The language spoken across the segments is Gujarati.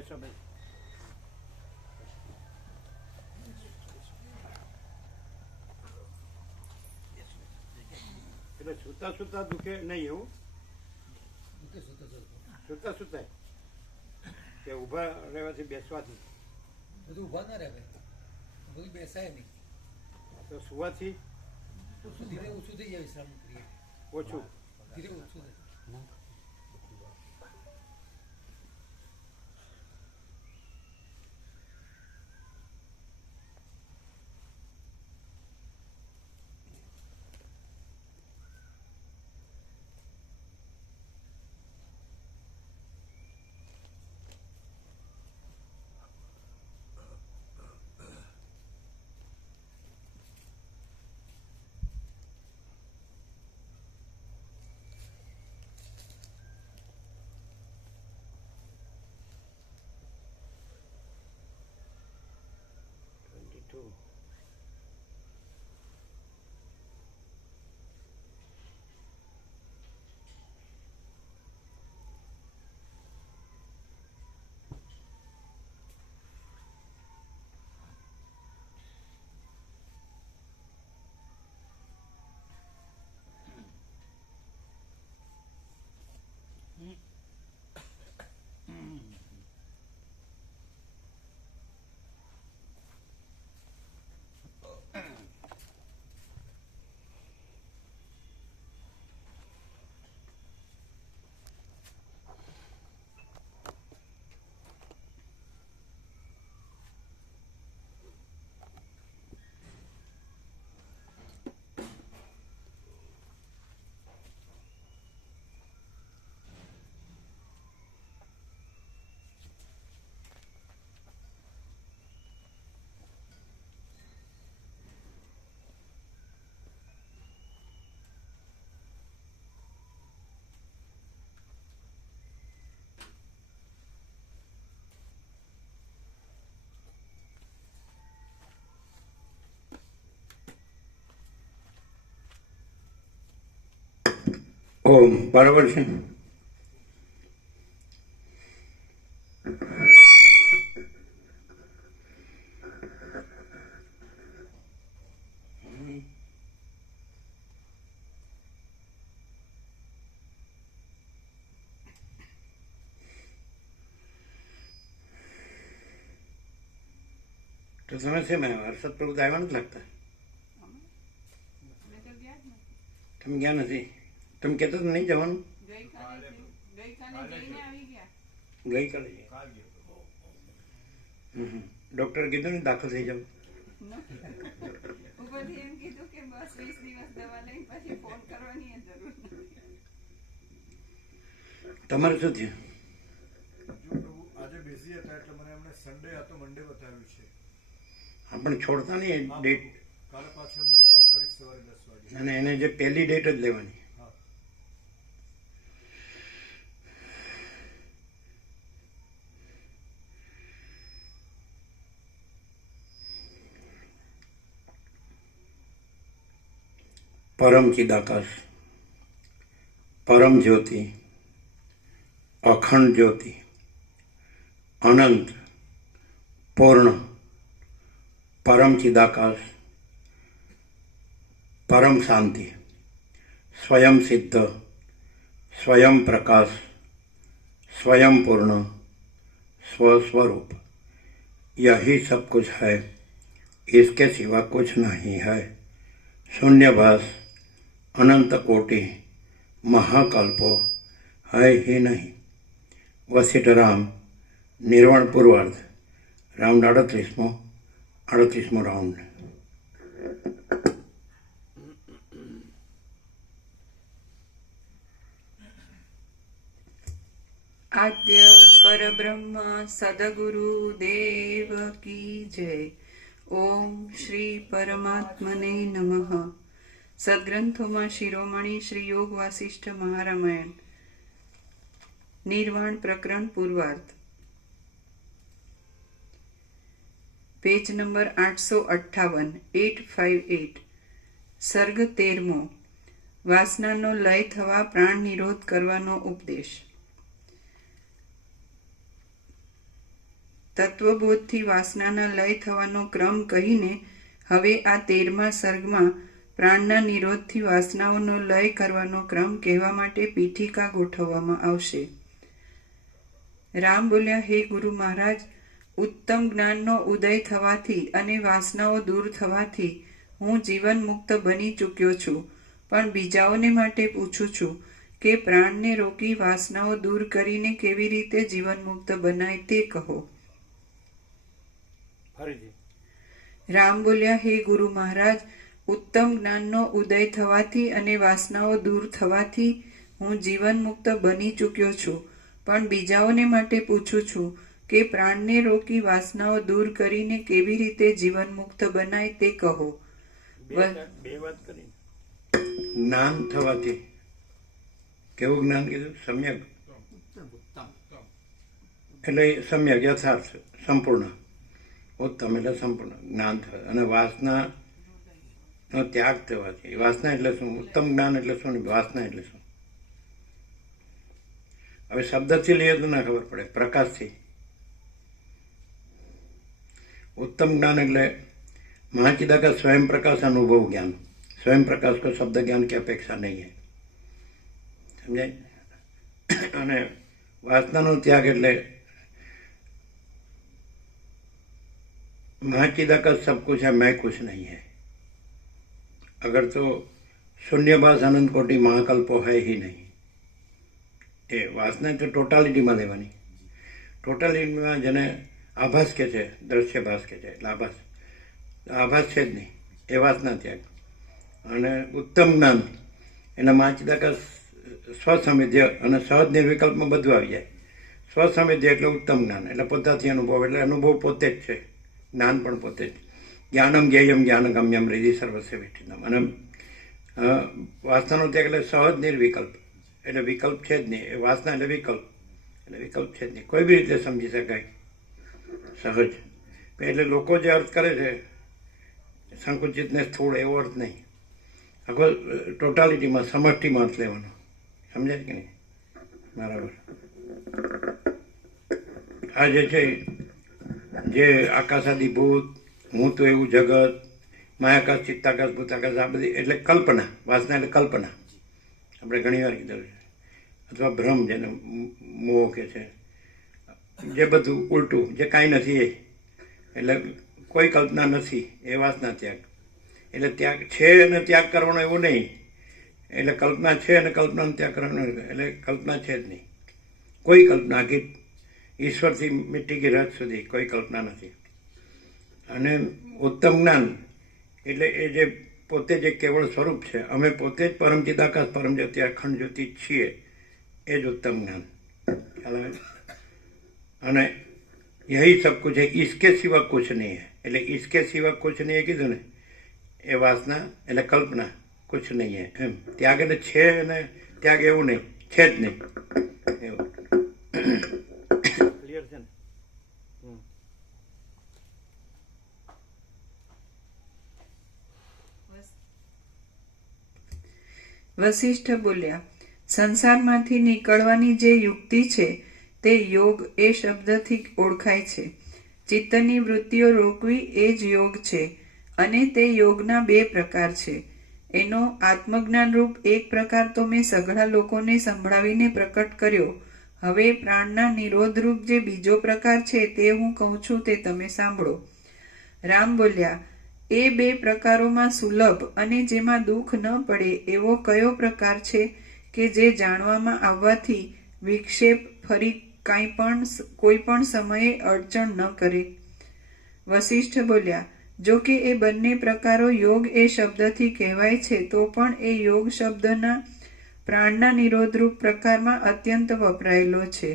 બેસો બેસો. એટલે સુતા સુતા દુખે નહીં એવું? સુતા સુતા કે ઊભા રહેવાથી બેસવાથી? બધું ઊભા ના રહે, બધું બેસાય નહીં. તો સુવાથી ધીરે ઓછું થઈ જાય, વિશ્રામ કરીએ ઓછું ધીરે ઓછું થાય. ઓમ બરાબર છે. તો તમે છે મેં હર્ષદ પ્રભુ આવ્યા નથી લાગતા? તમે ગયા નથી? તમે કહેતો તો નહીં જવાનું? ગઈકાલે ડોક્ટર કીધું ને દાખલ થઈ જાવ. તમારે શું થયું? આજે બિઝી હતા એટલે મને એમણે સન્ડે હતો મંડે બતાવ્યું છે. આપણે છોડતા નહીં ડેટ. કાલે પાછળ એમને હું ફોન કરીશ સવારે 10 વાગે. અને એને જે પહેલી ડેટ જ લેવાની. હા. પરમ ચિદાકાશ, પરમ જ્યોતિ, અખંડ જ્યોતિ, અનંત, પૂર્ણ, પરમ ચિદાકાશ, परम शांति, स्वयं सिद्ध, स्वयं प्रकाश, स्वयं पूर्ण, स्वस्वरूप, यही सब कुछ है, इसके सिवा कुछ नहीं है. शून्यभास, अनंत कोटि, महाकल्पो है ही नहीं. वशिष्ठ राम, निर्वाण पूर्वार्ध, राउंड 38मो राउंड. आद्य परब्रह्म सदगुरु देव की जय. ओम श्री परमात्मने नमः. સદગ્રંથોમાં શિરોમણી શ્રી યોગ વાસિષ્ઠ મહારામાયણ નિર્વાણ પ્રકરણ પૂર્વાર્ધ, પેજ નંબર 858, 858. સર્ગ 13મો. વાસનાનો લય થવા પ્રાણ નિરોધ કરવાનો ઉપદેશ. તત્વબોધથી વાસનાના લય થવાનો ક્રમ કહીને હવે આ 13મા સર્ગમાં પ્રાણના નિરોધથી વાસનાઓનો લય કરવાનો ક્રમ કહેવા માટે પીઠિકા ગોઠવવામાં આવશે. રામ બોલ્યા, હે ગુરુ મહારાજ, ઉત્તમ જ્ઞાનનો ઉદય થવાથી અને વાસનાઓ દૂર થવાથી હું જીવન મુક્ત બની ચૂક્યો છું, પણ બીજાઓને માટે પૂછું છું કે પ્રાણને રોકી વાસનાઓ દૂર કરીને કેવી રીતે જીવન મુક્ત બનાય તે કહો. રામ બોલ્યા, હે ગુરુ મહારાજ, ઉત્તમ જ્ઞાનનો ઉદય થવાથી અને વાસનાઓ દૂર થવાથી હું જીવન મુક્ત બની ચૂક્યો છું, પણ બીજાઓને માટે પૂછું છું કે પ્રાણને રોકી વાસનાઓ દૂર કરીને કેવી રીતે જીવન મુક્ત બનાય તે કહો. જ્ઞાન થવાથી કેવું જ્ઞાન કીધું? સમ્યક એટલે સમ્યક, યથાર્થ, સંપૂર્ણ. ઉત્તમ એટલે સંપૂર્ણ જ્ઞાન થવા અને વાસનાનો ત્યાગ થવાથી. વાસના એટલે શું? ઉત્તમ જ્ઞાન એટલે શું? વાસના એટલે શું? હવે શબ્દથી લઈએ તો ના ખબર પડે, પ્રકાશથી. उत्तम ज्ञान એટલે महाचिदाकाश स्वयं प्रकाश अनुभव ज्ञान. स्वयं प्रकाश को शब्द ज्ञान की अपेक्षा नहीं है, समझे? અને વાસનાનો ત્યાગ એટલે महाचिदाकाश सब कुछ है, मैं कुछ नहीं है. अगर तो शून्यभास अनंत कोटि महाकल्पो है ही नहीं. એ વાસના તો ટોટાલિટીમાં લેવાની. ટોટાલિટીમાં જેને આભાસ કે છે, દ્રશ્યભાસ કે છે, એટલે આભાસ છે જ નહીં, એ વાસના ત્યાગ. અને ઉત્તમ જ્ઞાન એના માચિદાકાશ સ્વસમિધ્ય અને સહજ નિર્વિકલ્પમાં બધું આવી જાય. સ્વસમિધ્ય એટલે ઉત્તમ જ્ઞાન, એટલે પોતાથી અનુભવ, એટલે અનુભવ પોતે જ છે, જ્ઞાન પણ પોતે જ. જ્ઞાનમ જ્ઞેયમ જ્ઞાન ગમ્યમ હૃદિ સર્વસ્ય વિઠિતમ. અને વાસનાનો ત્યાગ એટલે સહજ નિર્વિકલ્પ, એટલે વિકલ્પ છે જ નહીં. એ વાસના એટલે વિકલ્પ, એટલે વિકલ્પ છે જ નહીં, કોઈ બી રીતે સમજી શકાય, સહજ. એટલે લોકો જે અર્થ કરે છે સંકુચિત ને સ્થૂળ, એવો અર્થ નહીં. આખો ટોટાલિટીમાં, સમષ્ટિમાં અર્થ લેવાનો. સમજાય કે નહીં? બરાબર. આ જે છે, જે આકાશાદિભૂત, હું તો એવું જગત, માયાકાશ, ચિત્તાકાશ, ભૂતાકાશ, આ બધી એટલે કલ્પના. વાસના એટલે કલ્પના. આપણે ઘણી વાર કીધું છે. અથવા ભ્રમ, જેને મોહ કે છે, જે બધું ઉલટું, જે કાંઈ નથી એ, એટલે કોઈ કલ્પના નથી, એ વાસના ત્યાગ. એટલે ત્યાગ છે અને ત્યાગ કરવાનો એવું નહીં. એટલે કલ્પના છે અને કલ્પનાનો ત્યાગ કરવાનો, એટલે કલ્પના છે જ નહીં. કોઈ કલ્પના, આખી ઈશ્વરથી મિટ્ટી કી રજ સુધી કોઈ કલ્પના નથી. અને ઉત્તમ જ્ઞાન એટલે એ જે પોતે જે કેવળ સ્વરૂપ છે, અમે પોતે જ પરમ ચિદાકાશ, પરમ જ્યોતિ, અખંડ જ્યોતિ છીએ, એ જ ઉત્તમ જ્ઞાન. ખ્યાલ આવે? અને યહી સબ કુછ है, इसके सिवा कुछ नहीं है. એટલે इसके सिवा कुछ नहीं है કીધું ને, એ વાસના એટલે કલ્પના, કુછ નહીં હે એમ. ત્યાગ એટલે છે અને ત્યાગ એવું નહીં, છે જ નહીં એવું. ક્લિયર છે ને? વશિષ્ઠ બોલ્યા, સંસારમાંથી નીકળવાની જે યુક્તિ છે તે યોગ એ શબ્દથી ઓળખાય છે. ચિત્તની વૃત્તિઓ રોકવી એ જ યોગ છે, અને તે યોગના 2 પ્રકાર છે. એનો આત્મજ્ઞાન રૂપ એક પ્રકાર તો મેં સઘળા લોકોને સંભળાવીને પ્રકટ કર્યો. હવે પ્રાણના નિરોધ રૂપ જે બીજો પ્રકાર છે તે હું કહું છું, તે તમે સાંભળો. રામ બોલ્યા, એ 2 પ્રકારોમાં સુલભ અને જેમાં દુઃખ ન પડે એવો કયો પ્રકાર છે કે જે જાણવામાં આવવાથી વિક્ષેપ ફરી કોઈ પણ સમયે અડચણ ન કરે? વશિષ્ઠ બોલ્યા, જો કે એ બંને પ્રકારો યોગ એ શબ્દથી કહેવાય છે, તો પણ એ યોગ શબ્દના પ્રાણના નિરોધરૂપ પ્રકારમાં અત્યંત વપરાયેલો છે.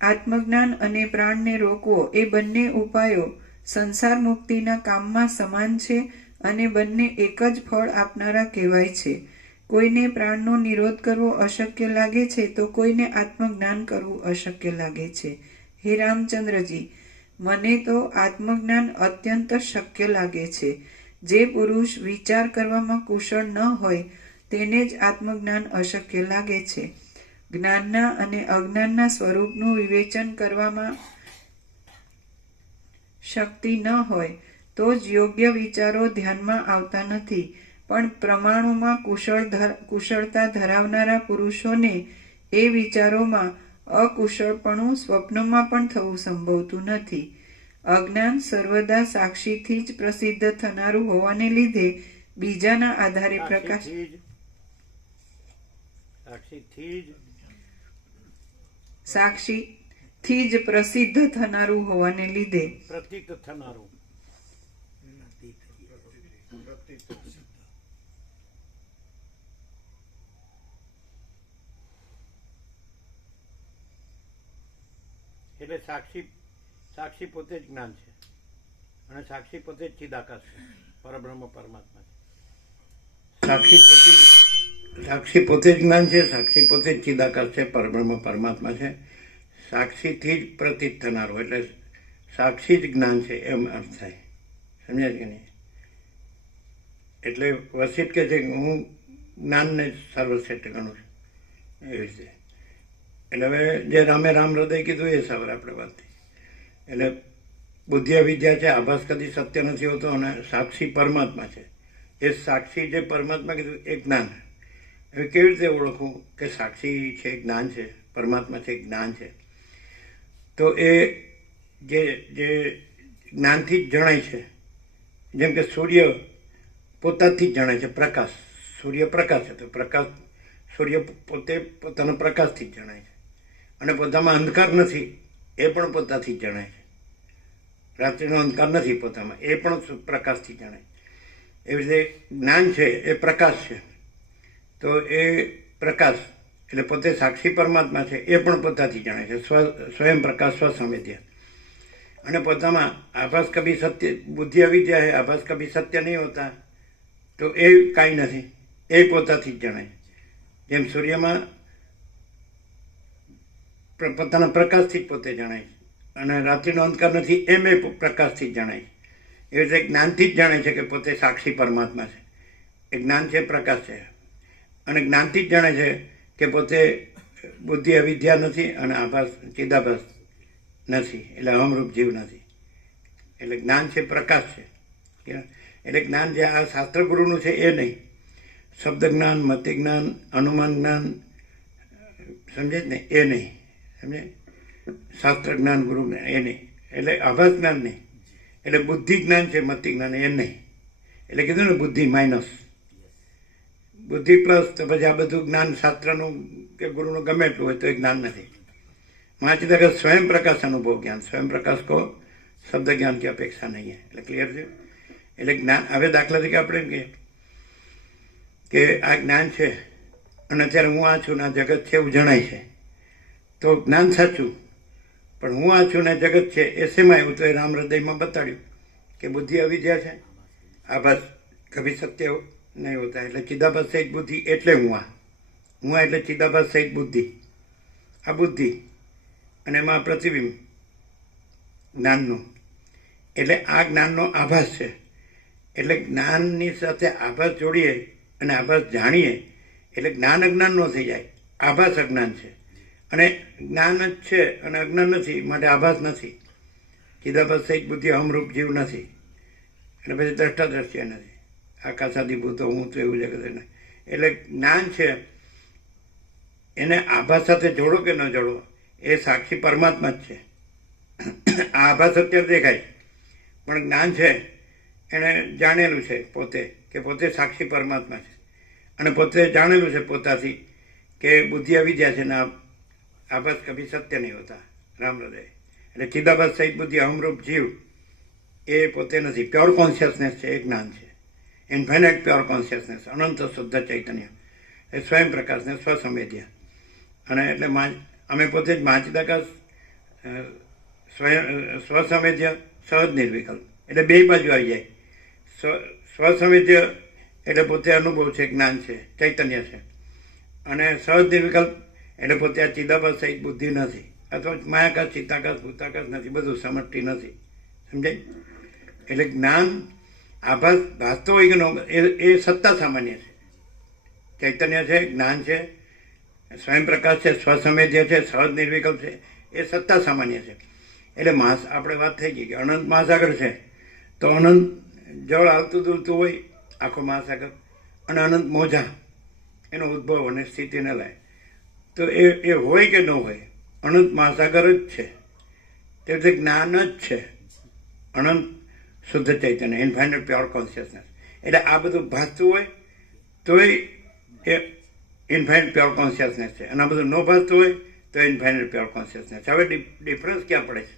આત્મજ્ઞાન અને પ્રાણને રોકવો એ બંને ઉપાયો સંસાર મુક્તિના કામમાં સમાન છે અને બંને એક જ ફળ આપનારા કહેવાય છે. કોઈને પ્રાણનો નિરોધ કરવો અશક્ય લાગે છે તો કોઈને આત્મજ્ઞાન કરવું અશક્ય લાગે છે. હે રામચંદ્રજી, મને તો આત્મજ્ઞાન અત્યંત શક્ય લાગે છે. જે પુરુષ વિચાર કરવામાં કુશળ ન હોય તેને જ આત્મજ્ઞાન અશક્ય લાગે છે. જ્ઞાનના અને અજ્ઞાનના સ્વરૂપનું વિવેચન કરવામાં શક્તિ ન હોય તો જ યોગ્ય વિચારો ધ્યાનમાં આવતા નથી. પણ પ્રમાણોમાં કુશળતા ધરાવનારા પુરુષોને એ વિચારોમાં અકુશળપણું સ્વપ્નમાં પણ થવું સંભવતું નથી. અજ્ઞાન સર્વદા સાક્ષીથી જ પ્રસિદ્ધ થનારું હોવાને લીધે બીજાના આધારે પ્રકાશ સાક્ષીથી જ પ્રસિદ્ધ થનારું હોવાને લીધે પ્રતીત થનારું એટલે સાક્ષી પોતે જ જ્ઞાન છે અને સાક્ષી પોતે જ ચિદાકાશ છે, પરબ્રહ્મ પરમાત્મા છે. સાક્ષી પોતે જ જ્ઞાન છે, સાક્ષી પોતે જ ચિદાકાશ છે, પરબ્રહ્મ પરમાત્મા છે. સાક્ષીથી જ પ્રતીત થનારું એટલે સાક્ષી જ જ્ઞાન છે એમ અર્થ થાય. સમજ્યા કે નહીં? એટલે વસિષ્ઠ કે છે કે હું જ્ઞાનને સર્વશ્રેષ્ઠ ગણું છું એવી રીતે. એટલે હવે જે રામે રામ હૃદય કીધું એ સવાર આપણે વાત થઈ. એટલે બુદ્ધિ વિદ્યા છે, આભાસ કદી સત્ય નથી હોતો અને સાક્ષી પરમાત્મા છે. એ સાક્ષી જે પરમાત્મા કીધું એ જ્ઞાન. હવે કેવી રીતે ઓળખવું કે સાક્ષી છે જ્ઞાન છે, પરમાત્મા છે જ્ઞાન છે? તો એ જે જ્ઞાનથી જ જણાય છે. જેમ કે સૂર્ય પોતાથી જ જણાય છે, પ્રકાશ. સૂર્ય પ્રકાશ છે તો સૂર્ય પોતે પોતાના પ્રકાશથી જ જણાય છે. અને પોતામાં અંધકાર નથી એ પણ પોતાથી જ જણાય છે. રાત્રિનો અંધકાર નથી પોતામાં, એ પણ પ્રકાશથી જણાય. એવી રીતે જ્ઞાન છે એ પ્રકાશ છે. તો એ પ્રકાશ એટલે પોતે સાક્ષી પરમાત્મા છે એ પણ પોતાથી જણાય છે, સ્વયં પ્રકાશ સ્વસંવેદ્ય. અને પોતામાં આભાસ કભી સત્ય, બુદ્ધિ અવિદ્યા છે, આભાસ કભી સત્ય નહીં હોતા, તો એ કાંઈ નથી, એ પોતાથી જ જણાય. જેમ સૂર્યમાં પોતાના પ્રકાશથી જ પોતે જણાય છે અને રાત્રિનો અંધકાર નથી એમ એ પ્રકાશથી જ જણાય છે. એ રીતે જ્ઞાનથી જ જાણે છે કે પોતે સાક્ષી પરમાત્મા છે. એ જ્ઞાન છે, પ્રકાશ છે. અને જ્ઞાનથી જ જાણે છે કે પોતે બુદ્ધિ અવિદ્યા નથી અને આભાસ ચિદાભાસ નથી, એટલે અહમરૂપ જીવ નથી. એટલે જ્ઞાન છે, પ્રકાશ છે. એટલે જ્ઞાન જે આ શાસ્ત્ર ગુરુનું છે એ નહીં, શબ્દ જ્ઞાન, મતિ જ્ઞાન, અનુમાન જ્ઞાન, સમજે જ ને, એ નહીં. સમજે? શાસ્ત્ર જ્ઞાન ગુરુ એ નહીં. એટલે આભાસ જ્ઞાન નહીં. એટલે બુદ્ધિ જ્ઞાન છે, મતિ જ્ઞાન એ નહીં. એટલે કીધું ને બુદ્ધિ માઇનસ, બુદ્ધિ પ્લસ, તો પછી આ બધું જ્ઞાન શાસ્ત્રનું કે ગુરુનું ગમે એટલું હોય તો એ જ્ઞાન નથી. મહાચિદાકાશ સ્વયં પ્રકાશ અનુભવ જ્ઞાન, સ્વયં પ્રકાશ કો શબ્દ જ્ઞાન की અપેક્ષા નહીં है. એટલે ક્લિયર છે? એટલે જ્ઞાન, હવે દાખલા તરીકે આપણે એમ કહીએ કે આ જ્ઞાન છે અને અત્યારે હું આ છું ને આ જગત છે એવું જણાય છે, તો જ્ઞાન સાચું. પણ હું આ છું ને જગત છે એ શેમાં આવ્યું? તો એ રામ હૃદયમાં બતાડ્યું કે બુદ્ધિ અવિદ્યા છે, આભાસ કભી સત્ય નહીં હોતા. એટલે ચિદાભાસ સહિત બુદ્ધિ એટલે હું એટલે ચિદાભાસ સહિત બુદ્ધિ, આ બુદ્ધિ અને એમાં પ્રતિબિંબ જ્ઞાનનું. એટલે આ જ્ઞાનનો આભાસ છે. એટલે જ્ઞાનની સાથે આભાસ જોડીએ અને આભાસ જાણીએ એટલે જ્ઞાન અજ્ઞાન ન થઈ જાય. આભાસ અજ્ઞાન છે અને જ્ઞાન જ છે અને અજ્ઞાન નથી, માટે આભાસ નથી. ચિદાભાસ સહિત બુદ્ધિ અહમરૂપ જીવ નથી. એટલે પછી દ્રષ્ટા દ્રશ્ય નથી. આકાશાદિભૂતો હું તો એવું જગત નહીં. એટલે જ્ઞાન છે એને આભાસ સાથે જોડો કે ન જોડો, એ સાક્ષી પરમાત્મા જ છે. આ આભાસ અત્યારે દેખાય પણ જ્ઞાન છે એને જાણેલું છે પોતે કે પોતે સાક્ષી પરમાત્મા છે અને પોતે જાણેલું છે પોતાથી કે બુદ્ધિ અવિદ્યા છે ને આભાસ કભી સત્ય નહીં હોતા, રામ હૃદય. એટલે ચિદાભાસ સહિત બુદ્ધિ અહમરૂપ જીવ એ પોતે નથી. પ્યોર કોન્શિયસનેસ છે એ જ્ઞાન છે. ઇન્ફાઇનાઇટ પ્યોર કોન્શિયસનેસ, અનંત શુદ્ધ ચૈતન્ય, એ સ્વયં પ્રકાશને સ્વસંવેદ્ય. અને એટલે અમે પોતે જ મહાચિદાકાશ સ્વસંવેદ્ય, સહજ નિર્વિકલ્પ. એટલે બે બાજુ આવી જાય. સ્વસંવેદ્ય એટલે પોતે અનુભવ છે, જ્ઞાન છે, ચૈતન્ય છે. અને સહજ નિર્વિકલ્પ એટલે પોતે આ ચિદાભાસ સહિત બુદ્ધિ નથી, અથવા માયાકાશ, ચિત્તાકાશ, ભૂતાકાશ નથી, બધું સમષ્ટિ નથી. સમજાય? એટલે જ્ઞાન આભાસ ભાસતો હોય કે ન, એ સત્તા સામાન્ય છે. ચૈતન્ય છે, જ્ઞાન છે, સ્વયં પ્રકાશ છે, સ્વસંવેદ્ય છે, સહજ નિર્વિકલ્પ છે, એ સત્તા સામાન્ય છે. એટલે આપણે વાત થઈ ગઈ કે અનંત મહાસાગર છે, તો અનંત જળ આવતું દૂરતું હોય આખો મહાસાગર, અને અનંત મોજા એનો ઉદ્ભવ અને સ્થિતિ ન લાય, તો એ હોય કે ન હોય, અનંત મહાસાગર જ છે, તે જ્ઞાન જ છે, અનંત શુદ્ધ ચૈતન્ય, ઇન્ફાઇનાઇટ પ્યોર કોન્શિયસનેસ. એટલે આ બધું ભાસતું હોય તોય એ ઇન્ફાઇનાઇટ પ્યોર કોન્શિયસનેસ છે, અને આ બધું ન ભાસતું હોય તો ઇન્ફાઇનાઇટ પ્યોર કોન્શિયસનેસ. હવે ડિફરન્સ ક્યાં પડે છે?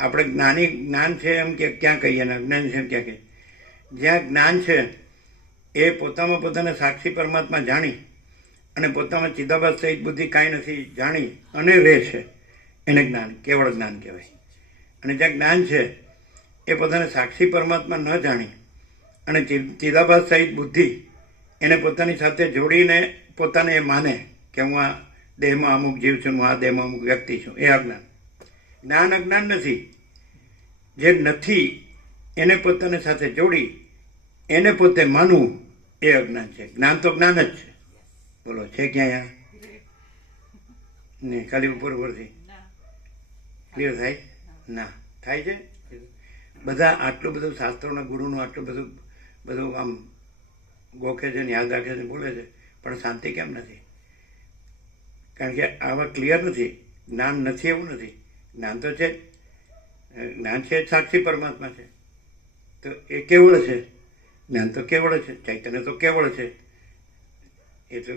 આપણે જ્ઞાન છે એમ કે ક્યાં કહીએ ને અજ્ઞાન છે એમ ક્યાં કહીએ? જ્યાં જ્ઞાન છે એ પોતામાં પોતાને સાક્ષી પરમાત્મા જાણી અને પોતામાં ચિદાભાસ સહિત બુદ્ધિ કાંઈ નથી જાણી અને રહે છે, એને જ્ઞાન, કેવળ જ્ઞાન કહેવાય. અને જ્યાં જ્ઞાન છે એ પોતાને સાક્ષી પરમાત્મા ન જાણી અને ચિદાભાસ સહિત બુદ્ધિ એને પોતાની સાથે જોડીને પોતાને એ માને કે હું આ દેહમાં અમુક જીવ છું, હું આ દેહમાં અમુક વ્યક્તિ છું, એ અજ્ઞાન. જ્ઞાન અજ્ઞાન નથી. જે નથી એને પોતાની સાથે જોડી એને પોતે માનવું એ અજ્ઞાન છે. જ્ઞાન તો જ્ઞાન જ છે. બોલો, છે ક્યાં નહીં? ખાલી ઉપરથી ક્લિયર થાય? ના થાય છે. બધા આટલું બધું શાસ્ત્રોના ગુરુનું આટલું બધું આમ ગોખે છે ને યાદ રાખે છે, બોલે છે, પણ શાંતિ કેમ નથી? કારણ કે આવા ક્લિયર નથી. જ્ઞાન નથી એવું નથી. જ્ઞાન તો છે, જ્ઞાન છે સાક્ષી પરમાત્મા છે, તો એ કેવળ છે. જ્ઞાન તો કેવળ છે, ચૈતન્ય તો કેવળ છે, એ તો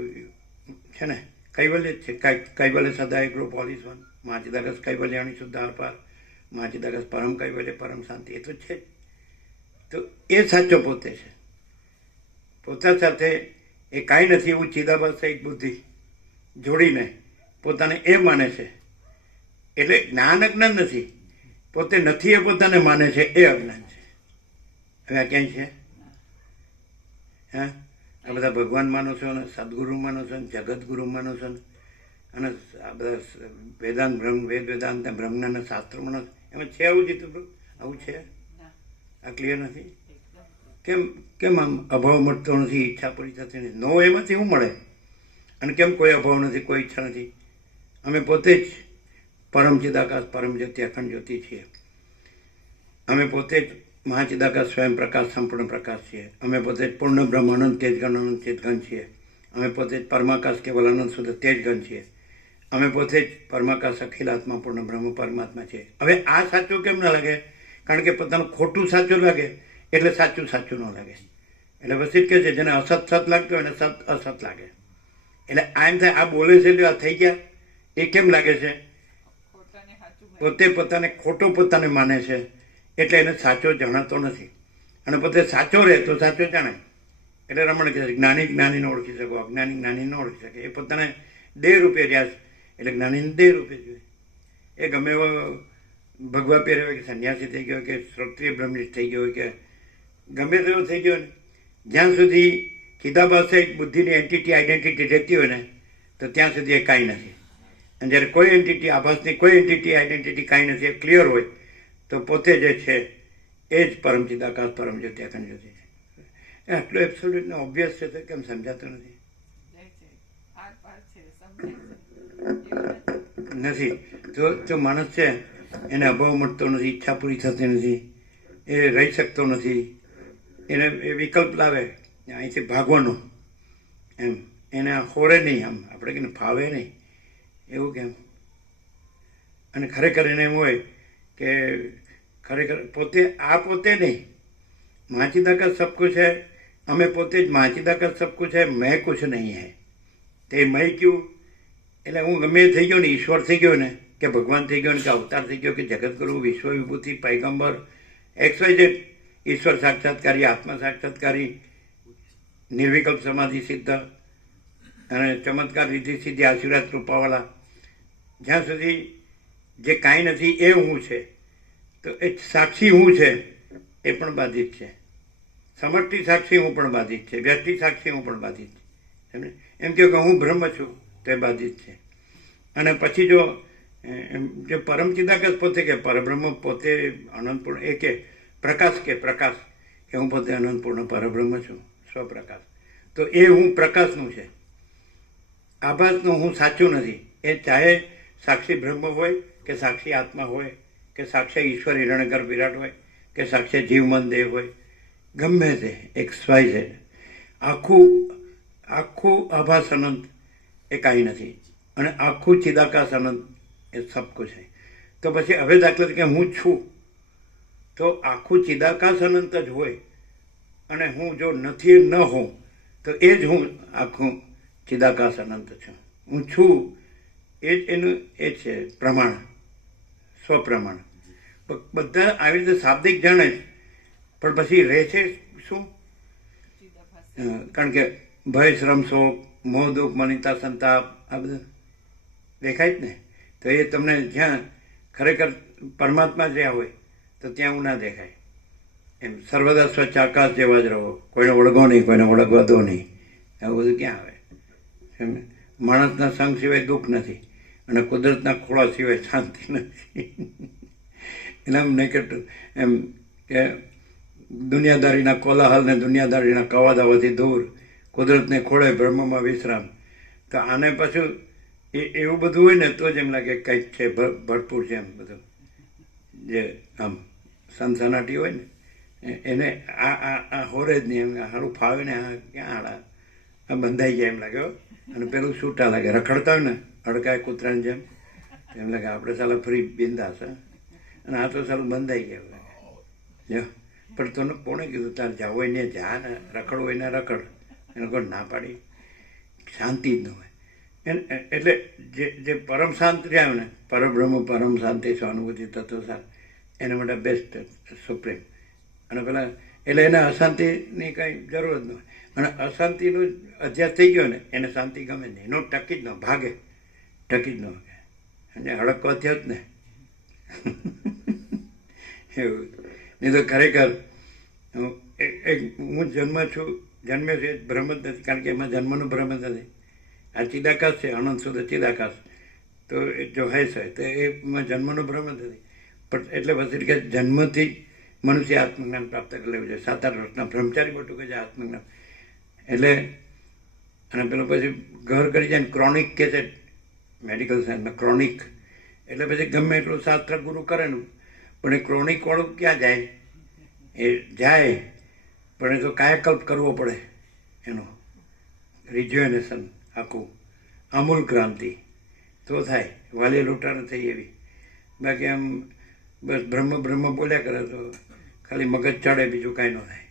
છે ને કૈવલ્ય જ છે. કૈવલ્ય સદા ગ્રુપ ઓલ ઇઝ વન, મહાચિદાકાશ કૈવલ્યાણી શુદ્ધ આરપાર, મહાચિદાકાશ પરમ કૈવલ્ય પરમ શાંતિ, એ તો છે જ. તો એ સાચો પોતે છે. પોતા સાથે એ કાંઈ નથી એવું ચિદાભાસ સહિત બુદ્ધિ જોડીને પોતાને એ માને છે. એટલે જ્ઞાન અજ્ઞાન નથી. પોતે નથી એ પોતાને માને છે, એ અજ્ઞાન છે. હવે આ ક્યાંય છે? હા, આ બધા ભગવાન માનો છો ને સદગુરુ માનો છો ને જગતગુરુ માનો છો ને, અને આ બધા વેદાંત વેદાંત બ્રહ્મના શાસ્ત્રો માનો છો, એમાં છે આવું જીતું? આવું છે? આ ક્લિયર નથી? કેમ આમ અભાવ મળતો નથી, ઈચ્છા પૂરી થતી નથી? નો એમાંથી શું મળે? અને કેમ કોઈ અભાવ નથી, કોઈ ઈચ્છા નથી? અમે પોતે જ પરમ ચિદાકાશ પરમ જ્યોતિ અખંડ જ્યોતિ છીએ. અમે પોતે જ મહાચિદાકાશ સ્વયં પ્રકાશ સંપૂર્ણ પ્રકાશ છીએ. અમે પોતે જ પૂર્ણ બ્રહ્મ અનંત તેજગણ અનંત ચેતગણ છીએ. અમે પોતે જ પરમાકાશ કેવલ અનંત શુદ્ધ તેજગણ છીએ. અમે પોતે જ પરમાકાશ અખિલ આત્મા પૂર્ણ બ્રહ્મ પરમાત્મા છીએ. હવે આ સાચું કેમ ના લાગે? કારણ કે પોતાનું ખોટું સાચું લાગે એટલે સાચું ન લાગે. એટલે વસીત કહે છે જેને અસત સત લાગતો હોય એને સત અસત લાગે. એટલે આ એમ થાય આ બોલે છે એટલે આ થઈ ગયા. એ કેમ લાગે છે? પોતે પોતાને ખોટો પોતાને માને છે એટલે એને સાચો જણાતો નથી. અને પોતે સાચો રહે તો સાચો જાણે. એટલે રમણ કહે છે જ્ઞાની જ્ઞાનીને ઓળખી શકો, અજ્ઞાની જ્ઞાનીને ઓળખી શકે. એ પોતાને દેહ રૂપે રહ્યા છે એટલે જ્ઞાનીને દેહ રૂપે જોઈએ. એ ગમે એવો ભગવા પહેર્યો હોય કે સંન્યાસી થઈ ગયો કે ક્ષત્રિય બ્રહ્મનિષ્ઠ થઈ ગયો હોય કે ગમે તેવો થઈ ગયો ને, જ્યાં સુધી ચિદાભાસ બુદ્ધિની એન્ટિટી આઈડેન્ટિટી રહેતી હોય ને તો ત્યાં સુધી એ કાંઈ નથી. અને જ્યારે કોઈ એન્ટિટી આભાસની કોઈ એન્ટિટી આઈડેન્ટિટી કાંઈ નથી, એ ક્લિયર હોય તો પોતે જે છે એ જ પરમ ચિદાકાશ પરમ જ્યોતિ અખંડ જ્યોતિ છે. આટલું એબ્સોલ્યુટલી ઓબ્વિયસ છે તો કેમ સમજાતું નથી? તો માણસ છે એને અભાવ મળતો નથી, ઈચ્છા પૂરી થતી નથી, એ રહી શકતો નથી, એને એ વિકલ્પ લાવે અહીંથી ભાગવાનો, એમ એને ખોરે નહીં, આમ આપણે કહીને ફાવે નહીં, એવું કેમ? અને ખરેખર એને એમ હોય કે ખરેખર પોતે પોતે નહીં, મહાચિદાકાશ સબ કુછ है, અમે પોતે જ મહાચિદાકાશ સબ કુછ है, મેં કુછ નહીં હૈ. તે મેં ક્યું? એટલે હું ગમે થઈ ગયો ને, ઈશ્વર થઈ ગયો ને, કે ભગવાન થઈ ગયો ને, કે અવતાર થઈ ગયો, કે જગતગુરુ, વિશ્વ વિભૂતિ, પૈગંબર, XYZ, ઈશ્વર સાક્ષાત્કારી, આત્મા સાક્ષાત્કારી, નિર્વિકલ્પ સમાધિ સિદ્ધ અને ચમત્કાર રીતિ સીધી આશીર્વાદ કૃપાવાળા, જ્યાં સુધી જે કાંઈ નથી એ હું છે, તો એ સાક્ષી હું છે એ પણ બાધિત છે. સમષ્ટિ સાક્ષી હું પણ બાધિત છે. વ્યષ્ટિ સાક્ષી હું પણ બાધિત છે. એમ કહ્યું કે હું બ્રહ્મ છું તો એ બાધિત છે. અને પછી જો જે પરમ ચિદાકાશ પોતે કે પરબ્રહ્મ પોતે અનંતપૂર્ણ, એ કે પ્રકાશ કે હું પોતે અનંતપૂર્ણ પરબ્રહ્મ છું, સ્વપ્રકાશ, તો એ હું પ્રકાશનું છે. આભાસનું હું સાચું નથી. એ ચાહે સાક્ષી બ્રહ્મ હોય કે સાક્ષી આત્મા હોય, કે સાક્ષી ઈશ્વર હિરણ્યગર્ભ વિરાટ હોય, કે સાક્ષી જીવમન દેહ હોય, ગમે તે એક સ્વાય છે. આખું આભાસ અનંત એ કાંઈ નથી, અને આખું ચિદાકાશ અનંત એ સબ કુછ છે. તો પછી હવે દાખલા તરીકે હું છું, તો આખું ચિદાકાશ અનંત જ હોય, અને હું જો નથી ન હોઉં તો એ જ હું આખું ચિદાકાશ અનંત છું. હું છું એ જ એનું એ છે પ્રમાણ, સ્વપ્રમાણ. બધા આવી રીતે શાબ્દિક જાણે છે, પણ પછી રહે છે શું? કારણ કે ભય, શ્રમ, શોક, મોહ, દુઃખ, મનિતા, સંતાપ, આ બધું દેખાય જ ને. તો એ તમને જ્યાં ખરેખર પરમાત્મા જ્યાં હોય તો ત્યાં હું ના દેખાય. એમ સર્વદા સ્વચ્છ આકાશ જેવા જ રહો, કોઈને ઓળગો નહીં, કોઈને ઓળગવા દો નહીં. આવું બધું ક્યાં આવે? એમ માણસના સંગ સિવાય દુઃખ નથી, અને કુદરતના ખોળા સિવાય શાંતિ નથી. એના નેકેટ એમ કે દુનિયાદારીના કોલાહલ ને દુનિયાદારીના કવાદાવાથી દૂર, કુદરતને ખોળે બ્રહ્મમાં વિશ્રામ. તો આને પાછું એવું બધું હોય ને તો જ એમ લાગે કંઈક છે, ભરપૂર છે એમ બધું. જે આમ સનસનાટી હોય ને એને આ હોરે જ નહીં, એમ સારું ફાવે ને આ ક્યાં આ બંધાઈ જાય એમ લાગે. અને પેલું છૂટા લાગે, રખડતા હોય ને અડકાય કૂતરાની જેમ, એમ લાગે આપણે સાલા ફ્રી બિંદાસ. અને આ તો સારું બંધાઈ ગયા લાગે. પણ તને કોણે કીધું તારે જવું હોય ને જા ને, રખડવું હોય ને રખડ. એને કોઈ ના પાડી, શાંતિ જ ન હોય. એટલે જે પરમ શાંત રહ્યા ને, પરબ્રહ્મ પરમ શાંતિ સ્વાનુભૂતિ તત્વ શાંત, એના માટે બેસ્ટ સુપ્રીમ. અને પેલા એટલે એને અશાંતિની કંઈ જરૂર જ ન હોય. અને અશાંતિનો અધ્યાસ થઈ ગયો ને એને શાંતિ ગમે નહીં, એનો ટકી જ ન ભાગે, ટકી જ ન ભાગે. અને હડકો થયો જ ને એવું. નહીં તો ખરેખર હું જન્મ્યો છું એ ભ્રમ જ નથી, કારણ કે એમાં જન્મનો ભ્રમ જ નથી. આ ચિદાકાશ છે, અનંત શુદ્ધ ચિદાકાશ. તો એ જો હેસ હોય તો એમાં જન્મનો ભ્રમ જ નથી. પણ એટલે પછી કે જન્મથી મનુષ્ય આત્મજ્ઞાન પ્રાપ્ત કરી લેવું જોઈએ. 7-8 વર્ષના બ્રહ્મચારી મોટું કે છે આત્મજ્ઞાન. એટલે અને પેલો પછી ઘર કરી જાય ને ક્રોનિક કે છે મેડિકલ સાયન્સમાં, ક્રોનિક એટલે પછી ગમે એટલું શાસ્ત્ર ગુરુ કરે ને, પણ એ ક્રોનિક વાળું ક્યાં જાય? એ જાય પણ એ તો કાયાકલ્પ કરવો પડે, એનો રિજ્યુએનેશન આખું, આમૂલ ક્રાંતિ તો થાય. વાલી લૂંટાણ થઈ એવી. બાકી આમ બસ બ્રહ્મ બોલ્યા કરે તો ખાલી મગજ ચડે, બીજું કાંઈ ન થાય.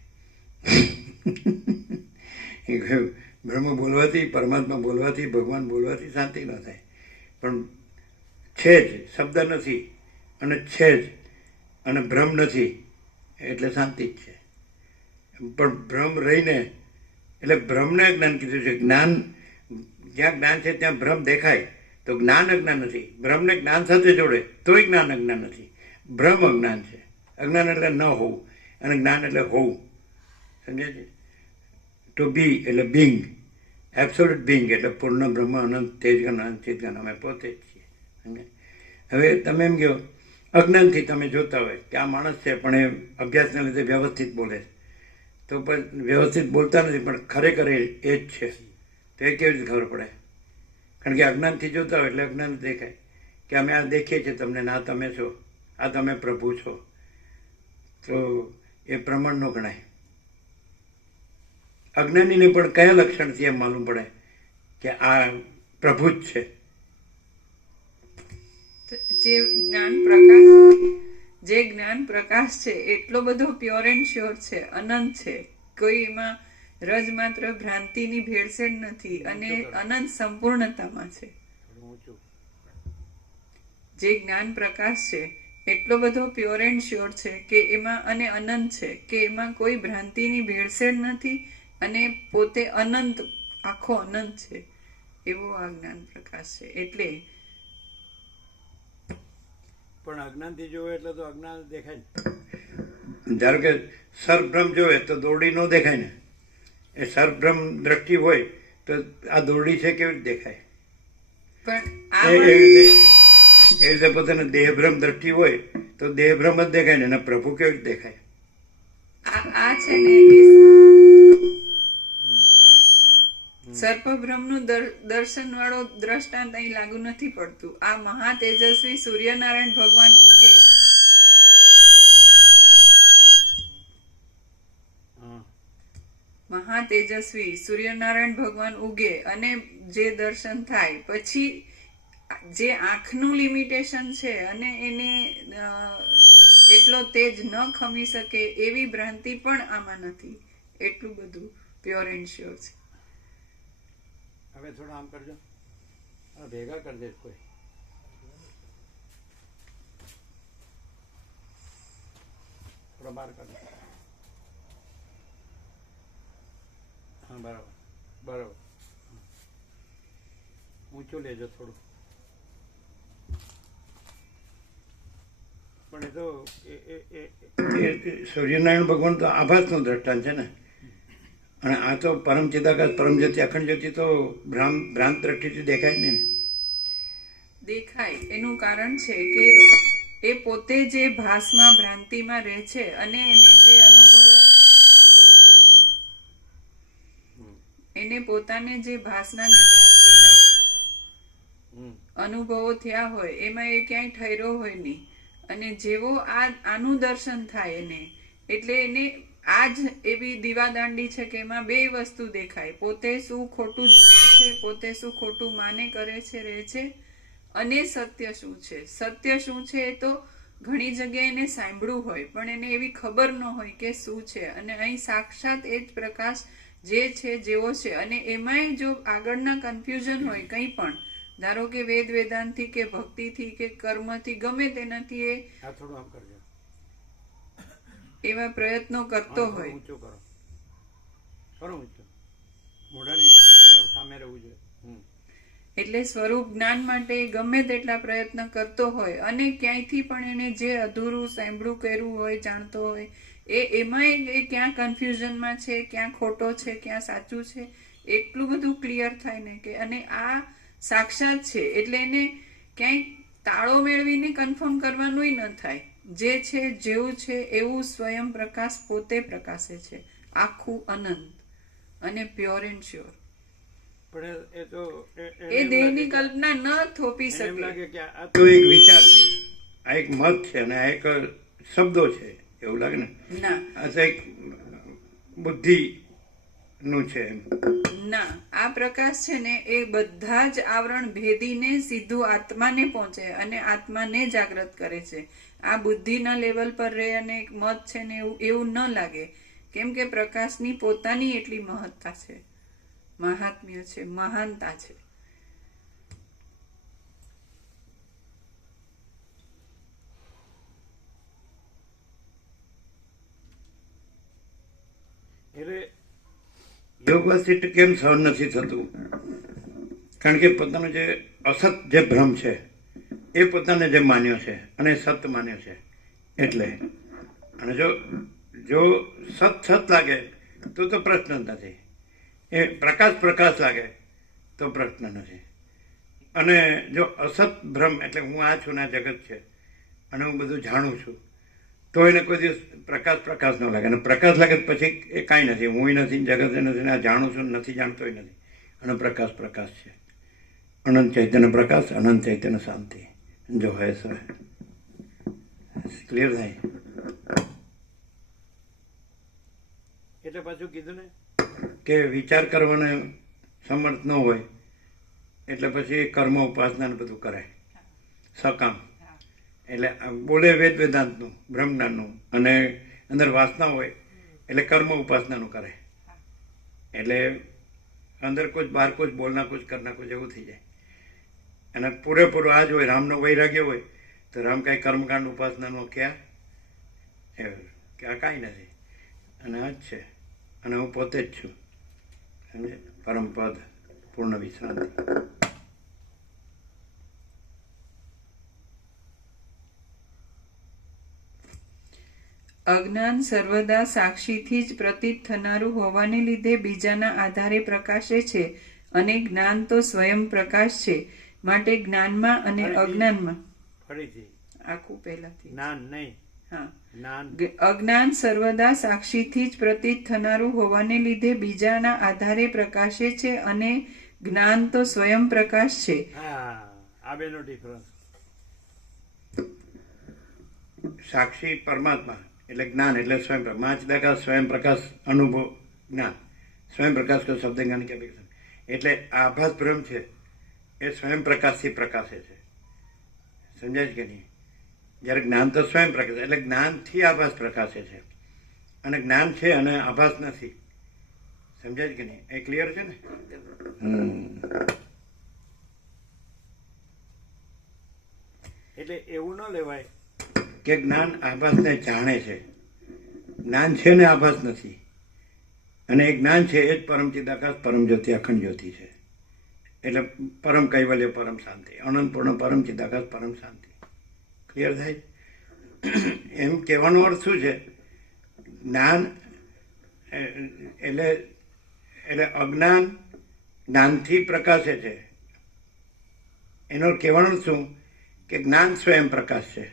બ્રહ્મ બોલવાથી, પરમાત્મા બોલવાથી, ભગવાન બોલવાથી શાંતિ ન થાય. પણ છે જ, શબ્દ નથી અને છે જ, અને ભ્રમ નથી એટલે શાંતિ જ છે. પણ ભ્રમ રહીને એટલે ભ્રમને જ્ઞાન કીધું છે. જ્ઞાન જ્યાં જ્ઞાન છે ત્યાં ભ્રમ દેખાય તો જ્ઞાન અજ્ઞાન નથી. ભ્રમને જ્ઞાન સાથે જોડે તોય જ્ઞાન અજ્ઞાન નથી. ભ્રમ અજ્ઞાન છે. અજ્ઞાન એટલે ન હોવું, અને જ્ઞાન એટલે હોવું. સમજે છે? ટુ બી એટલે બિંગ, એબ્સોલ્યુટ બિંગ એટલે પૂર્ણ બ્રહ્મ, અનંત તેજગન, અનંત ચિતગન, અમે પોતે જ છીએ. હવે તમે એમ કહો અજ્ઞાનથી તમે જોતા હોય કે આ માણસ છે પણ એ અભ્યાસના લીધે વ્યવસ્થિત બોલે છે, તો પણ વ્યવસ્થિત બોલતા નથી, પણ ખરેખર એ જ છે. તો એ કેવી રીતે ખબર પડે? કારણ કે અજ્ઞાનથી જોતા હોય એટલે અજ્ઞાન દેખાય કે અમે આ દેખીએ છીએ તમને, ના તમે છો, આ તમે પ્રભુ છો. તો એ પ્રમાણ ન ગણાય. અજ્ઞાનીને પણ કયા લક્ષણથી એમ માલુમ પડે કે આ પ્રભુ જ છે? જે જ્ઞાન પ્રકાશ છે એટલો બધો પ્યોર એન્ડ શ્યોર છે, અનંત છે, કોઈ એમાં રજ માત્ર ભ્રાંતિની ભેળસેળ નથી, અને અનંત સંપૂર્ણતામાં છે. જે જ્ઞાન પ્રકાશ છે એટલો બધો પ્યોર એન્ડ શ્યોર છે કે એમાં, અને અનંત છે કે એમાં કોઈ ભ્રાંતિની ભેળસેળ નથી, અને પોતે અનંત, આખો અનંત છે. એવો આ જ્ઞાન પ્રકાશ છે. એટલે પણ અજ્ઞાનથી જોવે એટલે તો અજ્ઞાન દેખાય ને. ધારો કે સર્પભ્રમ જોવે તો દોરડી ન દેખાય ને. એ સર્પભ્રમ દ્રષ્ટિ હોય તો આ દોરડી છે કેવી રીતે દેખાય? પણ એ રીતે પોતાને દેહભ્રમ દ્રષ્ટિ હોય તો દેહભ્રમ જ દેખાય ને, અને પ્રભુ કેવી રીતે દેખાય? આ છે ને સર્પબ્રહ્મનું દર્શન વાળો દ્રષ્ટાંત અહીં લાગુ નથી પડતું. આ મહા તેજસ્વી સૂર્યનારાયણ ભગવાન ઉગે મહા તેજસ્વી સૂર્યનારાયણ ભગવાન ઉગે અને જે દર્શન થાય પછી જે આંખનું લિમિટેશન છે અને એને એટલો તેજ ન ખમી શકે એવી ભ્રાંતિ પણ આમાં નથી. એટલું બધું પ્યોર એન્ડ શ્યોર છે. હવે થોડા આમ કરજો, ભેગા કરી દે કોઈ. થોડા બહાર કરજો. હા બરાબર બરાબર. ઊંચું લેજો થોડું. પણ એ તો સૂર્યનારાયણ ભગવાન તો આભાસનું દ્રષ્ટાંત છે ને, અને આ તો પરમ ચિદાકાશ પરમ જ્યોતિ અખંડ જ્યોતિ તો ભ્રાંત દ્રષ્ટિથી દેખાય જ નહીં ને. દેખાય એનું કારણ છે કે એ પોતે જે ભાસમાં ભ્રાંતિમાં રહે છે અને એને જે અનુભવો એને પોતાને જે ભાસના ને ભ્રાંતિના અનુભવો થયા હોય એમાં એ ક્યાંય ઠહેરો હોય નહીં. અને જેવો આનું દર્શન થાય એને એટલે એને આ જ એવી દીવાદાંડી છે કે એમાં બે વસ્તુ દેખાય. પોતે શું ખોટું જીવે છે, પોતે શું ખોટું માને કરે છે રહે છે, અને સત્ય શું છે. સત્ય શું છે એ તો ઘણી જગ્યાએ એને સાંભળ્યું હોય પણ એને એવી ખબર ન હોય કે શું છે. અને અહીં સાક્ષાત એ જ પ્રકાશ જે છે જેવો છે. અને એમાંય જો આગળના કન્ફ્યુઝન હોય કંઈ પણ, ધારો કે વેદાંતથી કે ભક્તિથી કે કર્મથી ગમે તેનાથી એ થોડું આમ કરજો, એવા પ્રયત્નો કરતો હોય ઊંચું કરો, કરો ઊંચું, મોઢા સામે રહેવું જોઈએ. એટલે સ્વરૂપ જ્ઞાન માટે ગમે તેટલા પ્રયત્ન કરતો હોય અને ક્યાંયથી પણ એને જે અધૂરું સાંભળ્યું કર્યું હોય જાણતો હોય એમાંય એ ક્યાં કન્ફ્યુઝનમાં છે, ક્યાં ખોટો છે, ક્યાં સાચું છે, એટલું બધું ક્લિયર થાય ને કે અને આ સાક્ષાત છે એટલે એને ક્યાંય તાળો મેળવીને કન્ફર્મ કરવાનું ન થાય. જે છે જેવું છે એવું સ્વયં પ્રકાશ પોતે પ્રકાશે છે, આખું અનંત અને પ્યોર એન્ડ શ્યોર. એ દેહની કલ્પના ન થોપી શકે. આ તો એક વિચાર છે, આ એક મત છે અને આ એક શબ્દો છે એવું લાગે ને. ના, આ તો એક બુદ્ધિ નું છે. ના, આ પ્રકાશ છે ને એ બધા જ આવરણ ભેદીને સીધું આત્માને પહોંચે અને આત્માને જાગૃત કરે છે. આ બુદ્ધિના લેવલ પર રહે અને એક મત છે ને એવું ન લાગે, કેમ કે પ્રકાશની પોતાની એટલી મહત્તા છે, મહાત્મ્ય છે, મહાનતા છે. એટલે યોગ વાસિષ્ઠ કેમ સહન નથી થતું? કારણ કે પોતાનો જે અસત જે ભ્રમ છે એ પોતાને જે માન્યો છે અને સત માન્યો છે એટલે. અને જો સત લાગે તો પ્રશ્ન જ નથી, એ પ્રકાશ લાગે તો પ્રશ્ન નથી. અને જો અસત ભ્રમ એટલે હું આ છું ને આ જગત છે અને હું બધું જાણું છું તો એને કોઈ દિવસ પ્રકાશ ન લાગે. અને પ્રકાશ લાગે પછી એ કાંઈ નથી, હું નથી, જગત નથી, આ જાણું છું નથી જાણતોય નથી. અને પ્રકાશ છે, અનંત ચૈતન્ય પ્રકાશ, અનંત ચૈતન્ય શાંતિ. જો હે સો ક્લિયર થાય. એટલે પાછું કીધું ને કે વિચાર કરવાને સમર્થ ન હોય એટલે પછી કર્મ ઉપાસના બધું કરે સકામ. એટલે બોલે વેદાંતનું બ્રહ્મજ્ઞાનનું અને અંદર વાસના હોય એટલે કર્મ ઉપાસનાનું કરે. એટલે અંદર કુછ બહાર કુછ બોલના કુછ કરના કુછ એવું થઈ જાય. અને પૂરેપૂરું આ જ હોય, રામનો વૈરાગ્ય હોય તો રામ કાંઈ કર્મકાંડ ઉપાસનાનું ક્યાં કે આ કાંઈ નથી અને આ જ છે અને હું પોતે જ છું. સમજે? પરમપદ પૂર્ણ વિશ્રાંતિ. અજ્ઞાન સર્વદા સાક્ષીથી જ પ્રતીત થનારું હોવાને લીધે બીજાના આધારે પ્રકાશે છે અને જ્ઞાન તો સ્વયં પ્રકાશ છે. માટે જ્ઞાનમાં અને અજ્ઞાનમાં ફરીથી આખું પહેલાથી જ્ઞાન નહીં, હા. જ્ઞાન અજ્ઞાન સર્વદા સાક્ષીથી જ પ્રતીત થનારું હોવાને લીધે બીજાના આધારે પ્રકાશે છે અને જ્ઞાન તો સ્વયં પ્રકાશ છે. હા આ બેનો ડિફરન્સ. સાક્ષી પરમાત્મા એટલે જ્ઞાન એટલે સ્વયં પ્રકાશ. માચદાકા સ્વયં પ્રકાશ અનુભવ જ્ઞાન. સ્વયં પ્રકાશ કો શબ્દ જ્ઞાન કે અપેક્ષા એટલે આભાસ બ્રહ્મ છે એ સ્વયં પ્રકાશથી પ્રકાશે છે. સમજાય છે કે નહીં? જ્યારે જ્ઞાન તો સ્વયં પ્રકાશ એટલે જ્ઞાનથી આભાસ પ્રકાશે છે અને જ્ઞાન છે અને આભાસ નથી. સમજાય છે કે નહીં? એ ક્લિયર છે ને? એટલે એવું ન લેવાય કે જ્ઞાન આભાસને જાણે છે. જ્ઞાન છે ને આભાસ નથી. અને એ જ્ઞાન છે એ જ પરમ ચિદાકાશ પરમ જ્યોતિ અખંડ જ્યોતિ છે. એટલે પરમ કૈવલ્ય પરમ શાંતિ અનંત પૂર્ણ પરમ ચિદાકાશ પરમ શાંતિ. ક્લિયર થાય? એમ કહેવાનો અર્થ શું છે? જ્ઞાન એટલે અજ્ઞાન જ્ઞાનથી પ્રકાશે છે. એનો કહેવાનો અર્થ શું કે જ્ઞાન સ્વયં પ્રકાશ છે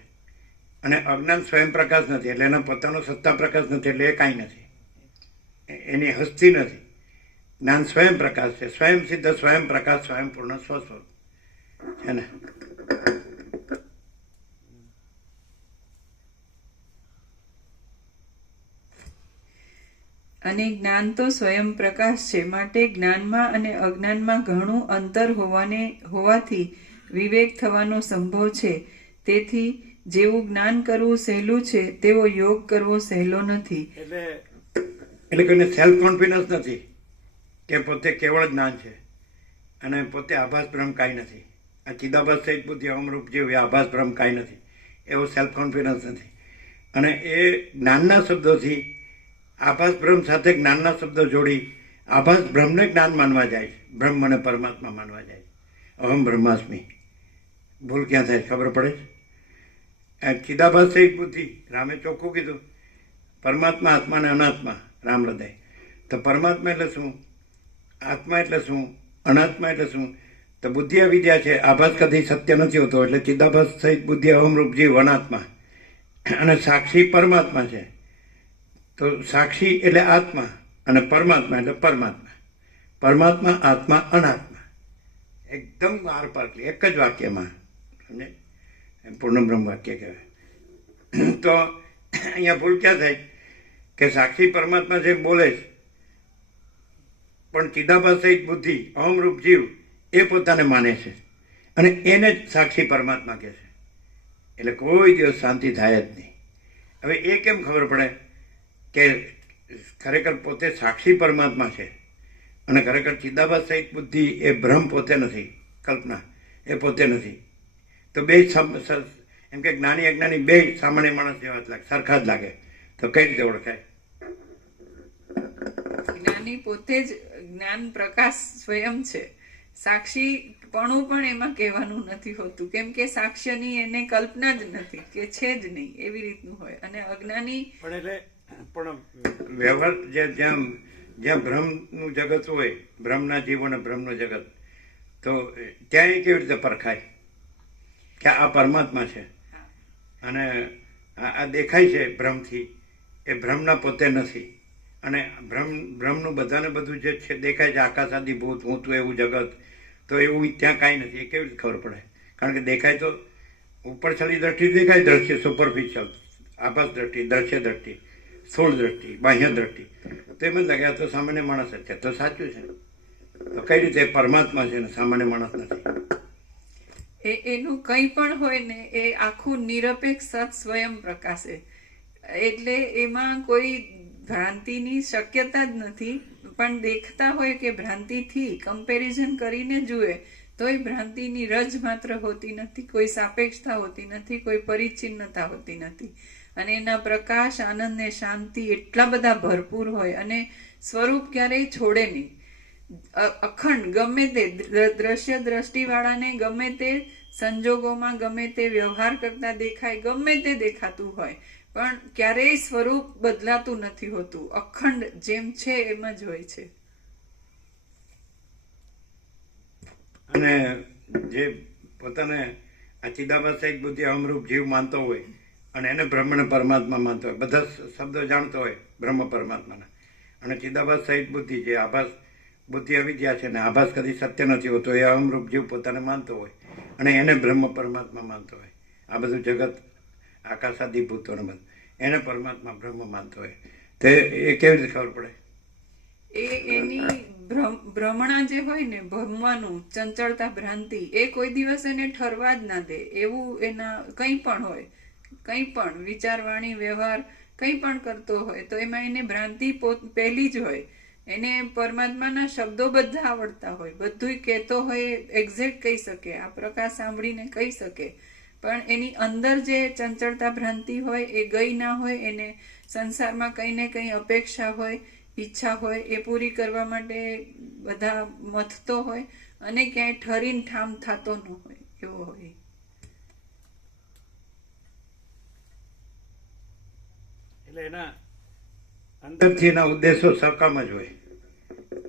અને અજ્ઞાન સ્વયં પ્રકાશ નથી. એટલે એનો પોતાનો સત્તા પ્રકાશ નથી. એટલે એ કાંઈ નથી, એની હસ્તી નથી. જ્ઞાન સ્વયં પ્રકાશ છે. સ્વયં સિદ્ધ સ્વયં પ્રકાશ સ્વયં પૂર્ણ સ્વસ્વરૂપ છે ને. અને જ્ઞાન તો સ્વયં પ્રકાશ છે માટે જ્ઞાનમાં અને અજ્ઞાનમાં ઘણું અંતર હોવાથી વિવેક થવાનો સંભવ છે. તેથી જેવું જ્ઞાન કરવું સહેલું છે તેવો યોગ કરવો સહેલો નથી. એટલે કોઈને સેલ્ફ કોન્ફિડન્સ નથી કે પોતે કેવળ જ્ઞાન છે અને પોતે આભાસ બ્રહ્મ કાંઈ નથી. આ ચિદાભાસ સહિત બુદ્ધિ અમરૂપ જેવું આભાસ બ્રહ્મ કાંઈ નથી એવો સેલ્ફ કોન્ફિડન્સ નથી. અને એ જ્ઞાનના શબ્દોથી આભાસ બ્રહ્મ સાથે જ્ઞાનના શબ્દો જોડી આભાસ બ્રહ્મને જ્ઞાન માનવા જાય છે. બ્રહ્મ અને પરમાત્મા માનવા જાય છે. અહમ બ્રહ્માસ્મી. ભૂલ ક્યાં થાય ખબર પડે છે? ચિદાભાસ સહિત બુદ્ધિ રામે ચોખ્ખું કીધું પરમાત્મા આત્મા અને અનાત્મા. રામ હૃદય તો પરમાત્મા એટલે શું? આત્મા એટલે શું? અનાત્મા એટલે શું? તો બુદ્ધિ અવિદ્યા છે. આભાસ કદી સત્ય નથી હોતો. એટલે ચિદાભાસ સહિત બુદ્ધિ અહમરૂપ જીવ અનાત્મા અને સાક્ષી પરમાત્મા છે. તો સાક્ષી એટલે આત્મા અને પરમાત્મા એટલે પરમાત્મા. પરમાત્મા આત્મા અનાત્મા એકદમ આર પાર એક જ વાક્યમાં. સમજે? પૂર્ણ બ્રહ્મ વાક્ય કહેવાય. તો અહીંયા ભૂલ ક્યાં થાય કે સાક્ષી પરમાત્મા જે બોલે છે પણ ચિદાભાસ સહિત બુદ્ધિ અહમરૂપ જીવ એ પોતાને માને છે અને એને જ સાક્ષી પરમાત્મા કહે છે. એટલે કોઈ દિવસ શાંતિ થાય જ નહીં. હવે એ કેમ ખબર પડે કે ખરેખર પોતે સાક્ષી પરમાત્મા છે અને ખરેખર ચિદાભાસ સહિત બુદ્ધિ એ ભ્રમ પોતે નથી, કલ્પના એ પોતે નથી. તો બે એમ કે જ્ઞાની અજ્ઞાની બે સામાન્ય માણસ જેવા જ લાગે, સરખા જ લાગે. તો કઈ રીતે ઓળખાય? જ્ઞાની પોતે જ જ્ઞાન પ્રકાશ સ્વયં છે. સાક્ષીપણું પણ એમાં કહેવાનું નથી હોતું કેમ કે સાક્ષ્યની એને કલ્પના જ નથી કે છે જ નહીં એવી રીતનું હોય. અને અજ્ઞાની પણ વ્યવહાર જ્યાં ભ્રમનું જગત હોય, ભ્રમના જીવ અને ભ્રમનું જગત, તો ત્યાં એ કેવી રીતે પરખાય કે આ પરમાત્મા છે અને આ દેખાય છે ભ્રમથી, એ ભ્રમના પોતે નથી. અને ભ્રમનું બધાને બધું જે છે દેખાય છે, આકાશ આદિ ભૂત હું તું એવું જગત, તો એવું ત્યાં કાંઈ નથી. એ કેવી રીતે ખબર પડે? કારણ કે દેખાય તો ઉપરછલી દ્રષ્ટિ દેખાય, દ્રશ્ય સુપરફિશિયલ, આભાસ દ્રષ્ટિ, દ્રશ્ય દ્રષ્ટિ, સ્થૂળ દ્રષ્ટિ, બાહ્ય દ્રષ્ટિ, તો એમ જ લાગે આ તો સામાન્ય માણસ જ છે. તો સાચું છે. તો કઈ રીતે પરમાત્મા છે ને સામાન્ય માણસ નથી? એનું કંઈ પણ હોય ને એ આખું નિરપેક્ષ સત સ્વયં પ્રકાશે. એટલે એમાં કોઈ ભ્રાંતિની શક્યતા જ નથી. પણ દેખતા હોય કે ભ્રાંતિથી કમ્પેરિઝન કરીને જુએ તો એ ભ્રાંતિની રજ માત્ર હોતી નથી, કોઈ સાપેક્ષતા હોતી નથી, કોઈ પરિચ્છિન્નતા હોતી નથી. અને એના પ્રકાશ, આનંદ ને શાંતિ એટલા બધા ભરપૂર હોય અને સ્વરૂપ ક્યારેય છોડે નહીં. અખંડ ગમે તે દ્રશ્ય દ્રષ્ટિવાળાને ગમે તે સંજોગોમાં ગમે તે વ્યવહાર કરતા દેખાય, ગમે તે દેખાતું હોય પણ ક્યારેય સ્વરૂપ બદલાતું નથી હોતું. અખંડ જેમ છે એમ જ હોય છે. અને જે પોતાને આ ચિદાભાસ સહિત બુદ્ધિ અમરૂપ જીવ માનતો હોય અને એને બ્રહ્મણ પરમાત્મા માનતો હોય, બધા શબ્દો જાણતો હોય બ્રહ્મ પરમાત્માના. અને ચિદાભાસ સહિત બુદ્ધિ, જે આભાસ બુદ્ધિ અવિદ્યા છે ને આભાસ કદી સત્ય નથી હોતો, એ અહમરૂપ જીવ પોતાને માનતો હોય અને એને બ્રહ્મ પરમાત્મા માનતો હોય. આ બધું જગત આકાશાદી ભૂતો ને બધું એને પરમાત્મા બ્રહ્મ માનતો હોય, તે એ કેવી રીતે ખબર પડે? એની ભ્રમણા જે હોય ને, ભમવાનું, ચંચળતા, ભ્રાંતિ, એ કોઈ દિવસ એને ઠરવા જ ના દે. એવું એના કંઈ પણ હોય, કંઈ પણ વિચાર, વાણી, વ્યવહાર કંઈ પણ કરતો હોય તો એમાં એને ભ્રાંતિ પહેલી જ હોય. એને પરમાત્માના શબ્દો બધા આવડતા હોય, બધું કહેતો હોય, એક્ઝેક્ટ કહી શકે, આ પ્રકાશ સાંભળીને કહી શકે, પણ એની અંદર જે ચંચળતા, ભ્રાંતિ હોય એ ગઈ ના હોય. એને સંસારમાં કંઈ ને કંઈ અપેક્ષા હોય, ઈચ્છા હોય, એ પૂરી કરવા માટે બધા મથતો હોય અને ક્યાંય ઠરીને ઠામ થતો ન હોય, એવો હોય. એટલે એના અંદરથી એના ઉદ્દેશો સકામ જ હોય,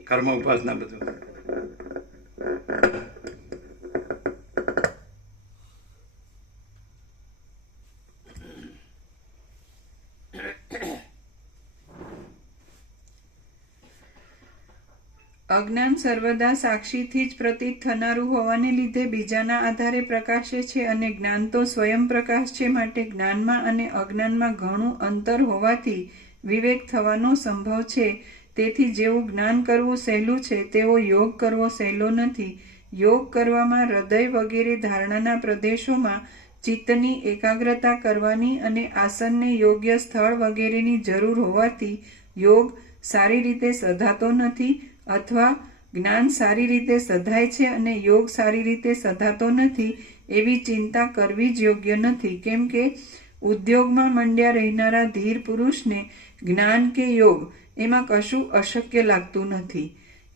કર્મ ઉપાસના બધું. અજ્ઞાન સર્વદા સાક્ષીથી જ પ્રતીત થનારું હોવાને લીધે બીજાના આધારે પ્રકાશે છે, અને જ્ઞાન તો સ્વયં પ્રકાશ છે. માટે જ્ઞાનમાં અને અજ્ઞાનમાં ઘણું અંતર હોવાથી વિવેક થવાનો સંભવ છે. તેથી જેવું જ્ઞાન કરવું સહેલું છે તેવો યોગ કરવો સહેલો નથી. યોગ કરવામાં હૃદય વગેરે ધારણાના પ્રદેશોમાં ચિત્તની એકાગ્રતા કરવાની અને આસનને યોગ્ય સ્થળ વગેરેની જરૂર હોવાથી યોગ સારી રીતે સધાતો નથી, અથવા જ્ઞાન સારી રીતે સધાય છે અને યોગ સારી રીતે સધાતો નથી એવી ચિંતા કરવી જ યોગ્ય નથી. કેમ કે ઉદ્યોગમાં મંડ્યા રહેનારા ધીર પુરુષને જ્ઞાન કે યોગ એમાં કશું અશક્ય લાગતું નથી.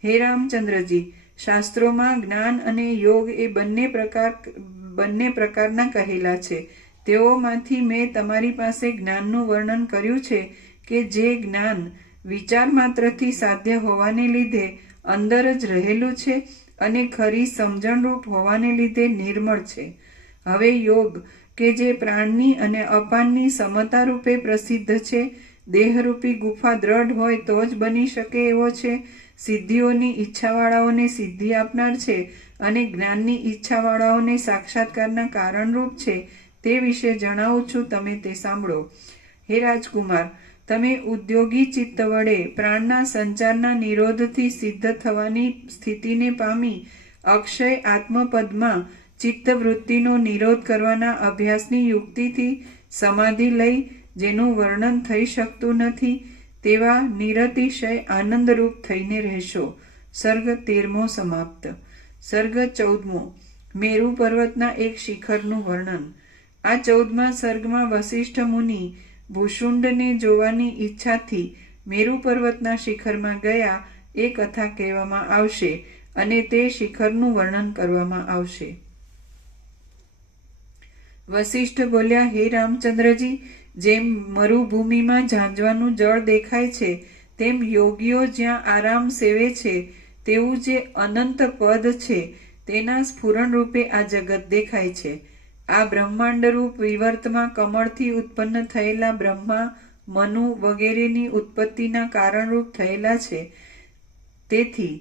હે રામચંદ્રજી, શાસ્ત્રોમાં જ્ઞાન અને યોગ એ બંને પ્રકારના કહેલા છે. તેઓમાંથી મેં તમારી પાસે જ્ઞાનનું વર્ણન કર્યું છે કે જે જ્ઞાન વિચાર માત્રથી સાધ્ય હોવાને લીધે અંદર જ રહેલું છે અને ખરી સમજણરૂપ હોવાને લીધે નિર્મળ છે. હવે યોગ કે જે પ્રાણની અને અપાનની સમતા રૂપે પ્રસિદ્ધ છે, દેહરૂપી ગુફા દ્રઢ હોય તો જ બની શકે એવો છે, સિદ્ધિઓની ઈચ્છાવાળાઓને સિદ્ધિ આપનાર છે અને જ્ઞાનની ઈચ્છાવાળાઓને સાક્ષાત્કારના કારણરૂપ છે, તે વિશે જણાવું છું, તમે તે સાંભળો. હે રાજકુમાર, તમે ઉદ્યોગી ચિત્ત વડે પ્રાણના સંચારના નિરોધથી સિદ્ધ થવાની સ્થિતિને પામી અક્ષય આત્મપદમાં ચિત્તવૃત્તિનો નિરોધ કરવાના અભ્યાસની યુક્તિથી સમાધિ લઈ, જેનું વર્ણન થઈ શકતું નથી, તેવા નિરતિશય આનંદરૂપ થઈને રહેશો. સર્ગ 13મો સમાપ્ત. સર્ગ 14મો. મેરુ પર્વતના એક શિખરનું વર્ણન. આ 14મા સર્ગમાં વસિષ્ઠ મુનિ ભૂષુંડને જોવાની ઈચ્છાથી મેરુ પર્વતના શિખરમાં ગયા એ કથા કહેવામાં આવશે અને તે શિખરનું વર્ણન કરવામાં આવશે. વસિષ્ઠ બોલ્યા, હે રામચંદ્રજી, જેમ મરુભૂમિમાં ઝાંઝવાનું જળ દેખાય છે, તેમ યોગીઓ જ્યાં આરામ સેવે છે તેવું જે અનંત પદ છે તેના સ્ફુરણ રૂપે આ જગત દેખાય છે. આ બ્રહ્માંડરૂપ વિવર્તમાં કમળથી ઉત્પન્ન થયેલા બ્રહ્મા, મનુ વગેરેની ઉત્પત્તિના કારણરૂપ થયેલા છે. તેથી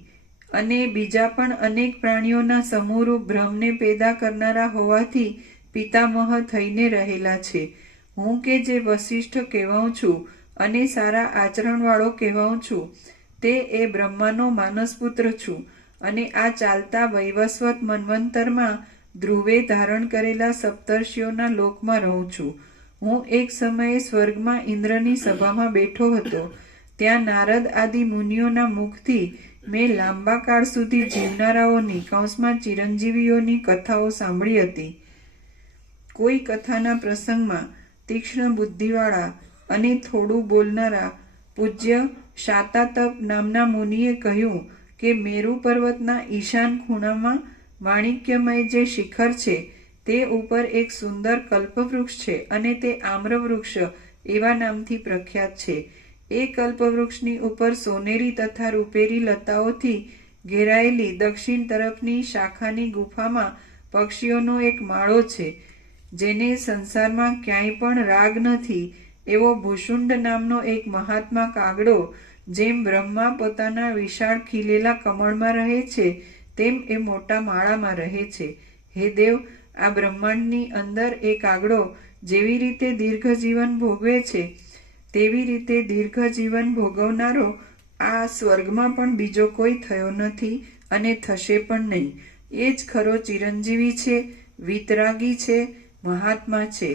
અને બીજા પણ અનેક પ્રાણીઓના સમૂહરૂપ બ્રહ્મને પેદા કરનારા હોવાથી પિતામહ થઈને રહેલા છે. હું કે જે વસિષ્ઠ કહેવાઉં છું અને સારા આચરણવાળો કહેવાઉં છું, તે એ બ્રહ્માનો માનસપુત્ર છું અને આ ચાલતા વૈવસ્વત મન્વંતરમાં ધ્રુવે ધારણ કરેલા સપ્તર્ષિઓના લોકમાં રહું છું. હું એક સમયે સ્વર્ગમાં ઇન્દ્રની સભામાં બેઠો હતો. ત્યાં નારદ આદિ મુનિઓના મુખથી મેં લાંબા કાળ સુધી જીવનારાઓની કૌંસમાં ચિરંજીવીઓની કથાઓ સાંભળી હતી. કોઈ કથાના પ્રસંગમાં તીક્ષ્ણ બુદ્ધિવાળા અને થોડું બોલનારા પૂજ્ય શાતાતપ નામના મુનિએ કહ્યું કે મેરુ પર્વતના ઈશાન ખૂણામાં માણિક્યમય જે શિખર છે તે ઉપર એક સુંદર કલ્પવૃક્ષ છે અને તે આમ્રવૃક્ષ એવા નામથી પ્રખ્યાત છે. એ કલ્પવૃક્ષની ઉપર સોનેરી તથા રૂપેરી લતાઓથી ઘેરાયેલી દક્ષિણ તરફની શાખાની ગુફામાં પક્ષીઓનો એક માળો છે. જેને સંસારમાં ક્યાંય પણ રાગ નથી એવો ભૂષુંડ નામનો એક મહાત્મા કાગડો જેમ બ્રહ્મા પોતાના વિશાળ ખીલેલા કમળમાં રહે છે તેમ એ મોટા માળામાં રહે છે. હે દેવ, આ બ્રહ્માંડની અંદર એ કાગડો જેવી રીતે દીર્ઘ જીવન ભોગવે છે તેવી રીતે દીર્ઘ જીવન ભોગવનારો આ સ્વર્ગમાં પણ બીજો કોઈ થયો નથી અને થશે પણ નહીં. એ જ ખરો ચિરંજીવી છે, વિતરાગી છે, મહાત્મા છે,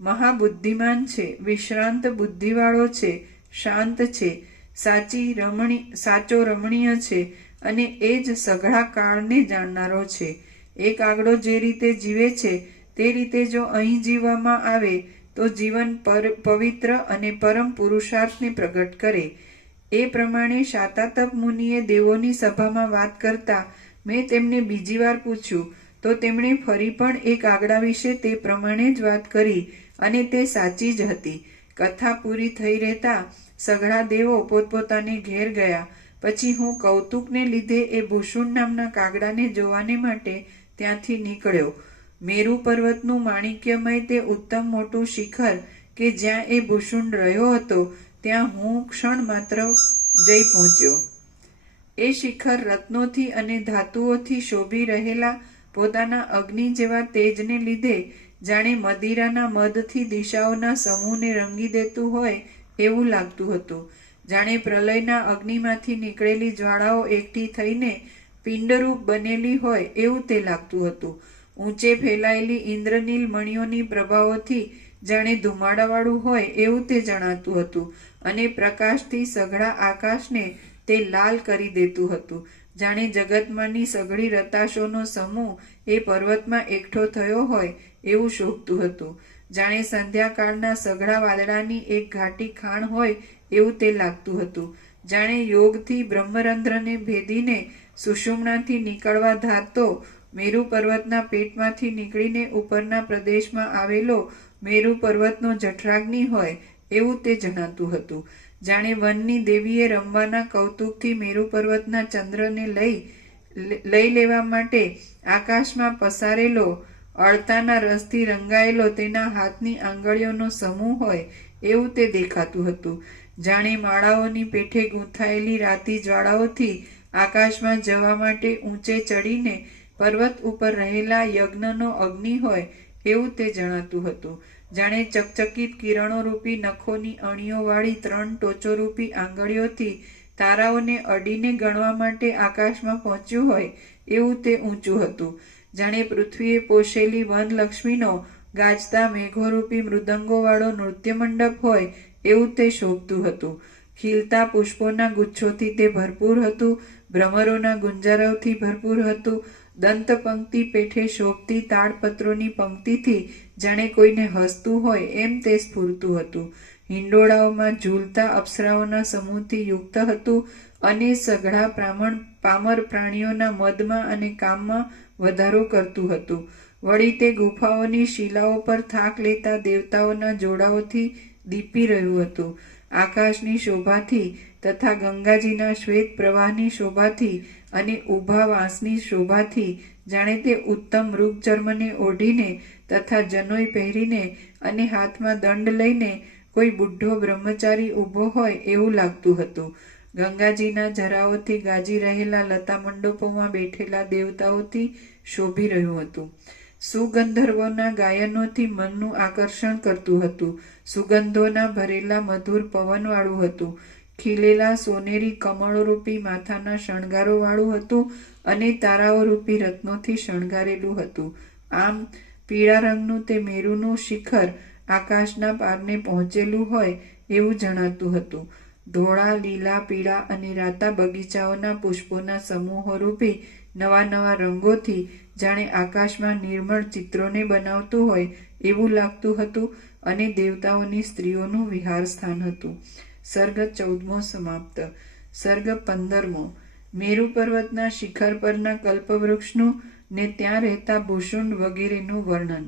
મહાબુદ્ધિમાન છે, વિશ્રાંત બુદ્ધિવાળો છે, શાંત છે, સાચો રમણીય છે અને એ જ સઘળા કાળને જાણનારો છે. એ કાગડો જે રીતે જીવે છે તે રીતે જો અહીં જીવવામાં આવે તો જીવન પવિત્ર અને પરમ પુરુષાર્થને પ્રગટ કરે. એ પ્રમાણે શાતાતપ મુનિએ દેવોની સભામાં વાત કરતા મેં તેમને બીજી વાર પૂછ્યું તો તેમણે ફરી પણ એ કાગડા વિશે તે પ્રમાણે જ વાત કરી અને તે સાચી જ હતી. કથા પૂરી થઈ રહેતા સઘળા દેવો પોતપોતાને ઘેર ગયા. પછી હું કૌતુકને લીધે એ ભૂષુંડ નામના કાગડાને જોવાને માટે ત્યાંથી નીકળ્યો. મેરુ પર્વતનું માણિક્યમય તે ઉત્તમ મોટું શિખર કે જ્યાં એ ભૂષુંડ રહ્યો હતો ત્યાં હું ક્ષણ માત્ર જઈ પહોંચ્યો. એ શિખર રત્નોથી અને ધાતુઓથી શોભી રહેલા પોતાના અગ્નિ જેવા તેજને લીધે જાણે મદિરાના મદથી દિશાઓના સમૂહને રંગી દેતું હોય એવું લાગતું હતું. જાણે પ્રલયના અગ્નિમાંથી નીકળેલી જ્વાળાઓ એકઠી થઈને પિંડરૂપ બનેલી હોય એવું તે લાગતું હતું. ઊંચે ફેલાયેલી ઇન્દ્રનીલ મણિઓની પ્રભાવોથી જાણે ધુમાડાવાળું હોય એવું તે જણાતું હતું અને પ્રકાશથી સઘળા આકાશને તે લાલ કરી દેતું હતું. જાણે જગતમાંની સઘળી રતાશોનો સમૂહ એ પર્વતમાં એકઠો થયો હોય એવું શોભતું હતું. જાણે સંધ્યાકાળના સઘળા વાદળાની એક ઘાટી ખાણ હોય એવું તે લાગતું હતું. જાણે યોગથી બ્રહ્મરંધ્રને ભેદીને સુષુમ્નાથી નીકળવા ધારતો મેરુ પર્વતના પેટમાંથી નીકળીને ઉપરના પ્રદેશમાં આવેલો મેરુ પર્વતનો જઠરાગ્નિ હોય એવું તે જણાતું હતું. જાણે વનની દેવીએ રમવાના કૌતુકથી મેરુ પર્વતના ચંદ્રને લઈ લેવા માટે આકાશમાં પસારેલો અળતાના રસથી રંગાયેલો તેના હાથની આંગળીઓનો સમૂહ હોય એવું તે દેખાતું હતું. જાણે માળાઓની પેઠે ગૂંથાયેલી રાતી જ્વાળાઓથી આકાશમાં જવા માટે ઊંચે ચડીને પર્વત ઉપર રહેલા યજ્ઞનો અગ્નિ હોય એવું તે જણાતું હતું. જાણે ચકચકિત કિરણોરૂપી નખોની અણીઓવાળી 3 ટોચોરૂપી આંગળીઓથી તારાઓને અડીને ગણવા માટે આકાશમાં પહોંચ્યું હોય એવું તે ઊંચું હતું. જાણે પૃથ્વીએ પોષેલી વનલક્ષ્મીનો ગાજતા મેઘોરૂપી મૃદંગોવાળો નૃત્ય મંડપ હોય એવું તે શોભતું હતું. ખીલતા પુષ્પોના ગુચ્છોથી તે ભરપૂર હતું. ભ્રમરોના ગુંજરાવથી ભરપૂર હતું. દંત પંક્તિ પેઠે શોભતી તાડપત્રોની પંક્તિથી જાણે કોઈને હસતું હોય એમ તે સ્ફુરતું હતું. હિંડોળાઓમાં ઝૂલતા અપ્સરાઓના સમૂહથી યુક્ત હતું અને સઘળા પામર પ્રાણીઓના મદમાં અને કામમાં વધારો કરતું હતું. વળી તે ગુફાઓની શિલાઓ પર થાક લેતા દેવતાઓના જોડાઓથી દીપી રહ્યું હતું. આકાશની શોભાથી તથા ગંગાજીના શ્વેત પ્રવાહની શોભાથી અને ઊભા વાંસની શોભાથી જાણે તે ઉત્તમ મૃગચર્મને ઓઢીને તથા જનોઈ પહેરીને અને હાથમાં દંડ લઈને કોઈ બુઢ્ઢો બ્રહ્મચારી ઊભો હોય એવું લાગતું હતું. ગંગાજીના જરાઓથી ગાજી રહેલા લતા મંડપોમાં બેઠેલા દેવતાઓથી શોભી રહ્યું હતું. સુગંધર્વોના ગાયનોથી મનનું આકર્ષણ કરતું હતું. સુગંધોના ભરેલા મધુર પવનવાળું હતું. ખીલેલા સોનેરી કમળોરૂપી માથાના શણગારોવાળું હતું અને તારાઓરૂપી રત્નોથી શણગારેલું હતું. આમ પીળા રંગનું તે મેરુનું શિખર આકાશના પારને પહોંચેલું હોય એવું જણાતું હતું. ધોળા, લીલા, પીળા અને રાતા બગીચાઓના પુષ્પોના સમૂહોરૂપી નવા નવા રંગોથી જાણે આકાશમાં નિર્મળ ચિત્રોને બનાવતું હોય એવું લાગતું હતું અને દેવતાઓની સ્ત્રીઓનું વિહાર સ્થાન હતું. સર્ગ 14મો સમાપ્ત. સર્ગ 15મો. મેરુ પર્વતના શિખર પરના કલ્પવૃક્ષનું ને ત્યાં રહેતા ભૂષુંડ વગેરેનું વર્ણન.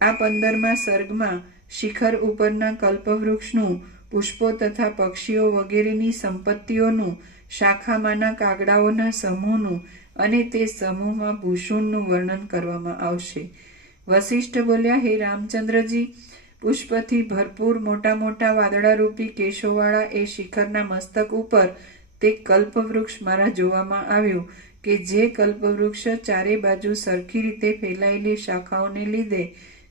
આ 15મા સર્ગમાં શિખર ઉપરના કલ્પવૃક્ષનું, પુષ્પો તથા પક્ષીઓ વગેરેની સંપત્તિઓનું, શાખામાંના કાગડાઓના સમૂહનું અને તે સમૂહમાં ભૂષુંડનું વર્ણન કરવામાં આવશે. વશિષ્ઠ બોલ્યા, હે રામચંદ્રજી, પુષ્પથી ભરપૂર મોટા મોટા વાદળારૂપી કેશોવાળા એ શિખરના મસ્તક ઉપર તે કલ્પવૃક્ષ મારા જોવામાં આવ્યું કે જે કલ્પવૃક્ષ ચારે બાજુ સરખી રીતે ફેલાયેલી શાખાઓને લીધે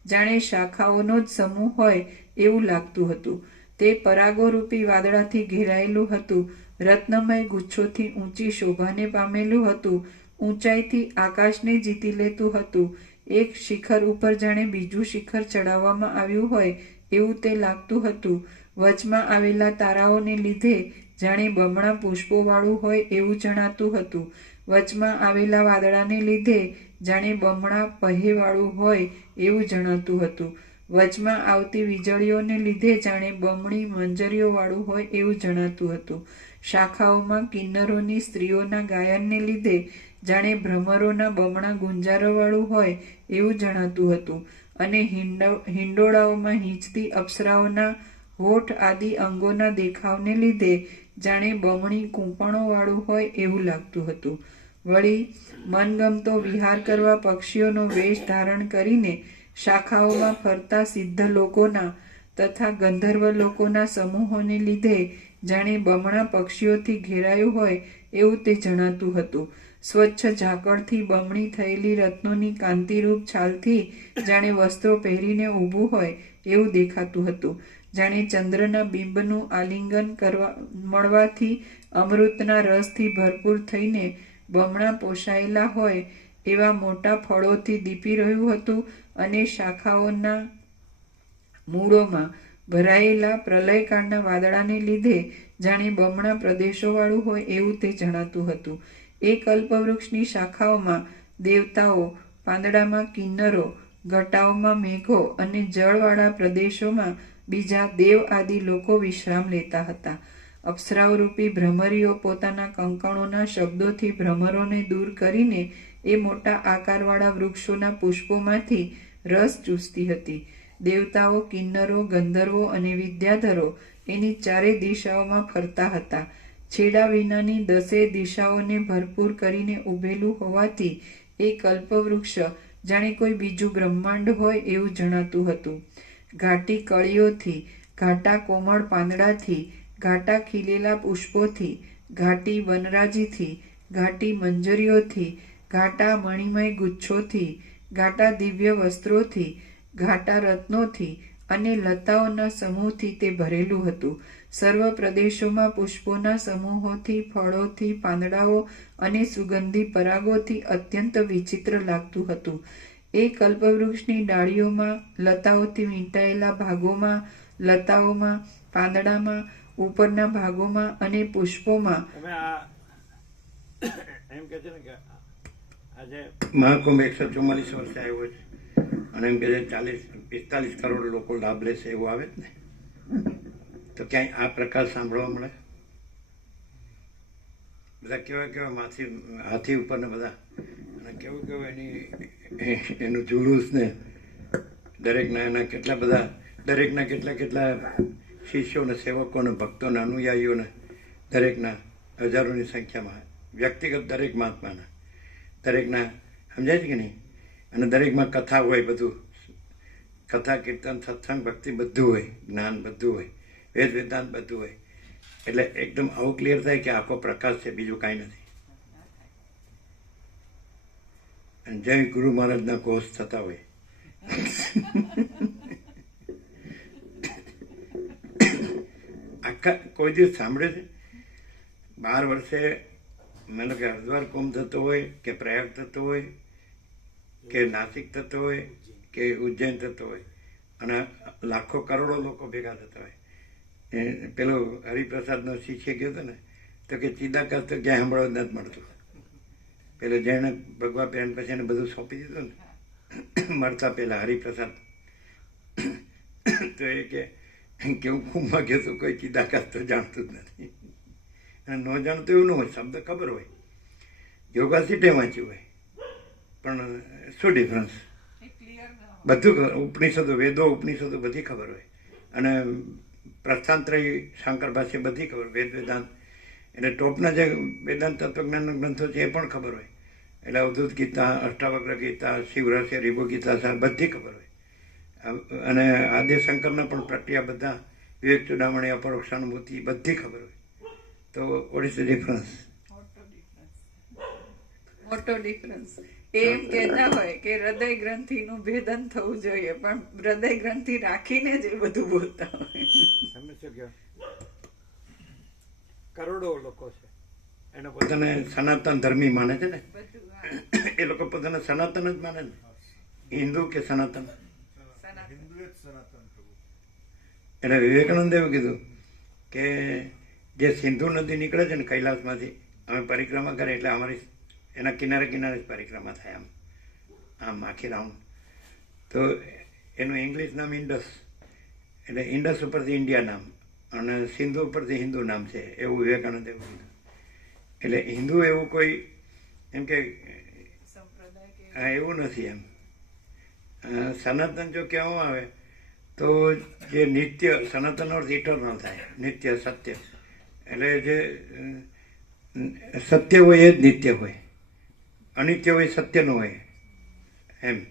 જાણે શાખાઓનો જ સમૂહ હોય એવું લાગતું હતું. તે પરાગોરૂપી વાદળાથી ઘેરાયેલું હતું, રત્નમય ગુચ્છોથી ઊંચી શોભાને પામેલું હતું, ઊંચાઈથી આકાશને જીતી લેતું હતું. એક શિખર ઉપર જાણે બીજું શિખર ચડાવવામાં આવ્યું હોય એવું તે લાગતું હતું. વચમાં આવેલા તારાઓને લીધે જાણે બમણા પુષ્પોવાળું હોય એવું જણાતું હતું. વચમાં આવેલા વાદળાને લીધે જાણે બમણા પહેવાળું હોય એવું જણાતું હતું. વચમાં આવતી વીજળીઓને લીધે જાણે બમણી મંજરીઓવાળું હોય એવું જણાતું હતું. શાખાઓમાં કિન્નરોની સ્ત્રીઓના ગાયનને લીધે જાણે ભ્રમરોના બમણા ગુંજારોવાળું હોય એવું જણાતું હતું. અને હિંડોળાઓમાં હીંચતી અપ્સરાઓના હોઠ આદિ અંગોના દેખાવને લીધે જાણે બમણી કૂંપણોવાળું હોય એવું લાગતું હતું. વળી મનગમતો વિહાર કરવા પક્ષીઓનો વેશ ધારણ કરીને શાખાઓમાં ફરતા સિદ્ધ લોકોના તથા ગંધર્વ લોકોના સમૂહોને લીધે જાણે બમણા પક્ષીઓથી ઘેરાયું હોય એવું તે જણાતું હતું. સ્વચ્છ ઝાકળથી બમણી થયેલી રત્નોની કાંતિરૂપ છાલથી જાણે વસ્ત્રો પહેરીને ઊભું હોય એવું દેખાતું હતું. જાણે ચંદ્રના બિંબનું આલિંગન મળવાથી અમૃતના રસથી ભરપૂર થઈને બમણા પોષાયેલા હોય એવા મોટા ફળોથી દીપી રહ્યું હતું. અને શાખાઓના મૂળોમાં ભરાયેલા પ્રલયકાળના વાદળાને લીધે જાણે બમણા પ્રદેશોવાળું હોય એવું તે જણાતું હતું. એ કલ્પવૃક્ષની શાખાઓમાં દેવતાઓ, પાંદડામાં કિન્નરો, ઘટાઓમાં મેઘો અને જળવાળા પ્રદેશોમાં બીજા દેવ આદિ લોકો વિશ્રામ લેતા હતા. અપ્સરાઓરૂપી ભ્રમરીઓ પોતાના કંકણોના શબ્દોથી ભ્રમરોને દૂર કરીને એ મોટા આકારવાળા વૃક્ષોના પુષ્પોમાંથી રસ ચૂસતી હતી. દેવતાઓ, કિન્નરો, ગંધર્વો અને વિદ્યાધરો એની ચારે દિશાઓમાં ફરતા હતા. છેડા વિનાની 10 દિશાઓને ભરપૂર કરીને ઉભેલું હોવાથી એ કલ્પવૃક્ષ જાણે કોઈ બીજું બ્રહ્માંડ હોય એવું જણાતું હતું. ઘાટી કળીઓથી, ઘાટા કોમળ પાંદડાથી, ઘાટા ખીલેલા પુષ્પોથી, ઘાટી વનરાજીથી, ઘાટી મંજરીઓથી, ઘાટા મણિમય ગુચ્છોથી, ઘાટા દિવ્ય વસ્ત્રોથી, ઘાટા રત્નોથી અને લતાઓના સમૂહથી તે ભરેલું હતું. સર્વ પ્રદેશોમાં પુષ્પોના સમૂહોથી, ફળોથી, પાંદડાઓ અને સુગંધી પરાગોથી અત્યંત વિચિત્ર લાગતું હતું. એ કલ્પવૃક્ષની ડાળીઓમાં, લતાઓથી વીંટાયેલા ભાગોમાં, લતાઓમાં, પાંદડામાં, ઉપરના ભાગોમાં અને પુષ્પોમાં તમે આ એમ કે છે ને કે આજે મહાકુંભ 144 વર્ષે આવ્યો છે અને એમ કે 40-45 કરોડ લોકો લાભ લેશે એવું આવે જ ને. તો ક્યાંય આ પ્રકાર સાંભળવા મળે? બધા કેવા હાથી ઉપર ને બધા અને કેવું એનું જુલુસ ને દરેકના એના કેટલા બધા દરેકના કેટલા શિષ્યોને, સેવકોને, ભક્તોને, અનુયાયીઓને, દરેકના હજારોની સંખ્યામાં, વ્યક્તિગત દરેક મહાત્માના, દરેકના, સમજાય છે કે નહીં? અને દરેકમાં કથા હોય, બધું કથા, કીર્તન, સત્સંગ, ભક્તિ બધું હોય, જ્ઞાન બધું હોય, વેદ વેદાંત બધું હોય. એટલે એકદમ આવું ક્લિયર થાય કે આખો પ્રકાશ છે, બીજું કાંઈ નથી. અને જય ગુરુ મહારાજના ઘોષ થતા હોય. આખા કોઈ દિવસ સાંભળે છે? 12 વર્ષે મને કે હરિદ્વાર કુંભ થતો હોય કે પ્રયાગ થતો હોય કે નાસિક થતો હોય કે ઉજ્જૈન થતો હોય અને લાખો કરોડો લોકો ભેગા થતા હોય. પેલો હરિપ્રસાદનો શિષ્ય ગયો હતો ને તો કે ચિદાકાશ તો ક્યાંય સાંભળવા જ નથી મળતું. પેલો જેણે ભગવા પહેરણ પછી એને બધું સોંપી દીધું ને મળતા પહેલા હરિપ્રસાદ, તો એ કે હું કુંભમાં ગયો તો કોઈ ચિદાકાશ તો જાણતું જ નથી. અને ન જાણતું એવું ન હોય, શબ્દ ખબર હોય, યોગા સીટે વાંચ્યું હોય, પણ શું ડિફરન્સ? બધું ઉપનિષદો, વેદો, ઉપનિષદો બધી ખબર હોય. અને પ્રસ્થાંત્રય શંકર ભાષ્ય બધી ખબર, વેદ વેદાંત એટલે ટોપના જે વેદાંત તત્વજ્ઞાનના ગ્રંથો છે એ પણ ખબર હોય. એટલે અવધૂત ગીતા, અષ્ટાવક્ર ગીતા, શિવરહસ્ય, રીભુ ગીતા સાર બધી ખબર હોય. અને આદ્યશંકરના પણ પ્રક્રિયા બધા, વિવેક ચૂડામણી, અપરોક્ષાનુભૂતિ બધી ખબર હોય. તો વોટ ઇઝ ધ ડિફરન્સ? મોટો ડિફરન્સ. એમ કહેતા હોય કે હૃદય ગ્રંથિનું ભેદન થવું જોઈએ, પણ હૃદય ગ્રંથિ રાખીને જ એ બધું બોલતા હોય. તમે શું કહો? કરોડો લોકો છે એનો પોતાને સનાતન ધર્મી માને છે ને, બધું એ લોકો પોતાને સનાતન જ માને ને, હિન્દુ કે સનાતન. હિન્દુ જ સનાતન પ્રભુ. એટલે વિવેકાનંદ એવું કીધું કે જે સિંધુ નદી નીકળે છે ને કૈલાસમાંથી, અમે પરિક્રમા કરીએ એટલે અમારી એના કિનારે કિનારે જ પરિક્રમા થાય, આમ આખી રાઉન્ડ. તો એનું ઇંગ્લિશ નામ ઇન્ડસ, એટલે ઇન્ડસ ઉપરથી ઇન્ડિયા નામ અને સિંધુ ઉપરથી હિન્દુ નામ છે, એવું વિવેકાનંદ એવું કીધું. એટલે હિન્દુ એવું કોઈ એમ કે હા એવું નથી એમ. સનાતન જો કહેવામાં આવે તો જે નિત્ય, સનાતન અર્થ ઇટરનલ થાય, નિત્ય સત્ય. એટલે જે સત્ય હોય એ જ નિત્ય હોય, અનિત્ય હોય સત્ય ન હોય એમ.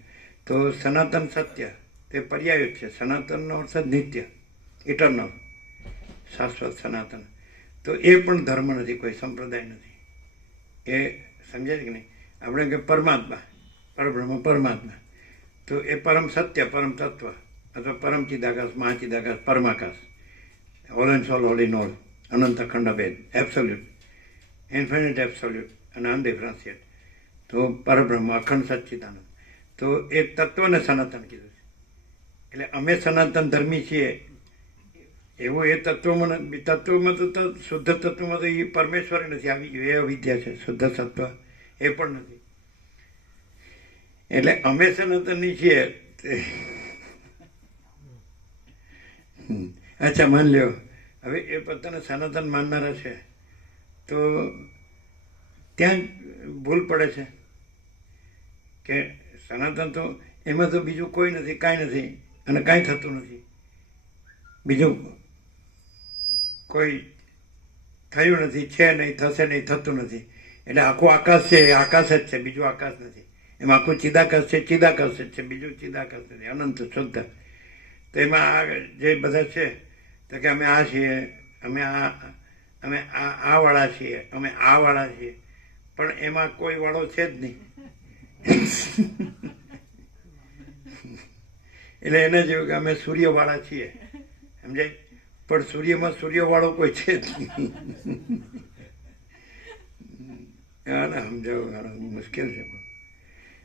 તો સનાતન સત્ય તે પર્યાય જ છે. સનાતનનો અર્થ જ નિત્ય, ઇટરનલ, શાશ્વત સનાતન. તો એ પણ ધર્મ નથી, કોઈ સંપ્રદાય નથી. એ સમજાય છે કે નહીં? આપણે કે પરમાત્મા, પરબ્રહ્મ પરમાત્મા, તો એ પરમ સત્ય, પરમ તત્વ, અથવા પરમ ચિદાકાશ, મહાચિદાકાશ, પરમાકાશ, all and soul, all in all, અનંત અખંડ ભેદ, એબ્સોલ્યુટ, ઇન્ફિનિટ એબ્સોલ્યુટ અને અનડિફરન્શિએટ. તો પરબ્રહ્મ, અખંડ સચ્ચિદાનંદ. તો એ તત્વને સનાતન કીધું છે. એટલે અમે સનાતન ધર્મી છીએ એવું એ તત્વમાં તો શુદ્ધ તત્વમાં તો એ પરમેશ્વર નથી આવી ગયું, એ અવિદ્યા છે. શુદ્ધ સત્વ એ પણ નથી. એટલે અમે સનાતનની છીએ. અચ્છા, માન લ્યો હવે એ પોતાને સનાતન માનનારા છે, તો ત્યાં ભૂલ પડે છે કે સનાતન તો એમાં તો બીજું કોઈ નથી, કાંઈ નથી અને કાંઈ થતું નથી, બીજું કોઈ થયું નથી, છે નહીં, થશે નહીં, થતું નથી. એટલે આખું આકાશ છે એ આકાશ જ છે, બીજું આકાશ નથી. એમાં આખું ચિદાકાશ છે, ચિદાકાશ જ છે, બીજું ચિદાકાશ નથી, અનંત શુદ્ધ. તો એમાં આ જે બધા છે તો કે અમે આ છીએ, અમે આ વાળા છીએ, અમે આ વાળા છીએ, પણ એમાં કોઈ વાળો છે જ નહીં. એટલે એને જેવું કે અમે સૂર્યવાળા છીએ, સમજાય? પણ સૂર્યમાં સૂર્યવાળો કોઈ છે જ નહીં. હા ને, સમજાવું ઘણું મુશ્કેલ છે.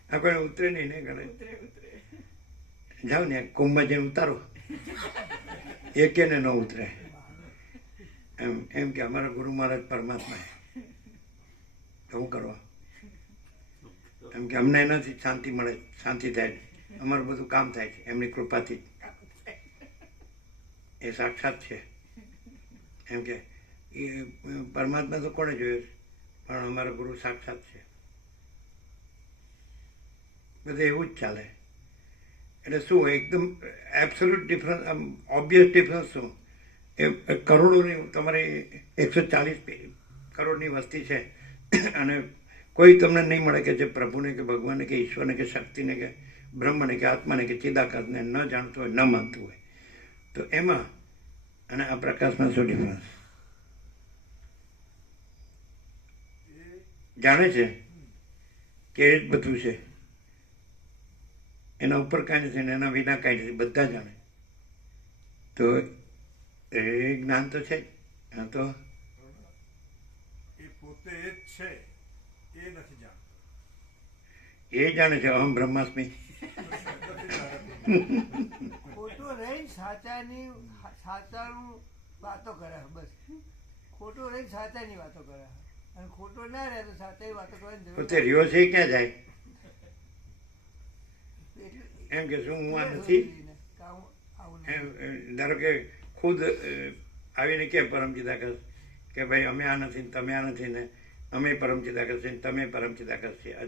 આ કોઈ ઉતરે નહીં ને ઘરે. જાઓ ને કુંભમાં જઈને ઉતારો, એકેને ન ઉતરે. એમ કે અમારા ગુરુ મહારાજ પરમાત્મા તો શું કરવા? એમ કે અમને એનાથી શાંતિ મળે, શાંતિ થાય, અમારું બધું કામ થાય છે એમની કૃપાથી. એ સાક્ષાત છે. એમ કે એ પરમાત્મા તો કોણે જોયું? પણ અમારા ગુરુ સાક્ષાત છે. બધું એવું જ ચાલે. એટલે શું એકદમ એબ્સોલ્યુટ ડિફરન્સ, આમ ઓબ્વિયસ ડિફરન્સ શું? એ કરોડોની, તમારી 140 કરોડની વસ્તી છે અને કોઈ તમને નહીં મળે કે જે પ્રભુને કે ભગવાનને કે ઈશ્વરને કે શક્તિને કે બ્રહ્મને કે આત્માને કે ચિદાકાશને ન જાણતું હોય, ન માનતું હોય. તો એમાં અને આ પ્રકાશમાં શું ડિફરન્સ? જાણે છે કે એ જ બધું છે, એના ઉપર કાંઈ નથી ને એના વિના કાંઈ નથી, બધા જાણે. તો એ જ્ઞાન તો છે જ. હા, તો એ પોતે જ છે, એ નથી જાણતો. એ જાણે છે અહમ બ્રહ્માસ્મિ. ખોટું રહીને સાચાનું વાતો કરે, બસ. ખોટું રહીને સાચાની વાતો કરે, અને ખોટું ના રહે તો સાચાની વાતો કરવાની જરૂર પોતે રહ્યો છે એ ક્યાં જાય? એમ કે શું હું આ નથી? ધારો કે ખુદ આવીને કે પરમચિદાકાશ કે ભાઈ અમે આ નથી, તમે આ નથી ને અમે પરમચિદાકાશ છે, તમે પરમચિદાકાશ છે, આ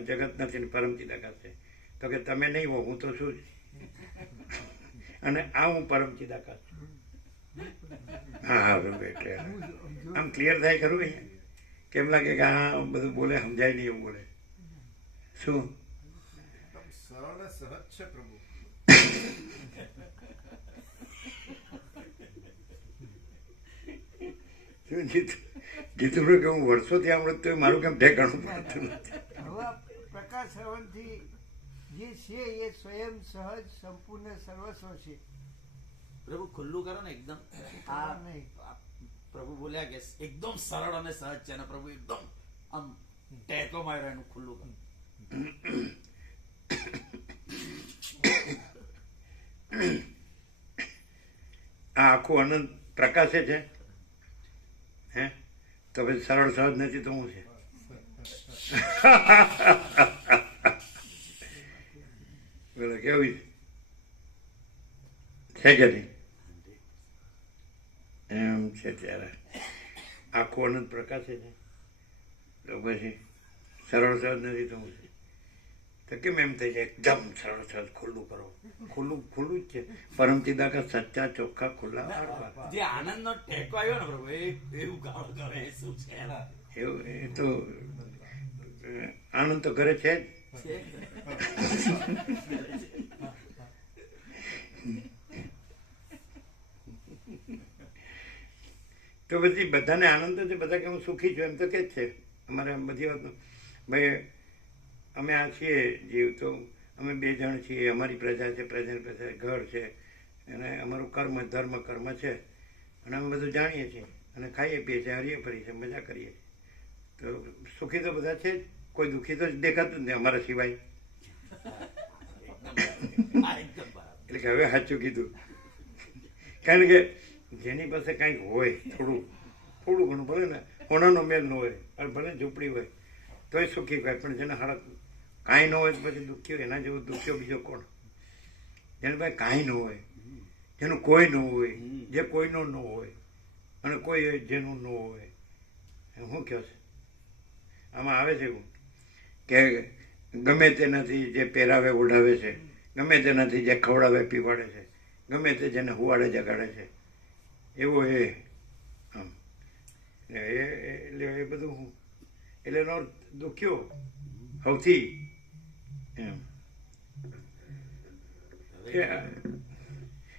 જગત નથી ને પરમચિદાકાશ છે. તો કે તમે નહીં હો, હું તો શું જ. અને આ હું પરમચિદાકાશ છું. હા, એટલે આમ ક્લિયર થાય ખરું અહીંયા કેમ લાગે કે આ બધું બોલે સમજાય નહીં એવું બોલે? શું એકદમ સરળ ને સહજ છે પ્રભુ. શું જીતુભાઈ કે હું વર્ષોથી સાંભળું તો મારું કેમ ઠેકાણું પડતું નથી? હવે આ પ્રકાશ શ્રવણથી જે છે એ સ્વયં સહજ સંપૂર્ણ સર્વસ્વ છે. પ્રભુ ખુલ્લું કરો ને એકદમ. આ આ પ્રભુ બોલ્યા કે એકદમ સરળ અને સહજ છે અને પ્રભુ એકદમ આમ ટેકો માર્યો એનું ખુલ્લું કરો. આ આખું અનંત પ્રકાશે છે હે? તો પછી સરળ સહજ નથી તો શું છે? બોલો કેવું છે કે નહીં? એમ છે ત્યારે આખું અનંત પ્રકાશે છે તો પછી સરળ સહજ નથી તો શું છે? તો કેમ એમ થઈ જાય એકદમ સરળ સહજ ખુલ્લું કરો? ખુલ્લું ખુલ્લું જ છે. પરમ ચિદાકા સચ્ચા ચોખ્ખા ખુલ્લા આડવા. જે આનંદનો ટેકો આવ્યો ને પ્રભુ એ એવું ગાળો કરે એ શું છે? એવું એ તો આનંદ તો કરે છે જ. તો પછી બધાને આનંદ છે, બધા કે હું સુખી છું એમ તો કે જ છે. અમારે આમ બધી વાત ભાઈ અમે આ છીએ જીવ તો અમે 2 જણ છીએ, અમારી પ્રજા છે, પ્રજાની પ્રજા ઘર છે અને અમારું કર્મ ધર્મ કર્મ છે અને અમે બધું જાણીએ છીએ અને ખાઈએ પીએ છીએ, હરીએ ફરીએ છીએ, મજા કરીએ છીએ. તો સુખી તો બધા છે જ, કોઈ દુઃખી તો દેખાતું જ નહીં અમારા સિવાય. એટલે કે હવે સાચું કીધું. કારણ કે જેની પાસે કંઈક હોય થોડું ઘણું ભલે ને હોનાનો મેલ ન હોય અને ભલે ઝૂંપડી હોય તોય સુખી હોય, પણ જેને હળક કાંઈ ન હોય તો પછી દુઃખી હોય. એના જેવો દુઃખ્યો બીજો કોણ? જેને ભાઈ કાંઈ ન હોય, જેનું કોઈ ન હોય, જે કોઈનો ન હોય અને કોઈ જેનું ન હોય. શું કહે છે આમાં? આવે છે એવું કે ગમે તે નથી જે પહેરાવે ઓઢાવે છે, ગમે તે નથી જે ખવડાવે પીવાડે છે, ગમે તે જેને હુવાડે જગાડે છે, એવો એ આમ એટલે એ બધું હું એટલે એનો દુખ્યો સૌથી એમ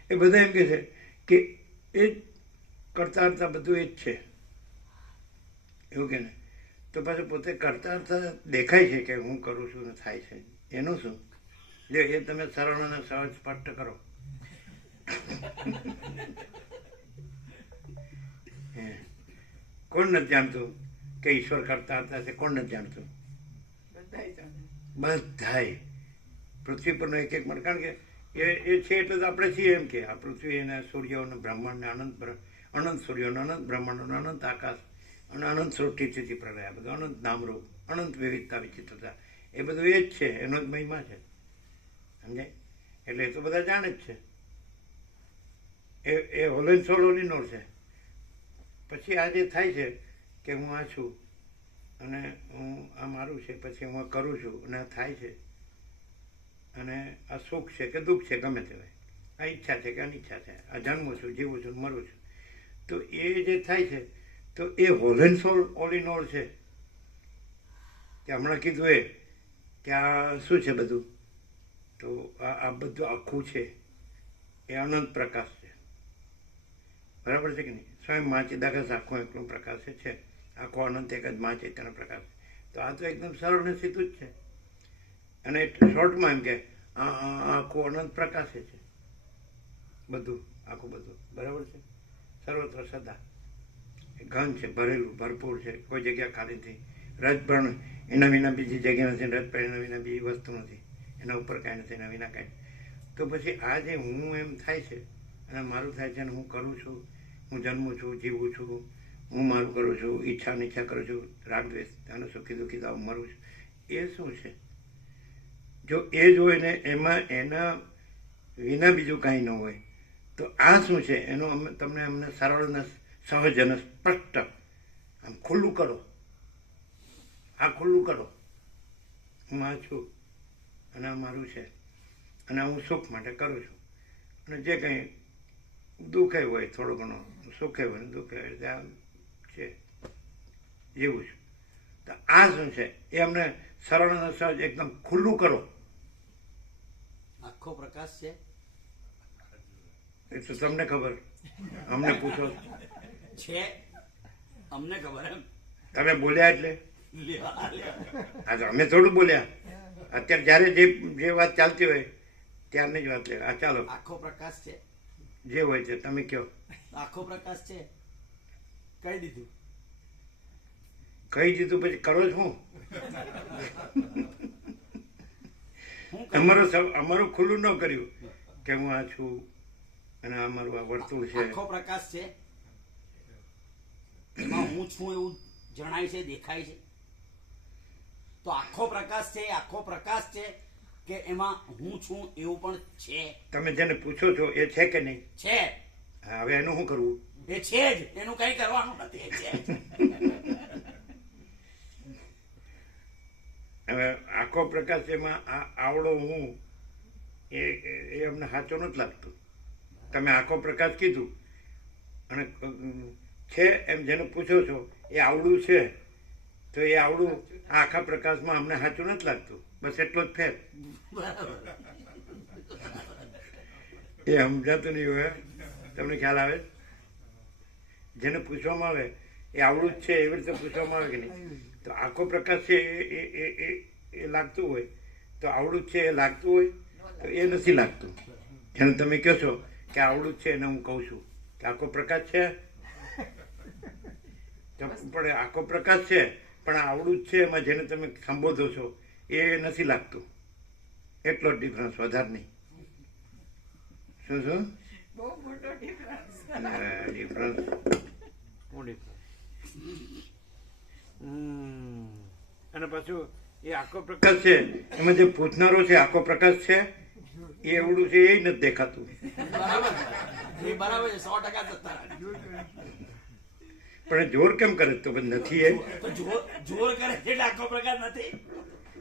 એ બધા એમ કે છે કે એ જ કરતા કરતા બધું એ જ છે એવું કે ને. તો પાછું પોતે કરતા કરતા દેખાય છે કે હું કરું છું ને થાય છે એનું શું? જો એ તમે સરળ અને સહજ સ્પષ્ટ કરો. કોણ નથી જાણતું કે ઈશ્વર કરતા હતા છે? કોણ નથી જાણતું? બધાય પૃથ્વી પરનો એક મણ. કારણ કે એ છે એટલે તો આપણે છીએ એમ કે આ પૃથ્વી અને સૂર્યો અને બ્રહ્માંડને અનંત સૂર્યોનો અનંત બ્રહ્માંડોનો અનંત આકાશ અને અનંત સૃષ્ટિ પ્રલય, બધું અનંત નામરૂપ, અનંત વિવિધતા વિચિત્રતા, એ બધું એ જ છે, એનો જ મહિમા છે. સમજાય? એટલે એ તો બધા જાણે જ છે. એ હોલેન સોલોની નોર છે. પછી આ જે થાય છે કે હું આ છું અને હું આ મારું છે, પછી હું આ કરું છું અને આ થાય છે અને આ સુખ છે કે દુઃખ છે ગમે તે હોય, આ ઈચ્છા છે કે અનિચ્છા છે, આ જન્મું છું, જીવું છું, મરું છું, તો એ જે થાય છે તો એ હોલેન સોલ ઓલ ઇન ઓલ છે. કે હમણાં કીધું એ કે આ શું છે બધું? તો આ બધું આખું છે એ અનંત પ્રકાશ છે. બરાબર છે કે નહીં? સ્વયં મા ચિદાકાશ આખો એકલો પ્રકાશ છે, આખો અનંત એક જ મા ચૈતન્ય પ્રકાશ. તો આ તો એકદમ સરળ ને સીધું જ છે. અને શોર્ટમાં એમ કે આખું અનંત પ્રકાશે છે બધું, આખું બધું. બરાબર છે? સર્વત્ર સદા ઘન છે, ભરેલું, ભરપૂર છે, કોઈ જગ્યા ખાલી નથી. રજ પણ એના વિના બીજી જગ્યા નથી, રજ પણ એના વિના બીજી વસ્તુ નથી, એના ઉપર કાંઈ નથી, એના વિના કાંઈ. તો પછી આ જે હું એમ થાય છે અને મારું થાય છે અને હું કરું છું, હું જન્મું છું, જીવું છું, હું મારું કરું છું, ઈચ્છા અનિચ્છા કરું છું, રાગ દ્વેષ અને સુખી દુઃખી તો મરું છું, એ શું છે? જો એ જ હોય ને એમાં એના વિના બીજું કાંઈ ન હોય તો આ શું છે? એનું તમને અમને સરળ અને સહજ અને સ્પષ્ટ આમ ખુલ્લું કરો. આ ખુલ્લું કરો. હું આ છું અને આ મારું છે અને હું સુખ માટે કરું છું અને જે કંઈ દુઃખે હોય થોડું ઘણું, સુખે હોય ને દુઃખે હોય, આ છે જેવું છે. તો આ શું છે એ અમને સરળ અને સહજ એકદમ ખુલ્લું કરો. આખો પ્રકાશ છે. એ તો તમને ખબર, અમને પૂછો. છે અમને ખબર એમ. તમે બોલ્યા એટલે લ્યો. હા, તો અમે થોડું બોલ્યા. અત્યારે જ્યારે જે વાત ચાલતી હોય ત્યારની જ વાત લે. આ ચાલો, આખો પ્રકાશ છે. જે હોય છે તમે કહો. આખો પ્રકાશ છે. કહી દીધું. કહી દીધું પછી કરો જ હું? હું કહી અમારું ખુલ્લું ન કર્યું કે હું આ છું અને આ મારું આ વર્તુળ છે. આખો પ્રકાશ છે. એમાં હું છું એવું જણાય છે, દેખાય છે. તો આખો પ્રકાશ છે, આખો પ્રકાશ છે કે એમાં હું છું એવું પણ છે. તમે જેને પૂછો છો એ છે કે નહીં? છે. હા, હવે એનું શું કરવું? એ છે જ, એનું કઈ કરવાનું નથી. એ છે જ. હવે આખો પ્રકાશ એમાં આવડો હું એ અમને સાચો નથી લાગતું. તમે આખો પ્રકાશ કીધું અને છે એમ જેને પૂછો છો એ આવડું છે, તો એ આવડું આખા પ્રકાશમાં અમને સાચું નથી લાગતું. બસ એટલો જ ફેર. એ સમજાતું નહીં હોય. તમને ખ્યાલ આવે? જેને પૂછવામાં આવે એ આવડું જ છે એવી રીતે પૂછવામાં આવે કે નહીં? તો આખો પ્રકાશ છે એ લાગતું હોય તો આવડું જ છે એ લાગતું હોય તો એ નથી લાગતું. જેને તમે કહો છો કે આવડું જ છે એને હું કહું છું કે આખો પ્રકાશ છે, પણ આખો પ્રકાશ છે પણ આવડું જ છે એમાં જેને તમે સંબોધો છો એ નથી લાગતું. એટલો જ ડિફરન્સ, વધારે નહીં. શું શું બહુ મોટો ડિફરન્સ. ડિફરન્સ? અને પાછું એ આખો પ્રકાશ પ્રકાશ છે એમાં જે પૂછનારો છે આખો પ્રકાશ છે એ એવડું છે એ નથી દેખાતું. બરાબર છે. એ બરાબર છે. 100% સત્તા. પણ એ જોર કેમ કરે? તો પછી નથી એ. તો જોર કરે છે એટલે આખો પ્રકાશ નથી.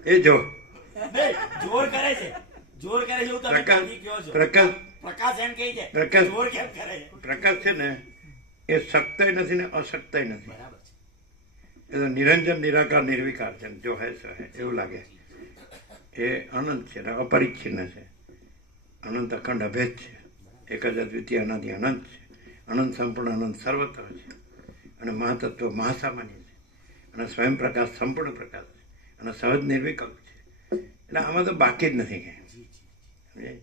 એ જો નહીં, જોર કરે છે. જોર કરે છે એવું તમે કાઢી કહો છો. પ્રકાશ એમ કહી છે. પ્રકાશ. જોર કેમ કરે છે? પ્રકાશ છે ને એ સખતાય નથી ને અશક્તાય નથી. બરાબર છે. એ તો નિરંજન નિરાકાર નિર્વિકાર છે. જો હે સો હે એવું લાગે. એ અનંત છે ને અપરિચ્છિન્ન છે. અનંત અખંડ અભેદ છે. એક જ અદ્વિતીય અનાદિ અનંત છે. અનંત સંપૂર્ણ અનંત સર્વત્ર છે. અને મહાતત્વ મહાસામાન્ય છે. અને સ્વયં પ્રકાશ સંપૂર્ણ પ્રકાશ છે. અને સહજ નિર્વિકલ્પ છે. એટલે આમાં તો બાકી જ નથી કે. સમજાય?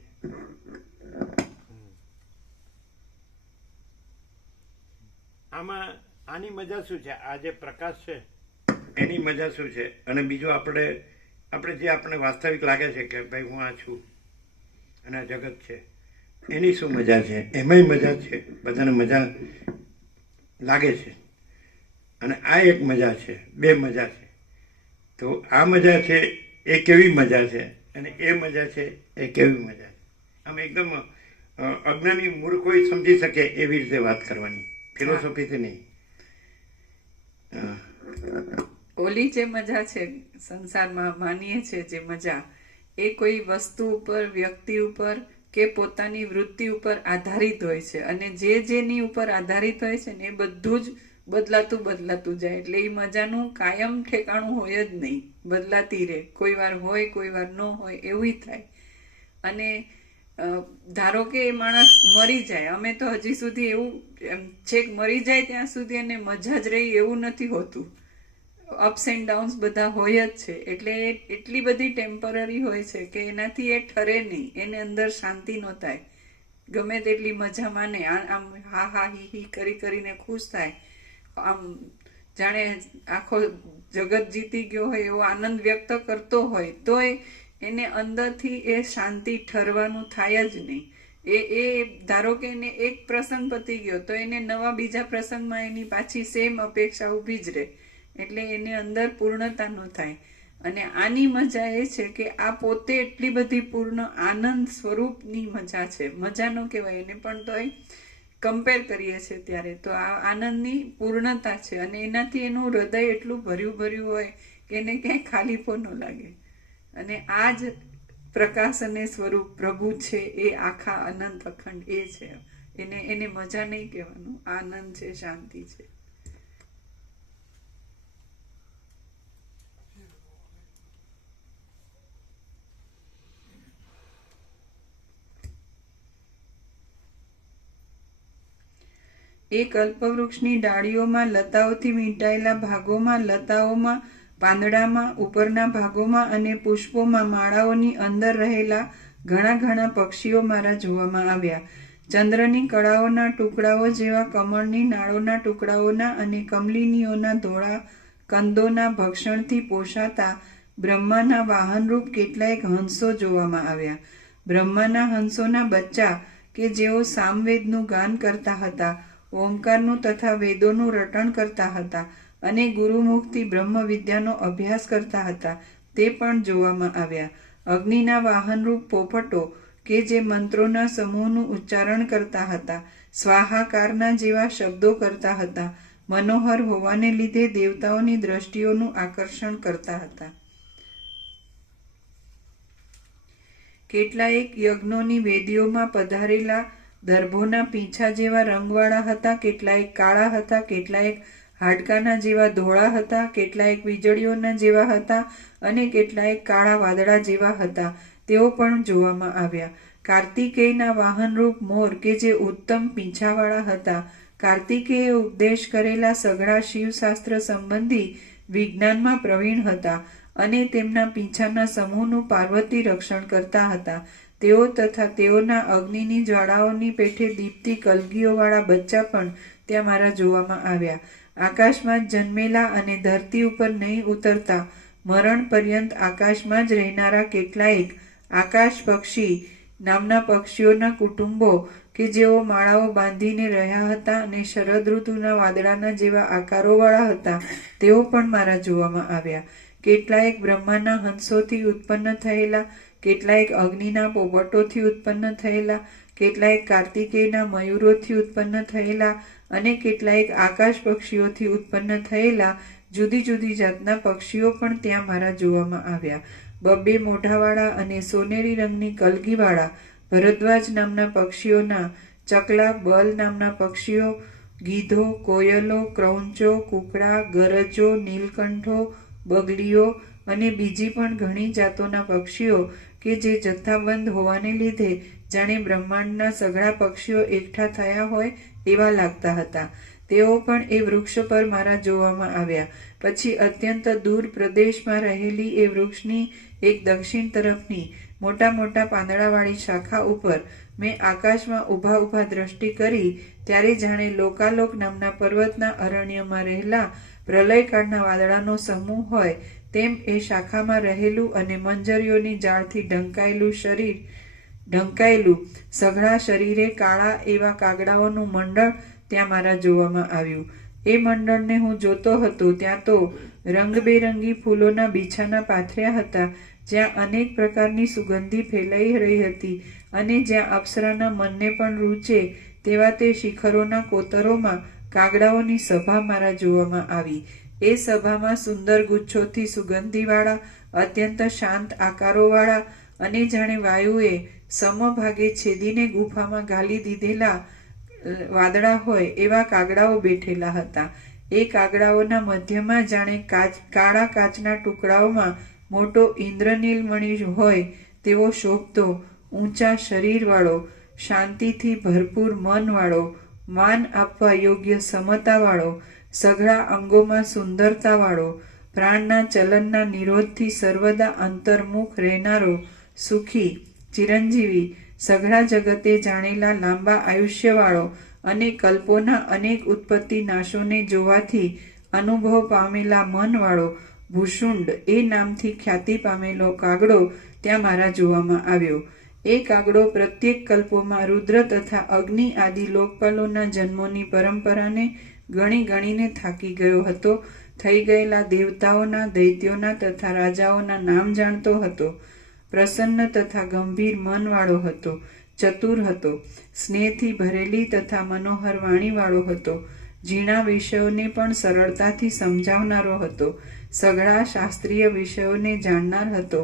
આમાં આની મજા શું છે? આ જે પ્રકાશ છે એની મજા શું છે? અને બીજું આપણે જે આપણે વાસ્તવિક લાગે છે કે ભાઈ હું આ છું અને આ જગત છે, એની શું મજા છે? એમાંય મજા છે. બધાને મજા લાગે છે. અને આ એક મજા છે. બે મજા છે. તો આ મજા છે એ કેવી મજા છે અને એ મજા છે એ કેવી મજા છે? આમ એકદમ અજ્ઞાની મૂર્ખ કોઈ સમજી શકે એવી રીતે વાત કરવાની, ફિલોસોફીથી નહીં. ઓલી જે મજા છે સંસારમાં માનીએ છે જે મજા, એ કોઈ વસ્તુ ઉપર, વ્યક્તિ ઉપર કે પોતાની વૃત્તિ ઉપર આધારિત હોય છે. અને જેની ઉપર આધારિત હોય છે ને એ બધું જ બદલાતું જાય. એટલે એ મજાનું કાયમ ઠેકાણું હોય જ નહીં, બદલાતી રહે. કોઈ વાર હોય, કોઈ વાર ન હોય, એવું થાય. અને ધારો કે એ માણસ મરી જાય, અમે તો હજી સુધી એવું છેક મરી જાય ત્યાં સુધી એને મજા જ રહી એવું નથી હોતું. અપ્સ એન્ડ ડાઉન્સ બધા હોય જ છે. એટલે એટલી બધી ટેમ્પરરી હોય છે કે એનાથી એ ઠરે નહીં, એને અંદર શાંતિ ન થાય. ગમે તેટલી મજા માને, આમ હા હા હી હી કરીને ખુશ થાય, આમ જાણે આખો જગત જીતી ગયો હોય એવો આનંદ વ્યક્ત કરતો હોય, તોય એને અંદરથી એ શાંતિ ઠરવાનું થાય જ નહીં. એ ધારો કે એને એક પ્રસંગ પતી ગયો તો એને નવા બીજા પ્રસંગમાં એની પાછી સેમ અપેક્ષા ઊભી જ રહે. એટલે એને અંદર પૂર્ણતા ન થાય. અને આની મજા એ છે કે આ પોતે એટલી બધી પૂર્ણ આનંદ સ્વરૂપની મજા છે. મજા ન કહેવાય એને, પણ તોય કમ્પેર કરીએ છીએ ત્યારે તો આ આનંદની પૂર્ણતા છે. અને એનાથી એનું હૃદય એટલું ભર્યું હોય કે એને ક્યાંય ખાલીપો ન લાગે. અને આ જ પ્રકાશ અને સ્વરૂપ પ્રભુ છે એ આખા અનંત અખંડ એ છે. એને મજા નહીં કહેવાનું, આનંદ છે, શાંતિ છે. એ કલ્પવૃક્ષની ડાળીઓમાં, લતાઓથી વીંટાયેલા ભાગોમાં, લતાઓમાં, પાંદડામાં, ઉપરના ભાગોમાં અને પુષ્પોમાં, માળાઓની અંદર રહેલા ઘણા ઘણા પક્ષીઓ મારા જોવામાં આવ્યા. ચંદ્રની કળાઓના ટુકડાઓ જેવા, કમળની નાળોના ટુકડાઓના અને કમલિનીઓના ધોળા કંદોના ભક્ષણથી પોષાતા બ્રહ્માના વાહનરૂપ કેટલાયક હંસો જોવામાં આવ્યા. બ્રહ્માના હંસોના બચ્ચા કે જેઓ સામવેદનું ગાન કરતા હતા, ઓમકારનું તથા વેદોનું રટણ કરતા હતા અને ગુરુમુખથી બ્રહ્મ વિદ્યાનો અભ્યાસ કરતા હતા, તે પણ જોવામાં આવ્યા. અગ્નિના વાહનરૂપ પોપટો કે જે મંત્રોના સમૂહનું ઉચ્ચારણ કરતા હતા, સ્વાહાકારના જેવા શબ્દો કરતા હતા, મનોહર હોવાને લીધે દેવતાઓની દ્રષ્ટિઓનું આકર્ષણ કરતા હતા. કેટલાયક યજ્ઞોની વેદીઓમાં પધારેલા દર્ભોના પીંછા જેવા રંગવાળા હતા, કેટલાયક કાળા હતા, કેટલાયક હાડકાના જેવા ધોળા હતા, કેટલાયક વીજળીઓના જેવા હતા અને કેટલાયક કાળા વાદળા જેવા હતા, તેઓ પણ જોવામાં આવ્યા. કાર્તિકેયના વાહનરૂપ મોર કે જે ઉત્તમ પીંછાવાળા હતા, કાર્તિકેયે ઉપદેશ કરેલા સઘળા શિવશાસ્ત્ર સંબંધી વિજ્ઞાનમાં પ્રવીણ હતા અને તેમના પીંછાના સમૂહનું પાર્વતી રક્ષણ કરતા હતા. તેઓ તથા તેઓના અગ્નિની જ્વાળાઓની પેઠે દીપતી કલગીઓવાળા બચ્ચા પણ ત્યાં મારા જોવામાં આવ્યા. આકાશમાં જ જન્મેલા અને ધરતી ઉપર નહીં ઉતરતા, મરણ પર્યંત આકાશમાં જ રહેનારા કેટલાયક આકાશ પક્ષી નામના પક્ષીઓના કુટુંબો કે જેઓ માળાઓ બાંધીને રહ્યા હતા અને શરદ ઋતુના વાદળાના જેવા આકારોવાળા હતા, તેઓ પણ મારા જોવામાં આવ્યા. કેટલાયક બ્રહ્માના હંસોથી ઉત્પન્ન થયેલા, કેટલાયક અગ્નિના પોપટોથી ઉત્પન્ન થયેલા, કેટલાયક કાર્તિકેયના મયુરોથી ઉત્પન્ન થયેલા અને કેટલાયક આકાશ પક્ષીઓથી ઉત્પન્ન થયેલા જુદી જુદી જાતના પક્ષીઓ પણ ત્યાં મારા જોવામાં આવ્યા. બબ્બે મોઢાવાળા અને સોનેરી રંગની કલગીવાળા ભરદ્વાજ નામના પક્ષીઓના, ચકલા, બલ નામના પક્ષીઓ, ગીધો, કોયલો, ક્રૌંચો, કુકડા, ગરજો, નીલકંઠો, બગલીઓ અને બીજી પણ ઘણી જાતોના પક્ષીઓ કે જે જથ્થાબંધ હોવાને લીધે જાણે બ્રહ્માંડના સઘળા પક્ષીઓ એકઠા થયા હોય એવા લાગતા હતા, તેઓ પણ એ વૃક્ષ પર મારા જોવામાં આવ્યા. પછી અત્યંત દૂર પ્રદેશમાં રહેલી એ વૃક્ષની એક દક્ષિણ તરફની મોટા મોટા પાંદડાવાળી શાખા ઉપર મેં આકાશમાં ઊભા ઊભા દ્રષ્ટિ કરી ત્યારે જાણે લોકાલોક નામના પર્વતના અરણ્યમાં રહેલા પ્રલયકાળના વાદળાનો સમૂહ હોય તેમ એ શાખામાં રહેલું અને મંજરીઓની જાળથી ઢંકાયેલું સઘળા શરીરે કાળા એવા કાગડાઓનું મંડળ ત્યાં મારા જોવામાં આવ્યું. એ મંડળને હું જોતો હતો ત્યાં તો રંગબેરંગી ફૂલોના બીછાના પાથર્યા હતા, જ્યાં અનેક પ્રકારની સુગંધી ફેલાઈ રહી હતી અને જ્યાં અપ્સરાના મનને પણ રૂચે તેવા તે શિખરોના કોતરોમાં કાગડાઓની સભા મારા જોવામાં આવી. એ સભામાં સુંદર ગુચ્છોથી સુગંધીવાળા, અત્યંત શાંત આકારોવાળા અને જાણે વાયુએ સમભાગે છેદીને ગુફામાં ગાલી દીધેલા વાદળા હોય એવા કાગડાઓ બેઠેલા હતા. એ કાગડાઓના મધ્યમાં જાણે કાળા કાચના ટુકડાઓમાં મોટો ઇન્દ્રનીલમણિ હોય તેવો શોભતો, ઊંચા શરીરવાળો, શાંતિથી ભરપૂર મનવાળો, માન આપવા યોગ્ય સમતાવાળો, સઘળા અંગોમાં સુંદરતાવાળો, પ્રાણના ચલનના નિરોધથી સર્વદા અંતર્મુખ રહેનારો, સુખી, ચિરંજીવી, સઘળા જગતે જાણેલા લાંબા આયુષ્યવાળો અને કલ્પોના અનેક ઉત્પત્તિ નાશોને જોવાથી અનુભવ પામેલા મનવાળો ભૂષુંડ એ નામથી ખ્યાતિ પામેલો કાગડો ત્યાં મારા જોવામાં આવ્યો. એ કાગડો પ્રત્યેક કલ્પોમાં રુદ્ર તથા અગ્નિ આદિ લોકપાલોના જન્મોની પરંપરાને ગણી ગણીને થાકી ગયો હતો. થઈ ગયેલા દેવતાઓના, દૈત્યોના તથા રાજાઓના નામ જાણતો હતો. પ્રસન્ન તથા ગંભીર મનવાળો હતો. ચતુર હતો. સ્નેહથી ભરેલી તથા મનોહર વાણીવાળો હતો. ઝીણા વિષયોને પણ સરળતાથી સમજાવનારો હતો. સઘળા શાસ્ત્રીય વિષયોને જાણનાર હતો.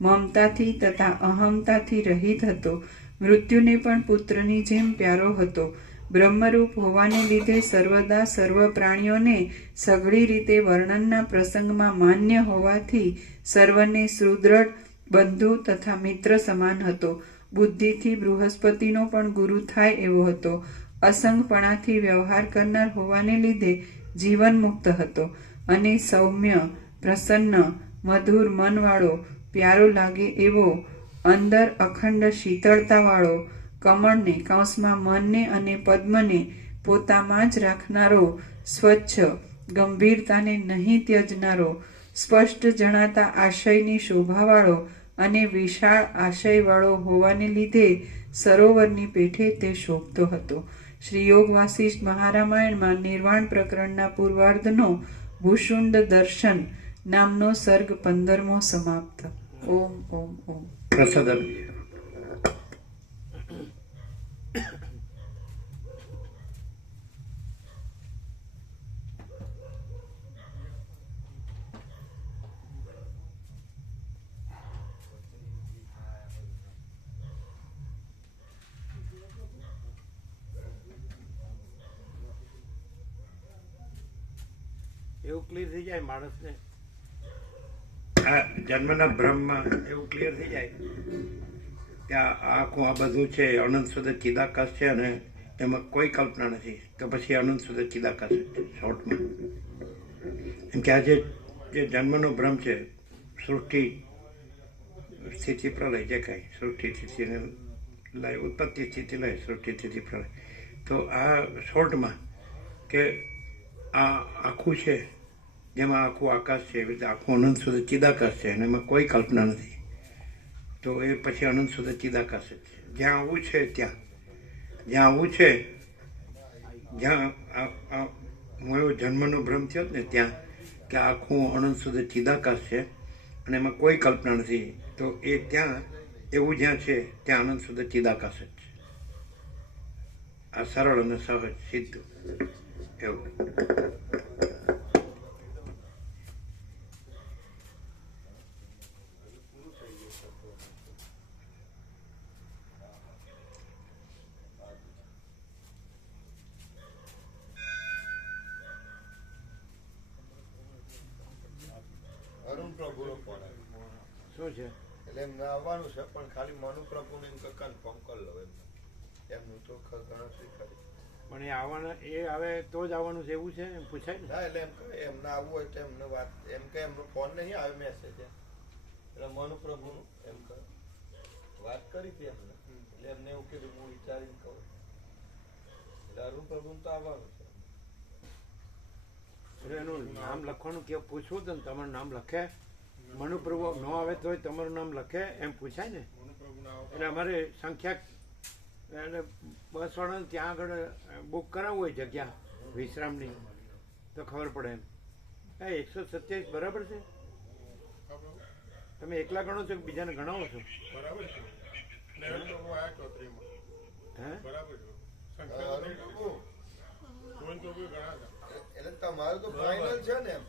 મમતાથી તથા અહમતાથી રહિત હતો. મૃત્યુને પણ પુત્રની જેમ પ્યારો હતો. બ્રહ્મરૂપ હોવાને લીધે સર્વદા સર્વ પ્રાણીઓને સઘળી રીતે વર્ણનના પ્રસંગમાં માન્ય હોવાથી સર્વને સુદૃઢ બંધુ તથા મિત્ર સમાન હતો. બુદ્ધિથી બૃહસ્પતિનો પણ ગુરુ થાય એવો હતો. અસંગપણાથી વ્યવહાર કરનાર હોવાને લીધે જીવન મુક્ત હતો અને સૌમ્ય, પ્રસન્ન, મધુર મનવાળો, પ્યારો લાગે એવો, અંદર અખંડ શીતળતાવાળો, કમળને કૌંસમાં મનને અને પદ્મને પોતામાં જ રાખનારો, સ્વચ્છ, ગંભીરતાને નહીં ત્યજનારો, સ્પષ્ટ જણાતા આશયની શોભાવાળો અને વિશાળ આશયવાળો હોવાને લીધે સરોવરની પેઠે તે શોભતો હતો. શ્રી યોગ વાસિષ્ઠ મહારામાયણમાં નિર્વાણ પ્રકરણના પૂર્વાર્ધનો ભૂષુંડ દર્શન નામનો સર્ગ 15મો સમાપ્ત. ઓમ ઓમ ઓમ. પ્રસાદ આપીએ. એવું ક્લિયર થઈ જાય માણસને. આ જન્મના ભ્રમમાં એવું ક્લિયર થઈ જાય કે આ આખું આ બધું છે અનંત શુદ્ધ ચિદાકાશ છે અને એમાં કોઈ કલ્પના નથી, તો પછી અનંત શુદ્ધ ચિદાકાશ જ છે શોર્ટમાં. એમ કે આજે જે જન્મનો ભ્રમ છે, સૃષ્ટિ સ્થિતિ પ્રલય, જે કાંઈ સૃષ્ટિ સ્થિતિને લય, ઉત્પત્તિ સ્થિતિ લય, સૃષ્ટિ સ્થિતિ પ્રલય, તો આ શોર્ટમાં કે આ આખું છે જેમાં આખું આકાશ છે, એવી રીતે આખું અનંત શુદ્ધ ચિદાકાશ છે અને એમાં કોઈ કલ્પના નથી, તો એ પછી અનંત શુદ્ધ ચિદાકાશ જ છે. જ્યાં આવું છે ત્યાં, જ્યાં આવું છે, જ્યાં હું એવો જન્મનો ભ્રમ થયો ને ત્યાં કે આખું અનંત શુદ્ધ ચિદાકાશ છે અને એમાં કોઈ કલ્પના નથી, તો એ ત્યાં એવું જ્યાં છે ત્યાં અનંત શુદ્ધ ચિદાકાશ જ છે. આ સરળ અને સહજ સીધું એવું. અરુણ પ્રભુનો ફોન આવ્યો. શું છે? એટલે એમને આવવાનું છે પણ ખાલી મનુ પ્રભુને એમ કન્ફર્મ કરી લો એમને. એમનું તો ગણતરી કરી. પણ એ આવવાના, એ આવે તો જ આવવાનું છે એવું છે એમ પૂછાય ને? ના એટલે એમ કહે એમને આવવું હોય તો એમને વાત એમ કે એમનો ફોન નહીં આવે મેસેજ એટલે મનુ પ્રભુનું એમ કહે વાત કરી હતી એમને. એટલે એમને એવું કીધું હું વિચારીને કહું. એટલે અરુણ પ્રભુને તો આવવાનું છે. એટલે એનું નામ લખવાનું કે પૂછવું હતું ને, તમારું નામ લખે? મનુપ્રભુ ન આવે તોય તમારું નામ લખે એમ પૂછાય ને? એટલે અમારે સંખ્યા એટલે બસવાળાને ત્યાં આગળ બુક કરાવવું હોય જગ્યા વિશ્રામની તો ખબર પડે એમ. હા, 127 બરાબર છે? તમે એકલા ગણો છો કે બીજાને ગણાવો છો? બરાબર છે. હે? અરુણ પ્રભુ એટલે તમારું તો ફાઇનલ છે ને એમ.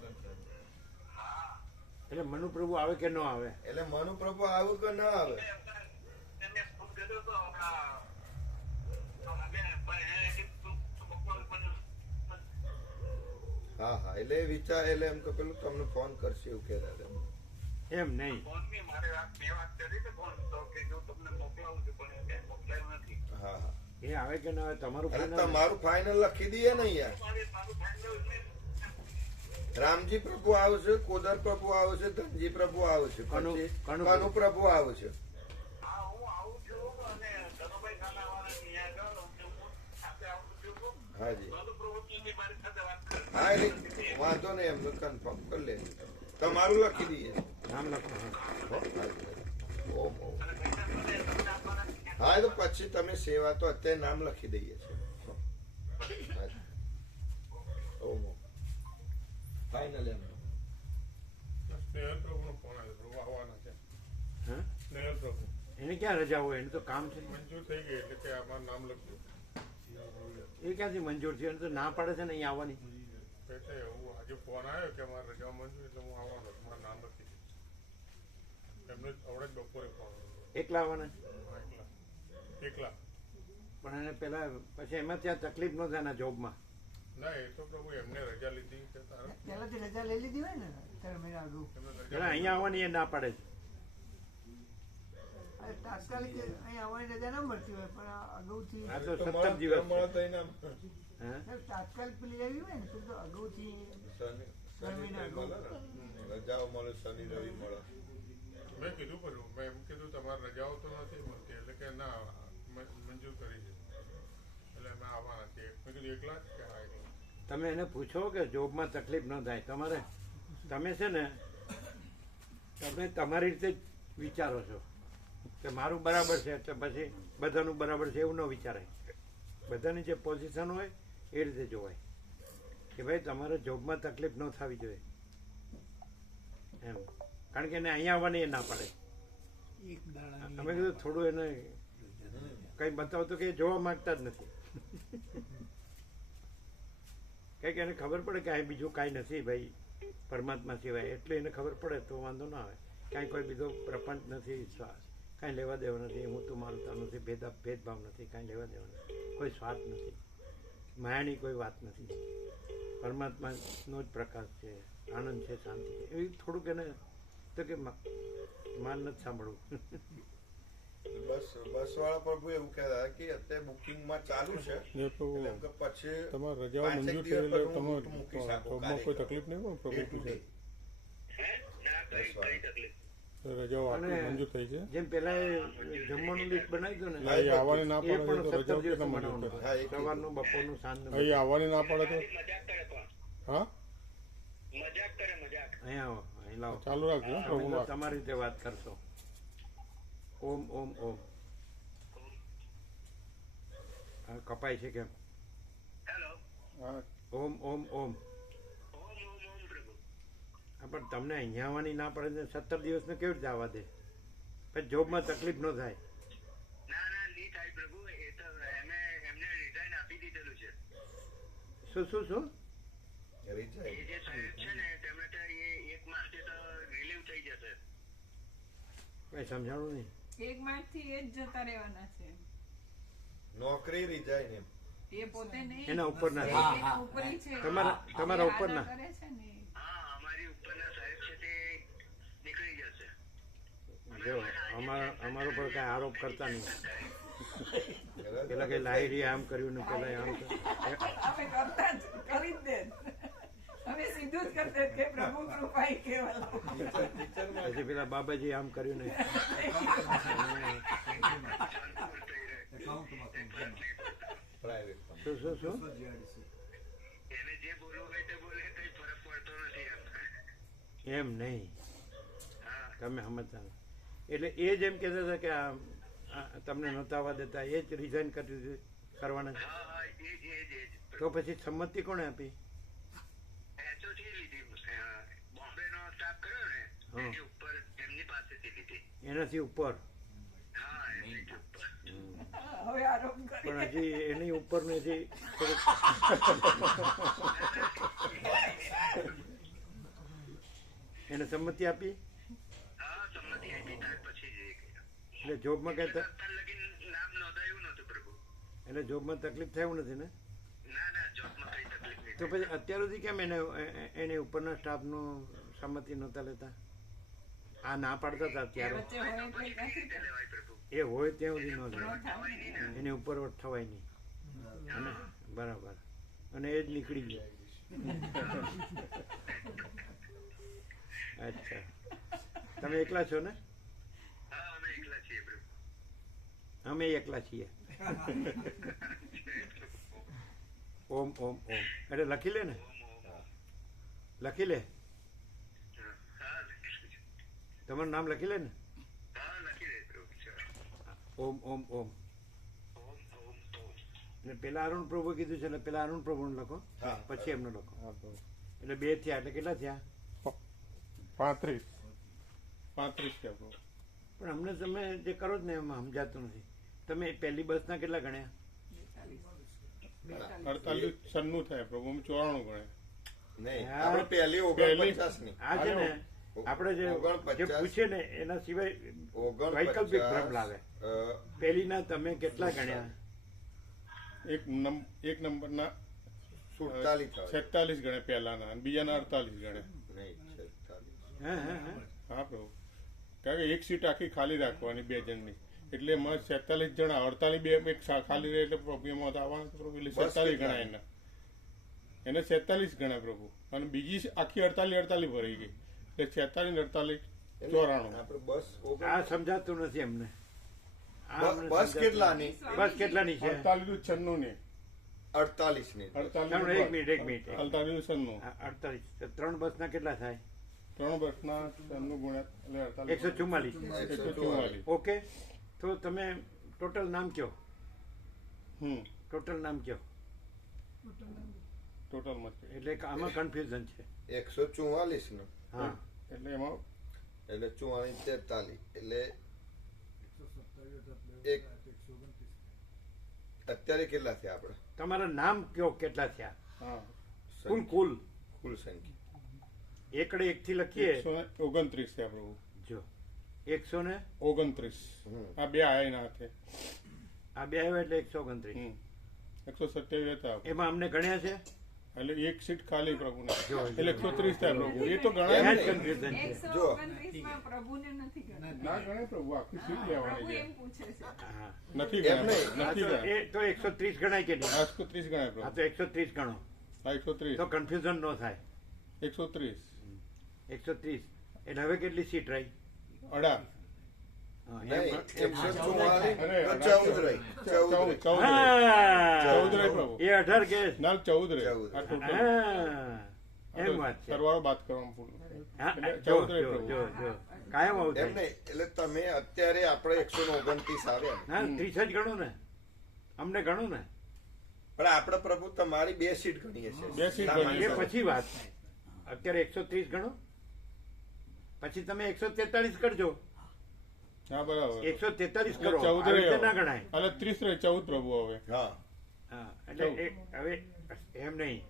એટલે મનુપ્રભુ આવે કે ન આવે? એટલે મનુ પ્રભુ આવે કે ના આવે? હા હા એટલે વિચાર એટલે એમ કે પેલું તમને ફોન કરશે એવું કહેતા હતા. એમ નહીં. હા હા એ આવે કે ના આવે તમારું એટલે final? તમારું ફાઇનલ લખી દઈએ ને યાર. રામજી પ્રભુ આવશે, કોદર પ્રભુ આવશે, ધનજી પ્રભુ આવશે, કનુ પ્રભુ આવશે. હાજી હા એટલે વાંધો નહીં એમનું કન્ફર્મ કરી લે. તમારું લખી દઈએ. નામ લખો. ઓમ ઓમ. હા તો પછી તમે સેવા તો અત્યારે નામ લખી દઈએ છીએ. ઓમ ઓમ. ફાઇનલ એમ. હા? એને ક્યાં રજા હોય? એનું તો કામ છે. મંજૂર થઈ ગઈ એટલે કે આમાં નામ લખ્યું. એ ક્યાંથી મંજૂર થયું? એને તો ના પાડે છે ને અહીં આવવાની. એટલે એવું આજે ફોન આવ્યો કે અમારે રજા મંજૂર એટલે હું આવવાનો છું. મારું નામ લખી દીધું. એમને આવડે જ બપોરે ફોન એકલા આવવાના? એકલા. પણ એને પેલા પછી એમાં ત્યાં તકલીફ ન થાય જોબમાં. ના એ તો પ્રભુ એમને રજા લીધી કે તારા પહેલાથી રજા લઈ લીધી હોય ને 3 મહિના અગાઉ. એમને પેલા અહીંયા આવવાની એ ના પાડે છે. અરે તાત્કાલિક અહીં આવવાની રજા ના મળતી હોય પણ આ અગાઉથી આ તો તો 17 દિવસ મળે તો એના હે સાહેબ, તાત્કાલિક પેલી આવી હોય ને પેલી તો અગાઉથી શનિ મળે ને રજાઓ મળે, શનિ રવિ મળે. મેં કીધું ખરું, મેં એમ કીધું તમારે રજાઓ તો નથી મળતી, એટલે કે ના મંજૂર કરી છે, એટલે અમે આવવાના છીએ. મેં કીધું એકલા જ કે હા એકલા. તમે એને પૂછો કે જોબમાં તકલીફ ન થાય તમારે. તમે છે ને તમે તમારી રીતે જ વિચારો છો કે મારું બરાબર છે એટલે પછી બધાનું બરાબર છે એવું ન વિચારાય. બધાની જે પોઝિશન હોય એ રીતે જોવાય કે ભાઈ તમારે જોબમાં તકલીફ ન થવી જોઈએ એમ. કારણ કે એને અહીંયા આવવાની એ ના પાડે. અમે કીધું થોડું એને કંઈ બતાવો તો કે જોવા માંગતા જ નથી. કંઈક એને ખબર પડે કે અહીં બીજું કાંઈ નથી ભાઈ પરમાત્મા સિવાય, એટલે એને ખબર પડે તો વાંધો ના આવે. કાંઈ કોઈ બીજો પ્રપંચ નથી, કાંઈ લેવા દેવા નથી, હું તો મારું તારું નથી, ભેદભાવ નથી, કાંઈ લેવા દેવા નથી, કોઈ સ્વાર્થ નથી, માયાની કોઈ વાત નથી, પરમાત્માનો જ પ્રકાશ છે, આનંદ છે, શાંતિ છે. એવી થોડુંક એને તો કે માન નથી સાંભળવું. બસ વાળા પ્રભુ એવું કહેતા કે અત્યારે બુકિંગમાં ચાલુ છે, એટલે એમ કે પછી તમારે રજાઓ 5-1 મંજૂર દિવસ થઈ પછી હું એટલે મૂકી તમારે શકું જોબમાં કોઈ કાર્યક્રમ. તકલીફ નહીં હોય પ્રભુ Day to પૂછે. day. રજાઓ આટલી અને મંજૂર થઈ છે જેમ પેલા જમવાનું લિસ્ટ બનાવી દો ને એટલે અહીં આવવાની ના એ પાડે પણ તો 17 રજાઓ દિવસ કેટલા મંજૂર બનાવવાનું. કરે? હા, એ સવારનું, બપોરનું, સાંજનું. અહીં આવવાની ના પાડે તો હા અહીંયા આવો, અહીં લાવો. ચાલુ રાખજો હો, પ્રભુ તમે વાત. તમારી રીતે વાત કરશો. ઓમ ઓમ ઓમ. આ કપાય છે કેમ? હા ઓમ ઓમ ઓમ. હા, પણ તમને અહીંયા આવવાની ના પડે ને 17 દિવસને કેવી રીતે આવવા દે? પછી જોબમાં તકલીફ ન થાય. શું શું શું? Resign. કઈ સમજાણું નહીં. 1 માર્ચથી એ જ જતા રહેવાના છે. નોકરી રિઝાઇન એમ. એ પોતે નહીં, એના ઉપરના એ છે. એના ઉપરી છે. તમારા જે ઉપરના. આદર કરે છે ને એ. જો અમારો પર કઈ આરોપ કરતા નહીં. પેલા કઈ લાઈરી આમ કર્યું ને પેલા આમ કર્યું. અમે કરતા જ કરી જ દે. અમે સીધું જ કરતા કે પ્રભુ કૃપાઈ કેવલ. પછી પેલા બાબાજી આમ કર્યું ને. પ્રાઇવેટ. શું શું શું? એમ નહીં, તમે સમજતા નથી. એટલે એ જ એમ કહેતા હતા કે આ તમને નહોતા આવવા દેતા, એ જ રિઝાઇન કરવાના છે. તો પછી સંમતિ કોણે આપી? હા, એનાથી ઉપર. હવે આરોપ કરી. પણ હજી એની ઉપર ને હજી થોડુંક એને સંમતિ આપી. એટલે જોબમાં કઈ એટલે જોબમાં તકલીફ થયું નથી ને? તો પછી અત્યાર સુધી કેમ એને ઉપરના સ્ટાફનું સંમતિ નહોતા લેતા? આ ના પાડતા હતા અત્યારે. વચ્ચે હોય એટલે નથી કરતા. એ હોય ત્યાં સુધી ન લે, ન થાય ને. એની ઉપર થવાય નહીં. અને બરાબર, અને એ જ નીકળી ગયો. અચ્છા, તમે એકલા છો ને? અમે એકલા છીએ. ઓમ ઓમ ઓમ એટલે લખી લે ને, લખી લે. તમારું નામ લખી લે ને. ઓમ ઓમ ઓમ. ને પેલા અરુણ પ્રભુ કીધું છે એટલે પેલા અરુણ પ્રભુનું લખો, હા. પછી એમનું લખો. હા પ્રભુ. એટલે 2 થયા, એટલે કેટલા થયા? 35 થયા પ્રભુ. પણ અમને તમે જે કરો જ ને એમાં સમજાતું નથી. તમે પહેલી બસના કેટલા ગણ્યા? 48 96 થાય પ્રભુ, અમે 94 ગણે. નહીં, હા. આપણે પહેલી 49 ની. આ છે ને આપણે જે 49. પૂછે ને એના સિવાય વૈકલ્પિક ભ્રમ લાવે. પહેલીના તમે કેટલા ગણ્યા? એક નંબરના 47 થાય. 46 ગણે પહેલાના અને બીજાના 48 ગણે. નહીં, 46. હે હે હે. હા પ્રભુ, કારણ કે એક સીટ આખી ખાલી રાખવાની 2 જણની, એટલે એમાં 47 જણા 48 બે એક ખાલી રહે એટલે પ્રભુ એમાં આવવાના છે પ્રભુ એટલે 47 ગણા એને 47 ગણા પ્રભુ અને બીજી આખી 48 ભરાઈ ગઈ એટલે 46 48 94 આપણે બસ આ સમજાતું નથી અમને બસ કેટલાની બસ કેટલાની છે 48 96 ને 48 ની 48 એક મિનિટ 48 96 48 3 બસના કેટલા થાય 3 બસના 96 ગુણ્યા એટલે 144 144 ઓકે તો તમે ટોટલ નામ કયો ટોટલ નામ કયો ટોટલમાં એટલે કે આમાં કન્ફ્યુઝન છે 144 નો હા એટલે એમાં એટલે 44 43 એટલે એક અત્યારે કેટલા થયા આપણે તમારા નામ કયો કેટલા થયા હા કુલ કુલ કુલ સંખ્યા એકડે એક થી લખીએ 129 થયા પ્રભુ જો 129 આ બે આયા એના હાથે આ બે આવ્યો એટલે 129 127 હતા એમાં અમને ગણ્યા છે એટલે એક સીટ ખાલી પ્રભુને જો, એટલે 130 થાય પ્રભુ એ તો ગણાય એના ને. જ કન્ફ્યુઝન છે જો. 129 પ્રભુને નથી ગણતા. ના ગણાય પ્રભુ આખી સીટ પ્રભુ લેવાની એમ છે પૂછે છે હા નથી એમ ગણાય નહીં. હા, નથી તો ગણાય એ તો 130 ગણાય કે નહીં આ 130 ગણાય હા પ્રભુ તો 130 ગણો આ 130 તો કન્ફ્યુઝન ન થાય 130 130 એટલે હવે કેટલી સીટ રહી અઢાર હા, નહીં એમ 144 અરે, 14 રહી 14 રહી. 14 હા, 14 રહી પ્રભુ એ 18 કે ના 14 રહી 14. આ ટોટલ હા એમ વાત છે સરવાળો બાદ કરવામાં પૂરું હા, એટલે જો 14 રહી જો પ્રભુ. જો કાયમ આવું એમ થાય નહીં એટલે તમે અત્યારે આપણે 129 આવ્યા ને. હા 30 જ ગણો ને અમને ગણો ને પણ આપણે પ્રભુ તમારી 2 સીટ ગણીએ છીએ બે સીટ સામાન્ય ગણીએ એ છે. પછી વાત અત્યારે 130 ગણો પછી તમે 143 કરજો હા બરાબર 143 કરો એટલે 14 આવી રીતે રહી ના ગણાય એટલે 30 રહી 14 પ્રભુ હવે હા હા એટલે હવે એમ નહીં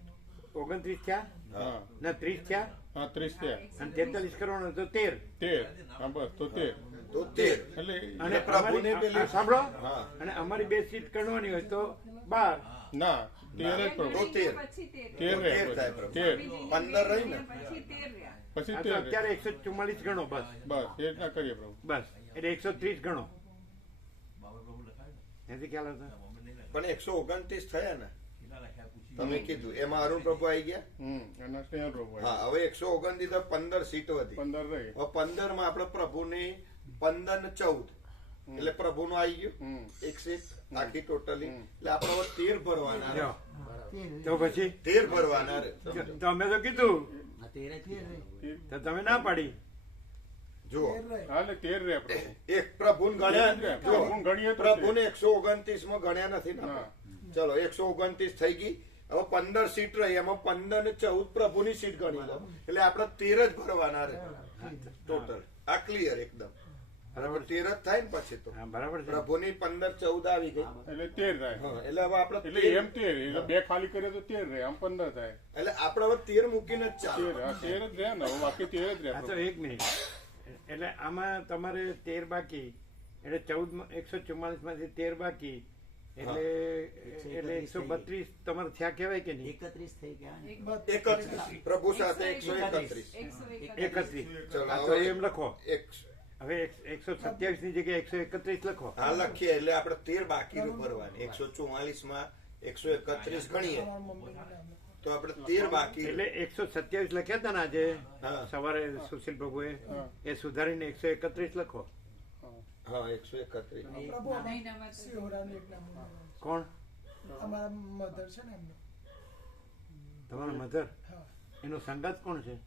29 થયા હા ના 30 થયા હા 30 થયા અને 43 કરવાનો તો 13 13 હા બસ તો 13 તો 13 એટલે અને પ્રભુને અમારી- પેલી- આ સાંભળો હા. અને અમારી 2 સીટ ગણવાની હોય તો 12 ના 13 જ પ્રભુ તો 13. પછી 13 13 રહે 13 થાય પ્રભુ. 13 15 રહી ને પછી 13 રહ્યા પછી આ તો 13 અત્યારે 144 ગણો બસ બસ એ રીતના કરીએ પ્રભુ બસ એટલે 130 ગણો એથી ખ્યાલ આવતો પણ 129 થયા ને તમે કીધું એમાં અરુણ પ્રભુ આવી ગયા એના સ્નેહ પ્રભુ હા હવે 129 તો 15 સીટો હતી 15 રહી હવે 15 માં આપણે પ્રભુની 15 ને 14 એટલે પ્રભુનું આવી ગયું એક સીટ આખી ટોટલી એટલે આપણે હવે 13 ભરવાના જો રે. તો પછી 13 ભરવાના રે તો અમે તો કીધું તો તમે ના પાડી જુઓ હા એટલે 13 રહે પ્રભુ એક પ્રભુને ગણ્યા જો પ્રભુને ગણીએ તો પ્રભુને 129 માં ગણ્યા નથી ને આપણે. ચલો 129 થઈ ગઈ હવે 15 સીટ રહી એમાં 15 ને 14 પ્રભુની સીટ ગણી લો એટલે આપણે 13 જ ભરવાના રે ટોટલ આ ક્લિયર એકદમ બરાબર 13 જ થાય ને પછી તો હા બરાબર છે પ્રભુની 15 14 આવી ગઈ એટલે 13 થાય હા, એટલે હવે આપણે એટલે 13 એમ 13 એટલે બે ખાલી કરીએ તો 13 રહે આમ 15 થાય એટલે આપણે હવે 13 મૂકીને જ ચાલો 13 હા 13 જ રહે ને હવે બાકી 13 જ રહે હા તો પ્રભુ. એક મિનિટ એટલે આમાં તમારે 13 બાકી એટલે 14 144 માંથી 13 બાકી એટલે એટલે 132 તમારે થયા કહેવાય કે નહીં 31 થઈ ગયા ને. 31 પ્રભુ સાથે 131 31 ચલો હા, તો હવે એમ લખો એક હવે 127 ની જગ્યાએ 131 લખો આ લખીએ એટલે આપણે 13 બાકીનું ભરવાની 144 માં 131 ગણીએ તો આપણે 13 બાકી એટલે 127 લખ્યા હતા ને આજે હા. સવારે સુશીલ પ્રભુએ એ સુધારીને 131 લખો હા 131 કોણ અમારા મધર છે ને એમનો તમારા મધર એનો સંગાત કોણ છે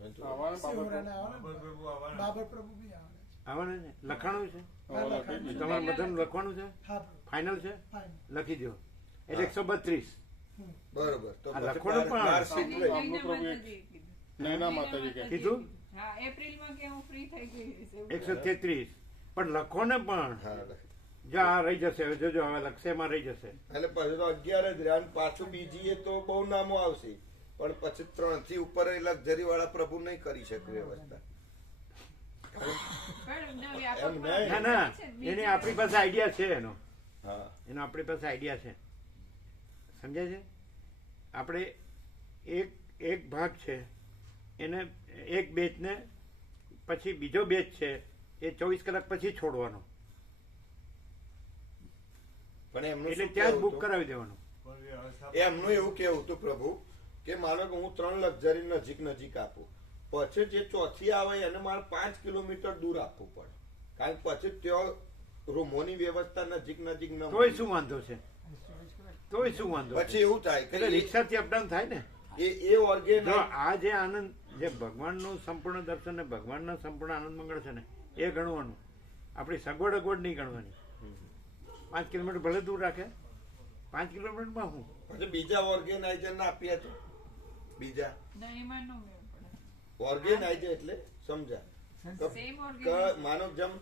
આવવાના બાબા સિહોરાના આવવાના બાબર પ્રભુ બી આવવાના આવવાના ને લખાણું છે આવવાના થઈ ગયું. તમારા મધરનું લખવાનું છે હા ફાઇનલ છે ફાઇન લખી દો એટલે 132 બરોબર તો આ પછી લખવાનું પણ. 12 સીટ રહી આમનું પ્રભુ એક નૈના માતાજી કે કીધું હા એપ્રિલમાં કે હું ફ્રી થઈ ગઈ હશે એવું. 133 પણ લખો ને પણ હા લખી. જો આ રહી જશે હવે જોજો હવે લક્ષેમાં રહી જશે એટલે પછી તો 11 જ રહ્યા અને પાછું બીજી એ તો બહુ નામો આવશે પણ પછી 3 થી ઉપર એ લક્ઝરી વાળા પ્રભુ નહીં કરી શકે વ્યવસ્થા પણ ના, એમ વ્યાપક નહીં. ના ના એની આપણી પાસે આઈડિયા છે એનો હા એનો આપણી પાસે આઈડિયા છે સમજાય છે આપણે એક ભાગ છે એને એક બેચને પછી બીજો બેચ છે એ 24 કલાક પછી છોડવાનો પણ એમનું એટલે શું ત્યાં જ કહેવું બુક હતું? કરાવી દેવાનું. એમનું એવું કેવું હતું પ્રભુ કે માનો કે હું 3 લક્ઝરી નજીક આપું, પછી જે ચોથી આવે એને મારે 5 કિલોમીટર દૂર આપવું પડે, કારણ કે પછી ત્યાં રૂમોની વ્યવસ્થા નજીક ન તોય મળે. શું વાંધો છે? તોય શું વાંધો છે? પછી એવું થાય એટલે કે રિક્ષાથી અપડાઉન થાય ને. એ ઓર્ગેન જો આ જે આનંદ, જે ભગવાનનું સંપૂર્ણ દર્શન ને ભગવાનનો સંપૂર્ણ આનંદ મંગળ છે ને, એ ગણવાનું. આપણી સગવડ અગવડ નહીં ગણવાની. 5 કિલોમીટર ભલે દૂર રાખે, 5 કિલોમીટરમાં હું પછી બીજા ઓર્ગેનાઇઝર આપ્યા છે. બીજા ના, એમાં નો મેળ પડે. ઓર્ગેનાઇઝર એટલે સમજા Same કે માનો જેમ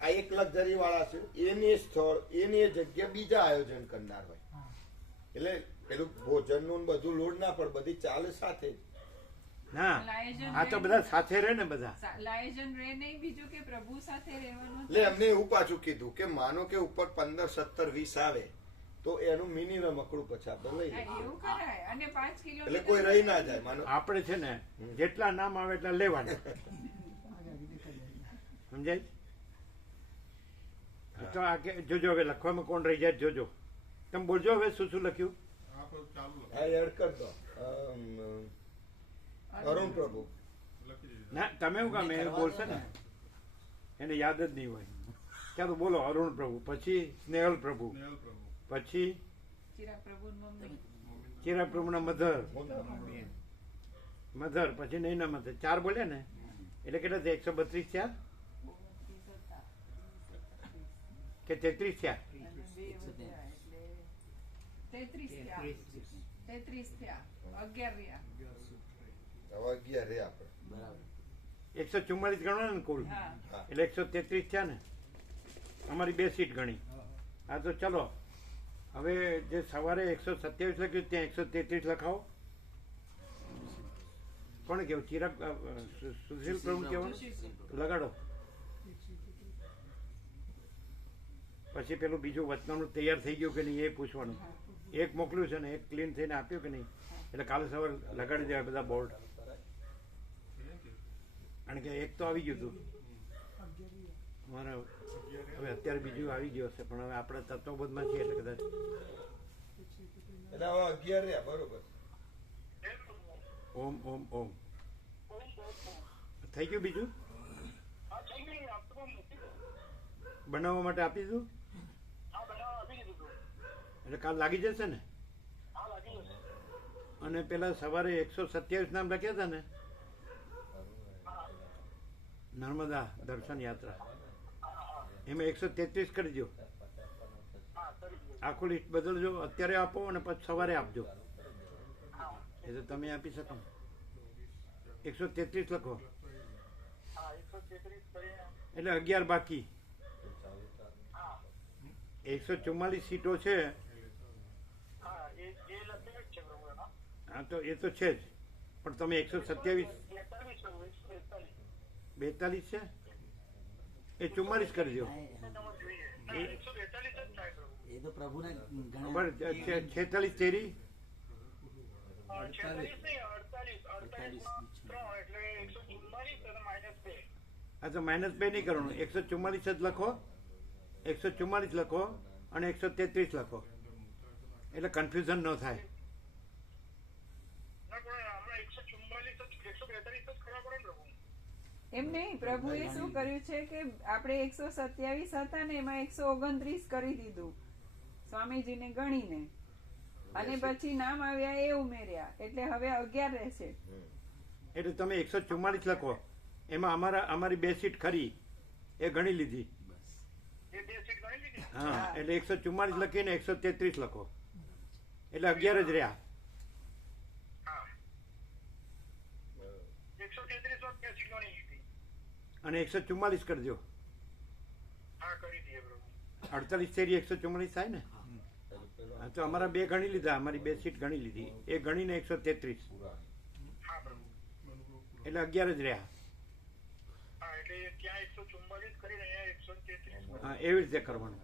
આ 1 લક્ઝરી વાળા છે, એની સ્થળ એની એ જગ્યા બીજા આયોજન કરનાર હોય, એટલે પેલું ભોજનનું ને બધું લોડ ના પડે, બધી ચાલે સાથે જ. ના, લાયજન આ તો બધા સાથે રહે ને બધા. લાયજન રે નહીં, બીજું કે પ્રભુ સાથે રહેવાનું. એટલે એમને એવું પાછું કીધું કે માનો કે ઉપર 15, 17, 20 આવે તો એનું મિની રમકડું પછી આપણે લઈ હા, લઈએ, એવું કરાય. અને 5 કિલોમીટર એટલે કોઈ રહી ના જાય. માનો આપણે છે ને જેટલા નામ આવે એટલા લેવાના. સમજાય? તો આ કે જોજો હવે લખવામાં કોણ રહી જાય જોજો. તમે બોલજો હવે શું શું લખ્યું. આ એડ કર દો. અરુણ પ્રભુ ના, તમે શું કામ એ બોલશે ને, એને યાદ જ નહીં હોય. ક્યાં તો બોલો અરુણ પ્રભુ, પછી સ્નેહલ પ્રભુ, પછી ચિરાગ પ્રભુની મમ્મી. ચિરાગ પ્રભુના મધર, પછી નૈના મધર. 4 બોલ્યા ને, એટલે કેટલા થયા? 132 થયા કે 33 થયા? 33 થયા. 33 થયા. 11 રહ્યા. હવે 11 રે આપણે. બરાબર. 144 ગણવાના ને કુલ, હા. એટલે 133 થયા ને. અમારી 2 સીટ ગણી. હા, તો ચલો હવે જે સવારે 127 લખ્યું ત્યાં 133 લખાવો. કોને કેવું? ચિરાગ સુશીલ પ્રભુ કહેવાનું? લગાડો. પછી પેલું બીજું વચનાનું તૈયાર થઈ ગયું કે નહીં એ પૂછવાનું. એક મોકલ્યું છે ને, એક ક્લીન થઈને આપ્યું કે નહીં, એટલે કાલે સવારે લગાડી દેવાય બધા બોર્ડ. કારણ કે એક તો આવી ગયું હતું મારે, હવે અત્યારે બીજું આવી ગયું હશે, પણ હવે આપણે તત્વબોધમાં છીએ એટલે કદાચ. એટલે હવે 11 રહ્યા, બરોબર. ઓમ ઓમ ઓમ થઈ ગયું. બીજું બનાવવા માટે આપી દીધું, એટલે કાલ લાગી જશે ને. અને પેલા સવારે 127 નામ લખ્યા હતા ને, નર્મદા દર્શન યાત્રા, એમાં 133 કરી દો. આખું લિસ્ટ બદલજો, અત્યારે આપો અને પછી સવારે આપજો. એ તો તમે આપી શકો ને. 133 લખો, એટલે 11 બાકી. 144 સીટો છે. હા, તો એ તો છે જ, પણ તમે 127 42 છે, એ 44 કરી દો. એ તો પ્રભુને ઘણા બરાબર, 46 તેરી 48. હા, તો -2 નહીં કરવાનું. 144 જ લખો, 144 લખો અને 133 લખો, એટલે કન્ફ્યુઝન ન થાય. એમ નહીં, પ્રભુએ શું કર્યું છે કે આપણે 127 હતા ને, એમાં 129 કરી દીધું સ્વામીજીને ગણીને, અને પછી નામ આવ્યા એ ઉમેર્યા, એટલે હવે 11 રહેશે. એટલે તમે 144 લખો, એમાં અમારી 2 સીટ ખરી એ ગણી લીધી. હા, એટલે 144 લખીને 133 લખો, એટલે 11 જ રહ્યા. અને 144 કરી દો. 48 શેરી 144 થાય ને. હા, તો અમારા 2 ગણી લીધા, અમારી 2 સીટ ગણી લીધી, એ ગણીને 133, એટલે 11 જ રહ્યા. હા, એવી રીતે કરવાનું.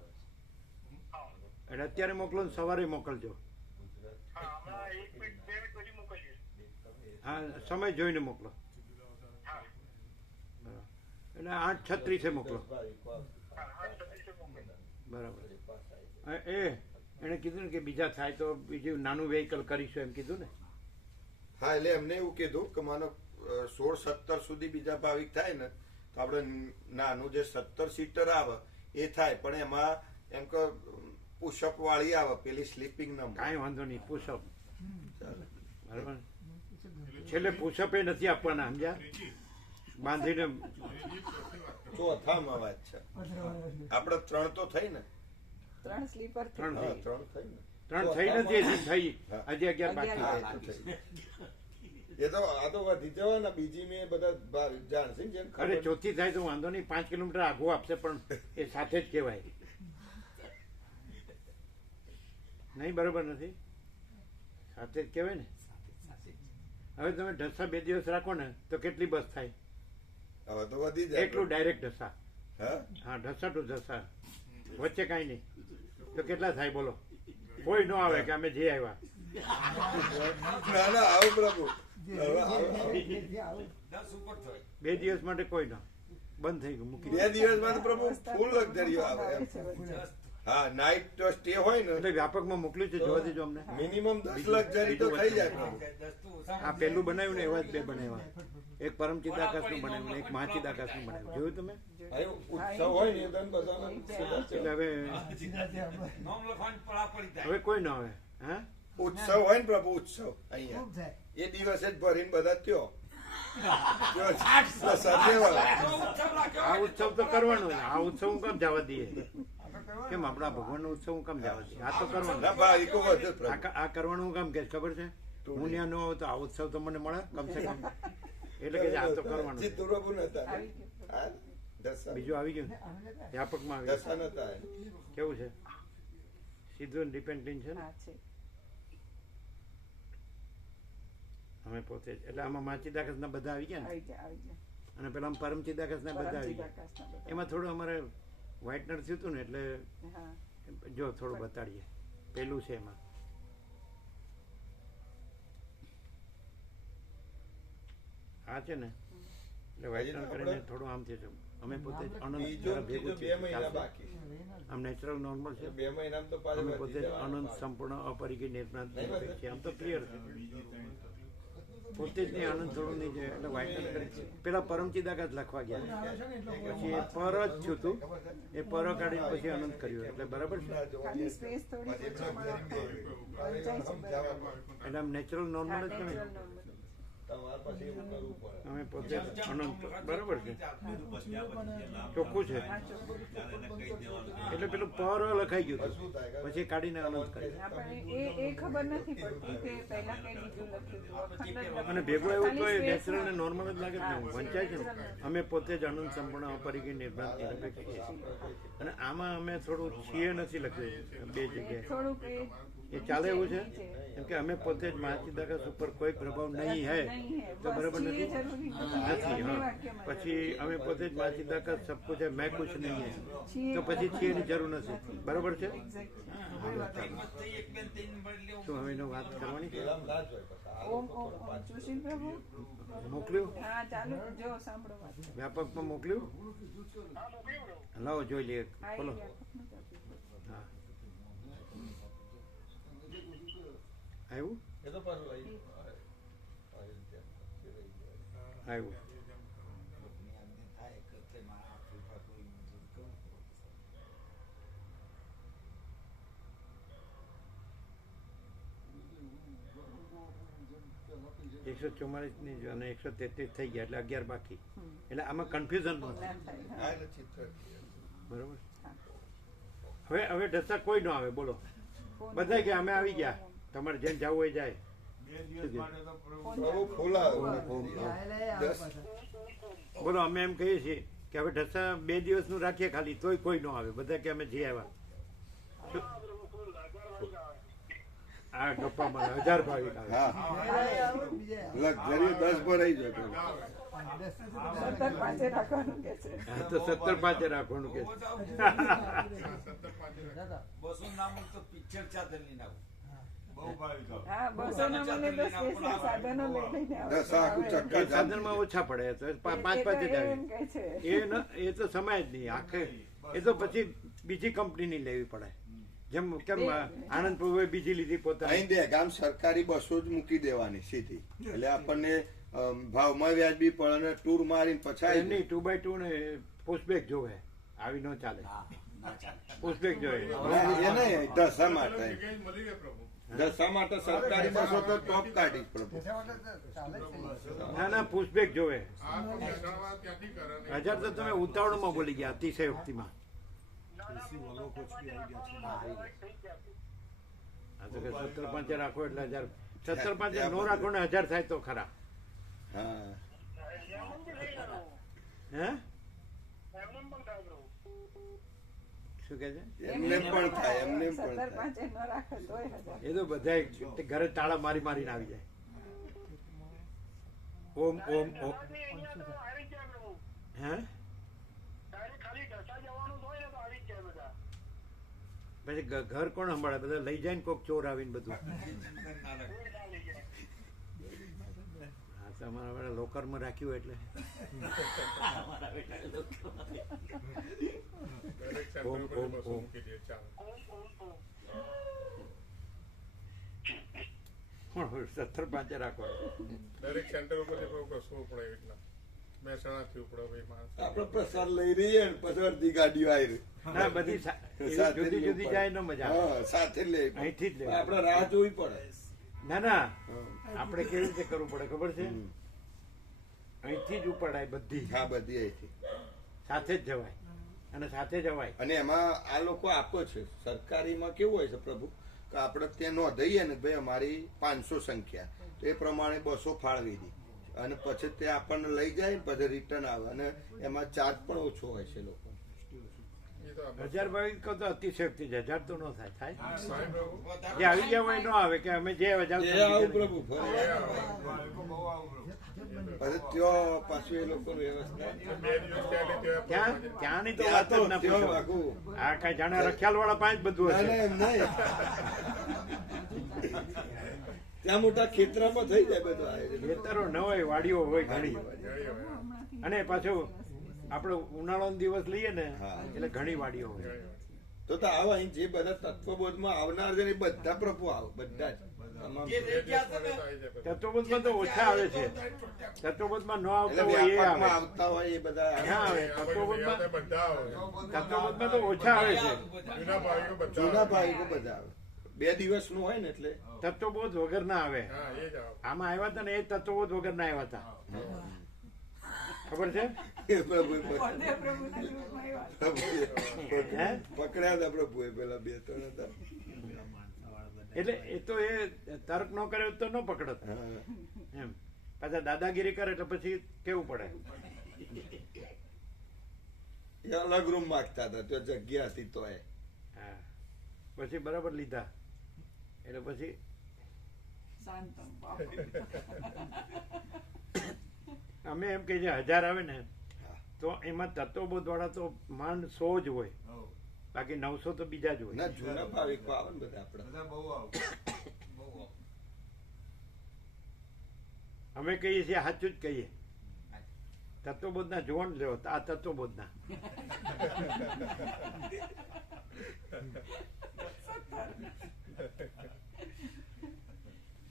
એટલે અત્યારે મોકલો ને સવારે મોકલજો. હા, સમય જોઈને મોકલો. એટલે 8:36 મોકલો. બરાબર. એને કીધું ને કે બીજા થાય તો બીજું નાનું વેહિકલ કરીશું એમ કીધું ને. હા એટલે એમને એવું કીધું કે માનો 16-17 સુધી બીજા ભાવિક થાય ને તો આપણે નાનું જે 17 સીટર આવે એ થાય, પણ એમાં એમ કે પુશઅપ વાળી આવે, પેલી સ્લીપિંગ ન મળે. કાંઈ વાંધો નહીં, પુશઅપ બરાબર. છેલ્લે પુશઅપ એ નથી આપવાના, સમજ્યા? બાંધીને ચોથામાં વાત છે. આપણે 3 તો થઈ ને, 3 સ્લીપર 3 થઈ. 3 થઈ ને, 3 થઈ નથી, હજી થઈ, હજી 11 બાકી. એ તો આ તો વધી જવાના. બીજી મેં બધા જાણશે જેમ અરે ચોથી થાય તો વાંધો નહીં, 5 કિલોમીટર આઘું આપશે પણ એ સાથે જ કહેવાય. નહીં, બરોબર નથી? સાથે જ કહેવાય ને. હવે તમે ઢસા 2 દિવસ રાખો ને તો કેટલી બસ થાય? હવે તો વધી જાય એટલું ડાયરેક્ટ ઢસા. હા ઢસા ટુ ઢસા, વચ્ચે કાંઈ નહીં. તો કેટલા થાય બોલો? કોઈ ન આવે કે અમે જે આવ્યા. ના ના આવો પ્રભુ. 2 દિવસ માટે કોઈ ના, બંધ થઈ ગયું, મૂકી 2 દિવસમાં તો પ્રભુ ફૂલ લક્ઝરી આવે એમ. હા, નાઇટ સ્ટે હોય ને એટલે વ્યાપકમાં મોકલ્યું છે, જોવા દેજો અમને. મિનિમમ 10 લક્ઝરી તો થઈ જાય પ્રભુ. આ પહેલું બનાવ્યું ને એવા જ 2 બનાવ્યા. એક પરમચિદ આકાશનું બનાવ્યું ને એક મહાચિદ આકાશનું બનાવ્યું. જોયું તમે? ઉત્સવ હોય ને એ બધાનો એટલે હવે કોઈ ના આવે. હા, ઉત્સવ હોય ને પ્રભુ, ઉત્સવ અહીંયા એ દિવસે જ ભરીને બધા ત્યો આ ઉત્સવ તો કરવાનો. આ ઉત્સવ હું કામ જવા દઈએ? કેમ આપણા ભગવાનનો ઉત્સવ હું કામ જવા દઈએ? આ તો કરવાનો. આ કરવાનું હું કામ કે ખબર છે? હું ત્યાં ન આવું તો આ ઉત્સવ તો મને મળે કમસે કમ. એટલે કે આ તો કરવાનું. બીજું આવી ગયું, વ્યાપકમાં આવી ગયું. કેવું છે? સીધું ડિપેન્ડિંગ છે ને અમે પોતે જ. એટલે આમાં માચિદાકસ ના બધા આવી ગયા ને, અને પેલા પરમચિદાકસ ના બધા આવી ગયા. એમાં થોડું અમારે વ્હાઇટનર થયું હતું ને, એટલે જો થોડું બતાડીએ. પેલું છે એમાં આ છે ને, એટલે વ્હાઇટનર કરીને થોડું આમ થયું. અમે પોતે જ અનંત ભેગું છે, આમ નેચરલ નોર્મલ છે. 2 મહિનામાં તો અમે પોતે જ અનંત સંપૂર્ણ અપરિગી નિર્ણાત છે. આમ તો ક્લિયર છે, પોતે જ નહીં આનંદ થોડું નહીં છે. એટલે વ્હાઇટનર કરી પેલા પરમચિદાકાશ લખવા ગયા, પછી એ પર જ થયું હતું, એ પર કાઢીને પછી આનંદ કર્યું. એટલે બરાબર છે. એટલે આમ નેચરલ નોર્મલ જ ગમે. અમે પોતે અનંત બરાબર છે, ચોખ્ખું છે. એટલે પેલું પર લખાઈ ગયું હતું, પછી કાઢીને અનંત કર્યું. અને ભેગું એવું તો નેચરલ ને નોર્મલ જ લાગે ને, વંચાય છે ને. અમે પોતે જ અનંત સંપૂર્ણ અપરિગી નિર્ભ્રાંત નિરપેક્ષ છીએ. અને આમાં અમે થોડું છીએ નથી લખ્યું 2 જગ્યાએ. એ ચાલે એવું છે કેમ કે અમે પોતે જ મહાચિદાકાશ ઉપર કોઈ પ્રભાવ નહીં હે તો બરાબર નથી. હા, પછી અમે પોતે જ મહાચિદાકાશ સબ કુછ હે મેં કુછ નહીં હે તો પછી છીએ એની જરૂર નથી. બરાબર છે. શું હવે એનો વાત કરવાની? મોકલ્યું વ્યાપકમાં મોકલ્યું. લાવો જોઈ લઈએ. બોલો. હા, આવ્યું આવ્યું. એકસો 144 અને 133 થઈ ગયા એટલે 11 બાકી. એટલે આમાં કન્ફ્યુઝન નથી. બરોબર. હવે ઢસા કોઈ ન આવે. બોલો, બધા કે અમે આવી ગયા, તમારે જેમ જવું હોય જાય. બોલો, અમે એમ કહીએ છીએ કે હવે ઢસા 2 દિવસનું રાખીએ ખાલી, તોય કોઈ ન આવે. બધા કે અમે જઈ આવ્યા. આ ગપ્પામાં 1000 ભાવિક આવે. લક્ઝરી 10 ભરાઈ જાય. તો 17 પાંચે રાખવાનું કે સાધનમાં ઓછા પડે તો 5 જ આવે. એ તો સમાય જ નહીં આખે. એ તો પછી બીજી કંપનીની લેવી પડે. જેમ કેમ આનંદ પ્રભુએ બીજી લીધી પોતાની અહીં દહેગામ સરકારી બસો જ મૂકી દેવાની સીધી, એટલે આપણને ભાવમાં વ્યાજબી પડે ને ટૂર મારીને પછાય એમની 2x2 ને પુશબેક જોવે, આવી ન ચાલે. પુશબેક જોવે એ નહીં દશા માટે, મળી ગયા પ્રભુ. દશા માટે સરકારી બસો તો ટોપ કાઢી પ્રભુ. ના ના પુશબેક જોવે. આ તો મહેસાણા ત્યાંથી કરે ને 1000 તો તમે ઉતાવળમાં બોલી ગયા અતિશયોક્તિમાં. આ તો કે 17 રાખો એટલે 1000, 17 નો રાખો ને 1000 થાય તો ખરા. હા હે શું કે છે? એમને પણ થાય, એમને પણ થાય. એ તો બધા ઘરે તાળા મારી મારીને આવી જાય. ઓમ ઓમ ઓમ. હે પછી ઘર કોણ સંભાળે? બધા લઈ જાય ને કોક ચોર આવીને બધું. હા તમારા વાળા લોકરમાં રાખ્યું એટલે દરેક સેન્ટર ઓમ, ઉપર ઓમ, બસો ઓમ. મૂકી દે ચાલો. પણ 17 રાખો. દરેક સેન્ટર ઉપરથી કોઈ કસવું પડે એવી રીતના મહેસાણાથી ઉપડે ભાઈ માણસ. આપડે પ્રસાદ લઈ રહીએ ને પછી અડધી ગાડીઓ આવી ના બધી જુદી જુદી જાય ને મજા આવે. હા સાથે લે અહીંથી જ લે. આપડે રાહ જોવી પડે. ના ના આપણે કેવી રીતે કરવું પડે ખબર છે? અહીંથી જ ઉપડાય બધી, હા બધી અહીંથી. સાથે જ જવાય અને સાથે જવાય. અને એમાં આ લોકો આપે છે સરકારીમાં કેવું હોય છે પ્રભુ કે આપણે ત્યાં નોંધાઈએ ને ભાઈ અમારી 500 સંખ્યા, તો એ પ્રમાણે બસો ફાળવી દી અને પછી તે આપણને લઈ જાય ને પછી રિટર્ન આવે અને એમાં ચાર્જ પણ ઓછો હોય છે લોકો. એ તો આપણે 1000 ભાઈ કહો તો અતિશયોક્તિ છે. 1000 તો ન થાય. થાય સાહેબ પ્રભુ જે આવી ગયા હોય ન આવે કે અમે જે 1000 એ આવું સમજી પ્રભુ ફરી પછી ત્યાં પાછું એ લોકો વ્યવસ્થા 2 દિવસ ત્યાં એટલે ત્યાં ત્યાં ત્યાંની તો ત્યાં વાત તો જ ના ત્યાં પૂછો. આખું. આ કઈ જાણે રખિયાલ વાળા પાંચ બધું ના, હશે. ના, એમ નહીં. ત્યાં મોટા ખેતરામાં થઈ જાય બધું આ રીતે. ખેતરો ન હોય, વાડીઓ હોય ઘણી. અને પાછું આપણે ઉનાળાનો દિવસ લઈએ ને હા. એટલે ઘણી વાડીઓ હોય. તો આવો અહીં જે બધા તત્વબોધમાં આવનાર છે ને એ બધા પ્રભુ આવે બધા જ તમામ. તત્વબોધમાં તો ઓછા આવે છે. તત્વબોધમાં ન એટલે આવતા હોય એ વ્યાપકમાં આવે. આવતા હોય એ બધા ના આવે. તત્વબોધમાં બધા આવે. તત્વબોધમાં તો ઓછા આવે છે. જૂના ભાઈઓ બધા જૂના આવે. ભાઈઓ બધા આવે. 2 દિવસ નું હોય ને એટલે તત્વબોધ વગર ના આવે. હા એ જ આવે. આમાં આવ્યા હતા ને એ તત્વબોધ વગર ના આવ્યા હતા. ખબર છે? એ પ્રભુ હે? પકડ્યા હતા પ્રભુએ પેલા 2-3 હતા. એટલે એ તો એ તર્ક ન કર્યો તો ન પકડત. હા. એમ પાછા દાદાગીરી કરે એટલે પછી કેવું પડે. એ અલગ રૂમ માંગતા હતા તો જગ્યા હતી તો એ હા પછી બરાબર લીધા એટલે પછી અમે એમ કે જે 1000 આવે ને તો એમાં તત્વબોધ વાળા તો માંડ 100 જ હોય, બાકી 900 તો બીજા જ હોય. ના જૂના ભાવિકો આવે ને બધા આપડે અમે કહીએ છીએ સાચું જ કહીએ. તત્વબોધના જોન લેવો આ તત્વબોધના.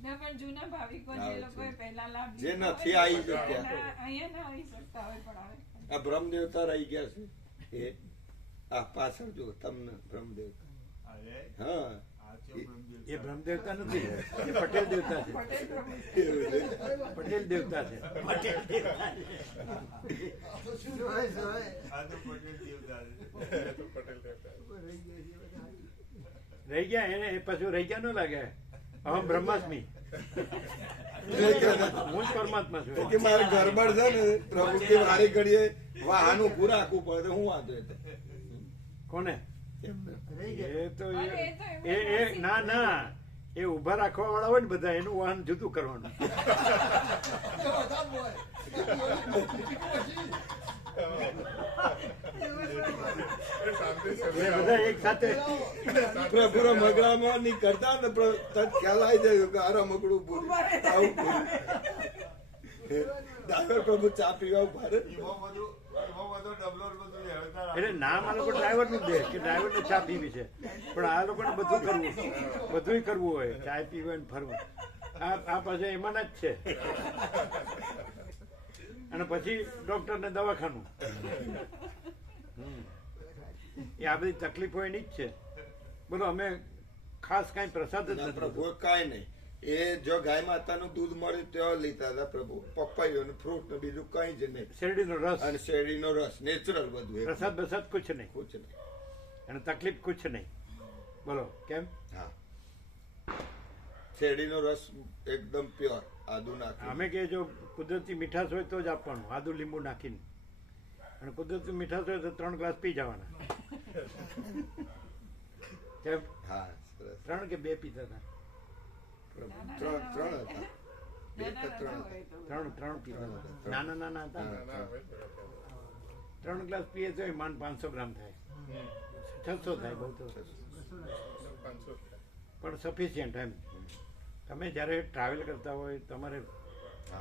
ના પણ જૂના ભાવિકો જે લોકોએ પહેલા લાભ જે લીધો નથી હોય, આવી શક્યા. અહીંયા ના આવી શકતા હોય પણ આવે. આ બ્રહ્મ દેવતા રહી ગયા છે એ આ પાછળ જો તમને બ્રહ્મ દેવતા હા એ બ્રહ્મદેવતા નથી, એ પટેલ દેવતા છે. પટેલ દેવતા છે. રહી ગયા એને પછી રહી ગયા ન લાગે. અહમ બ્રહ્માસ્મી, હું જ પરમાત્મા છું. કે મારે ગરબડ છે ને પ્રભુ કે વારી ઘડીએ વાહન ઉભું રાખવું પડે હું વાંધો એટલે કોને? એમને. એ તો અરે, એ તો એવું એ ના ના એ ઉભા રાખવા વાળા હોય ને બધા એનું વાહન જુદું કરવાનું. એ બધા એક સાથે પ્રભુનો મગરામાં ની કરતા ને તરત ખ્યાલ આવી જાય કે આ રમકડું ઉભું રહ્યું. આવું કર્યું. ડાયો પ્રભુ ચા પીવા ઉભા રહે. એટલે નામ આ લોકો ડ્રાઈવરનું જ દે કે ડ્રાઈવરને ચા પીવી છે, પણ આ લોકોને બધું કરવું હોય, ચા પીવું હોય ને ફરવું. આ પાછા એમાં જ છે. અને પછી ડોક્ટર ને દવાખાનું. એ આ બધી તકલીફો એની જ છે. બોલો, અમે ખાસ કઈ પ્રસાદ જ નથી. પ્રભુ કાંઈ નહીં. એ જો ગાય માતાનું દૂધ મળે ત્યાં લીધા હતા પ્રભુ. પપૈયો ને ફ્રૂટ ને બીજું કઈ જ નહીં. શેરડીનો રસ અને શેરડીનો રસ નેચરલ બધું. પ્રસાદ બસાદ કુછ નહીં. કુછ નહીં. અને તકલીફ કુછ નહીં. બોલો કેમ? હા, શેરડીનો રસ એકદમ પ્યોર, આદુ નાખી. અમે કે જો કુદરતી મીઠાશ હોય તો જ આપવાનું, આદુ લીંબુ નાખીને. અને કુદરતી મીઠાશ હોય તો 3 ગ્લાસ પી જવાના. કેમ? હા, સરસ. 3 કે 2 પીતા હતા? પ્રભુ ત્રણ હતા. 2 કે 3 હતા. 3 પીતા હતા. નાના હતા. 3 ગ્લાસ પીએ તો માંડ 500 ગ્રામ થાય, 600 થાય બહુ તો, પણ સફિશિયન્ટ એમ. તમે જ્યારે ટ્રાવેલ કરતા હોય તમારે,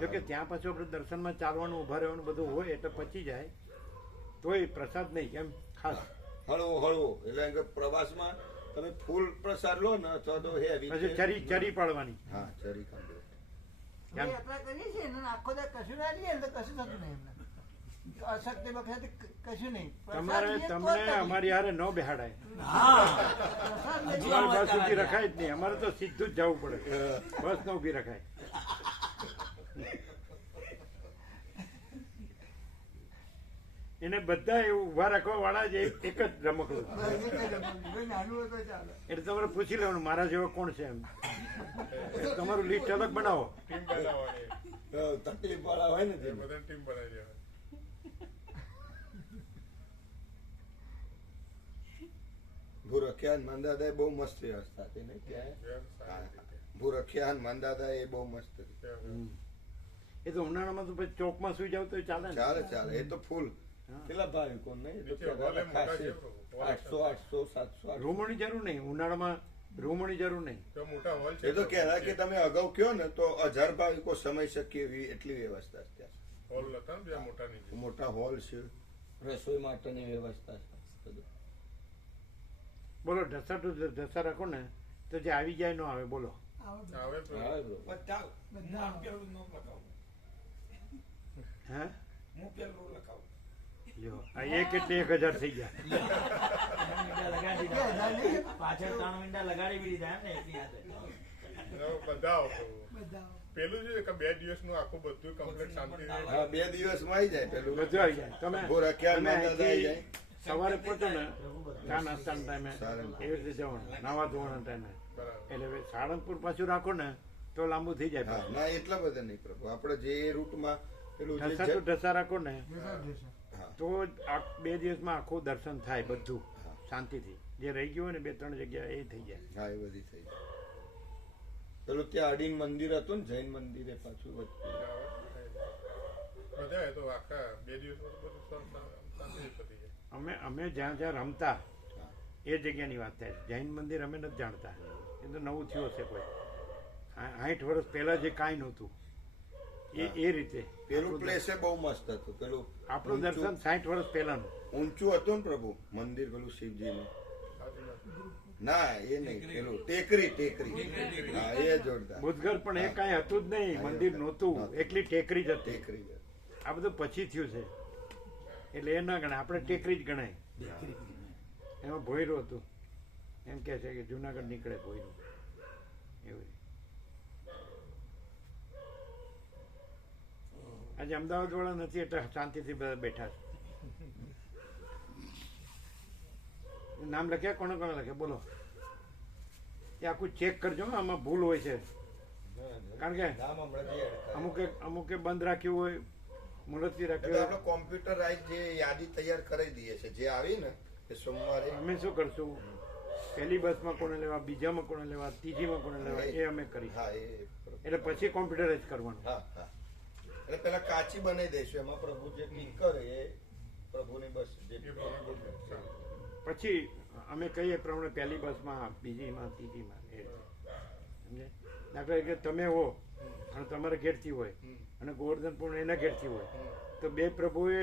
જો કે ત્યાં પાછું આપણે દર્શનમાં ચાલવાનું, ઉભા રહેવાનું બધું હોય એટલે પચી જાય, તોય પ્રસાદ નહીં. કેમ? ખાસ હળવો. એટલે પ્રવાસમાં તમે ફૂલ પ્રસાદ લો ને અથવા તો હેવી. પછી ચરી પાડવાની. હા, ચરી કમ્પ્લીટ. યાત્રા કરીએ છીએ ને આખો દા કશું ના લઈએ તો કશું થતું નહીં એમને. અશક્તિ વખતે કશું નહીં. તમને અમારી હારે ન બેહાડાય. પ્રસાદ બસ સુધી રખાય જ નહીં. અમારે તો સીધું જ જવું પડે, બસ ન ઉભી રખાય. એને બધા એવું ઉભા રાખવા વાળા જ એક જ રમકડું. નાનું તો ચાલે. એટલે તમારે પૂછી લેવાનું મારા જેવો કોણ છે એમ. તમારું લિસ્ટ અલગ બનાવો. ટીમ બનાવવાની, તકલીફ વાળા હોય ને તે. બધાની ટીમ બનાવી દેવાની. ભૂરખ્યાન મંદાદા બહુ મસ્ત વ્યવસ્થા હતી ને ત્યાં. ભૂરખ્યાન મંદાદા એ બહુ મસ્ત હતી. એ તો ઉનાળામાં તો પછી ચોકમાં સુઈ જાવ તો ચાલે ને. ચાલે. એ તો ફૂલ. કેટલા ભાવિકો નહીં? એ તો પહેલા ખાસી 800, 700. રૂમોની જરૂર નહીં ઉનાળામાં. રૂમોની જરૂર નહીં. તો મોટા હોલ છે. એ તો કહેવાય કે તમે અગાઉ કયો ને તો 1000 ભાવિકો સમય શકીએ એવી એટલી વ્યવસ્થા છે ત્યાં. હોલ હતા ને ત્યાં મોટા નહીં. મોટા હોલ છે, રસોઈ માટેની વ્યવસ્થા છે બધું. બોલો, ઢસા રાખો ને તો જે આવી જાય નો આવે. બોલો, આવે તો હા, બરોબર. હે લ્યો, આ એક એટલે 1000 થઈ ગયા. પાછળ 3 મિનિટ લગાડી બી દીધા એમ ને એટલી હાથે. બધા આવતો. પેલું છે કે 2 દિવસનું આખું બધું કમ્પ્લીટ શાંતિ. હા, 2 દિવસમાં આવી જાય પેલું. બધું આવી જાય. તમે ભૂરખ્યાન તમે મંદાદા આવી અહીંથી જાય. સવારે પહોંચો ને ચા નાસ્તાના ટાઈમે એવી રીતે જવાનું, નાવા ધોવાના ટાઈમે. એટલે સાળંગપુર પાછું રાખો ને તો લાંબુ થઈ જાય. હા, ના એટલા બધા નહીં પ્રભુ. આપણે જે રૂટમાં પેલું જે ઢસા તો ઢસા રાખો ને હા. તો 2 દિવસમાં આખું દર્શન થાય બધું શાંતિથી. જે રહી ગયું હોય ને 2-3 જગ્યા એ થઈ જાય. હા, એ બધી થઈ જાય. પેલું ત્યાં અડીન મંદિર હતું ને, જૈન મંદિર એ પાછું બધા એ તો આખા 2 દિવસમાં તો બધું શાંતિ પતી જાય. અમે જ્યાં રમતા એ જગ્યાની વાત થાય. જૈન મંદિર અમે નથી જાણતા, એ તો નવું થયું હશે કોઈ 60 વર્ષ પહેલા જે કાંઈ નહોતું એ રીતે. પેલું પ્લેસ બહુ મસ્ત હતું. પેલું આપણું દર્શન 60 વર્ષ પહેલાનું ઊંચું હતું ને પ્રભુ મંદિર, પેલું શિવજીનું. ના, એ નહીં, પેલું ટેકરી. હા, એ જોરદાર. ભૂતગળ પણ એ કાંઈ હતું જ નહીં, મંદિર નહોતું, એકલી ટેકરી જ હતી. ટેકરી. આ બધું પછી થયું છે એટલે એ ના ગણાય, આપણે ટેકરી જ ગણાય. એમાં ભોયરું હતું, એમ કે છે કે જુનાગઢ નીકળે ભોયરું એવું. આજે અમદાવાદ વાળા નથી એટલે શાંતિથી બધા બેઠા છે. નામ લખ્યા? કોને લખ્યા? બોલો. એ આખું ચેક કરજો, આમાં ભૂલ હોય છે. કારણ કે અમુકે બંધ રાખ્યું હોય, મુલતવી રાખ્યું હોય. આપણે કોમ્પ્યુટરાઇઝ જે યાદી તૈયાર કરી દઈએ છે, જે આવી ને એ સોમવારે. અમે શું કરશું, પહેલી બસમાં કોને લેવા, બીજામાં કોને લેવા, ત્રીજીમાં કોને લેવા, એ અમે કરી. હા, એટલે પછી કોમ્પ્યુટરાઇઝ કરવાનું. હા. એટલે પેલા કાચી બનાવી દઈશું, એમાં પ્રભુ જે ક્લિક કરે એ પ્રભુની બસ જે. પછી અમે કહીએ પ્રમાણે પહેલી બસમાં, બીજીમાં, ત્રીજીમાં એ સમજે. દાખલા તરીકે તમે હો અને તમારા ઘેરથી હોય અને ગોવર્ધન પૂર્ણ એના ઘેરથી હોય તો 2 પ્રભુએ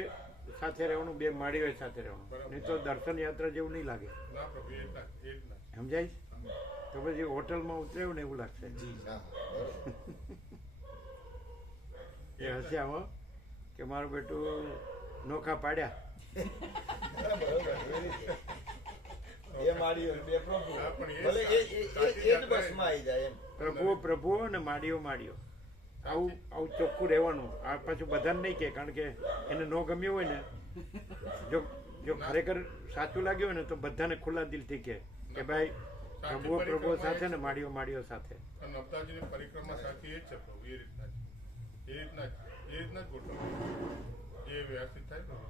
સાથે રહેવાનું, બે માળીઓ સાથે રહેવાનું, નહીં તો દર્શન યાત્રા જેવું નહીં લાગે. ના પ્રભુ એ જ ના સમજાય છે? તો પછી હોટલમાં ઉતર્યું ને એવું લાગશે. હા, એ હશે આવો કે મારું બેટું નોખા પાડ્યા. બરોબર. એ માળીઓ બે પ્રભુ હા, પણ એ ભલે એ જ બસમાં આવી જાય એમ. પ્રભુઓ અને માળીઓ આવું ચોખ્ખું રહેવાનું. આ પાછું બધાને નહીં કે, કારણ કે એને ન ગમ્યું હોય ને, જો ખરેખર સાચું લાગ્યું હોય ને તો બધાને ખુલ્લા દિલથી કે ભાઈ પ્રભુઓ સાથે ને માળીઓ સાથે. નવતાજીની પરિક્રમા સાથે એ જ છે પ્રભુ. એ રીતના જ ગોઠવવું, એ વ્યવસ્થિત થાય પ્રભુ.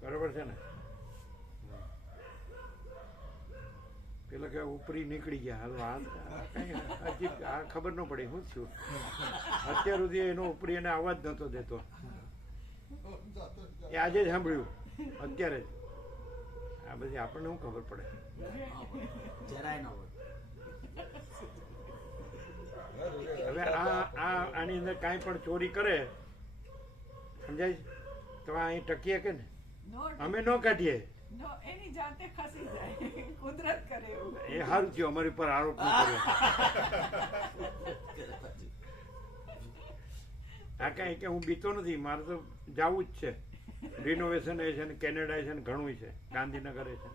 બરોબર છે ને? પેલા કે ઉપરી નીકળી ગયા. હાલ કઈ હજી આ ખબર ન પડી શું થયું. અત્યાર સુધી એનો ઉપરી એને અવાજ નતો દેતો. એ આજે જ સાંભળ્યું, અત્યારે જ. આ બધી આપણને શું ખબર પડે? જરાય ન હોય. હવે આની અંદર કાંઈ પણ ચોરી કરે, સમજાય, તો અહીં ટકીએ કે ને? અમે ન કાઢીએ. એની જાતે ખસી જાય, કુદરત કરે એવું. એ સારું થયું અમારી પર આરોપ ન કર્યો. આ કાંઈ કે હું બીતો નથી, મારે તો જવું જ છે. રિનોવેશન એ છે ને, કેનેડા છે ને, ઘણું છે, ગાંધીનગર છે.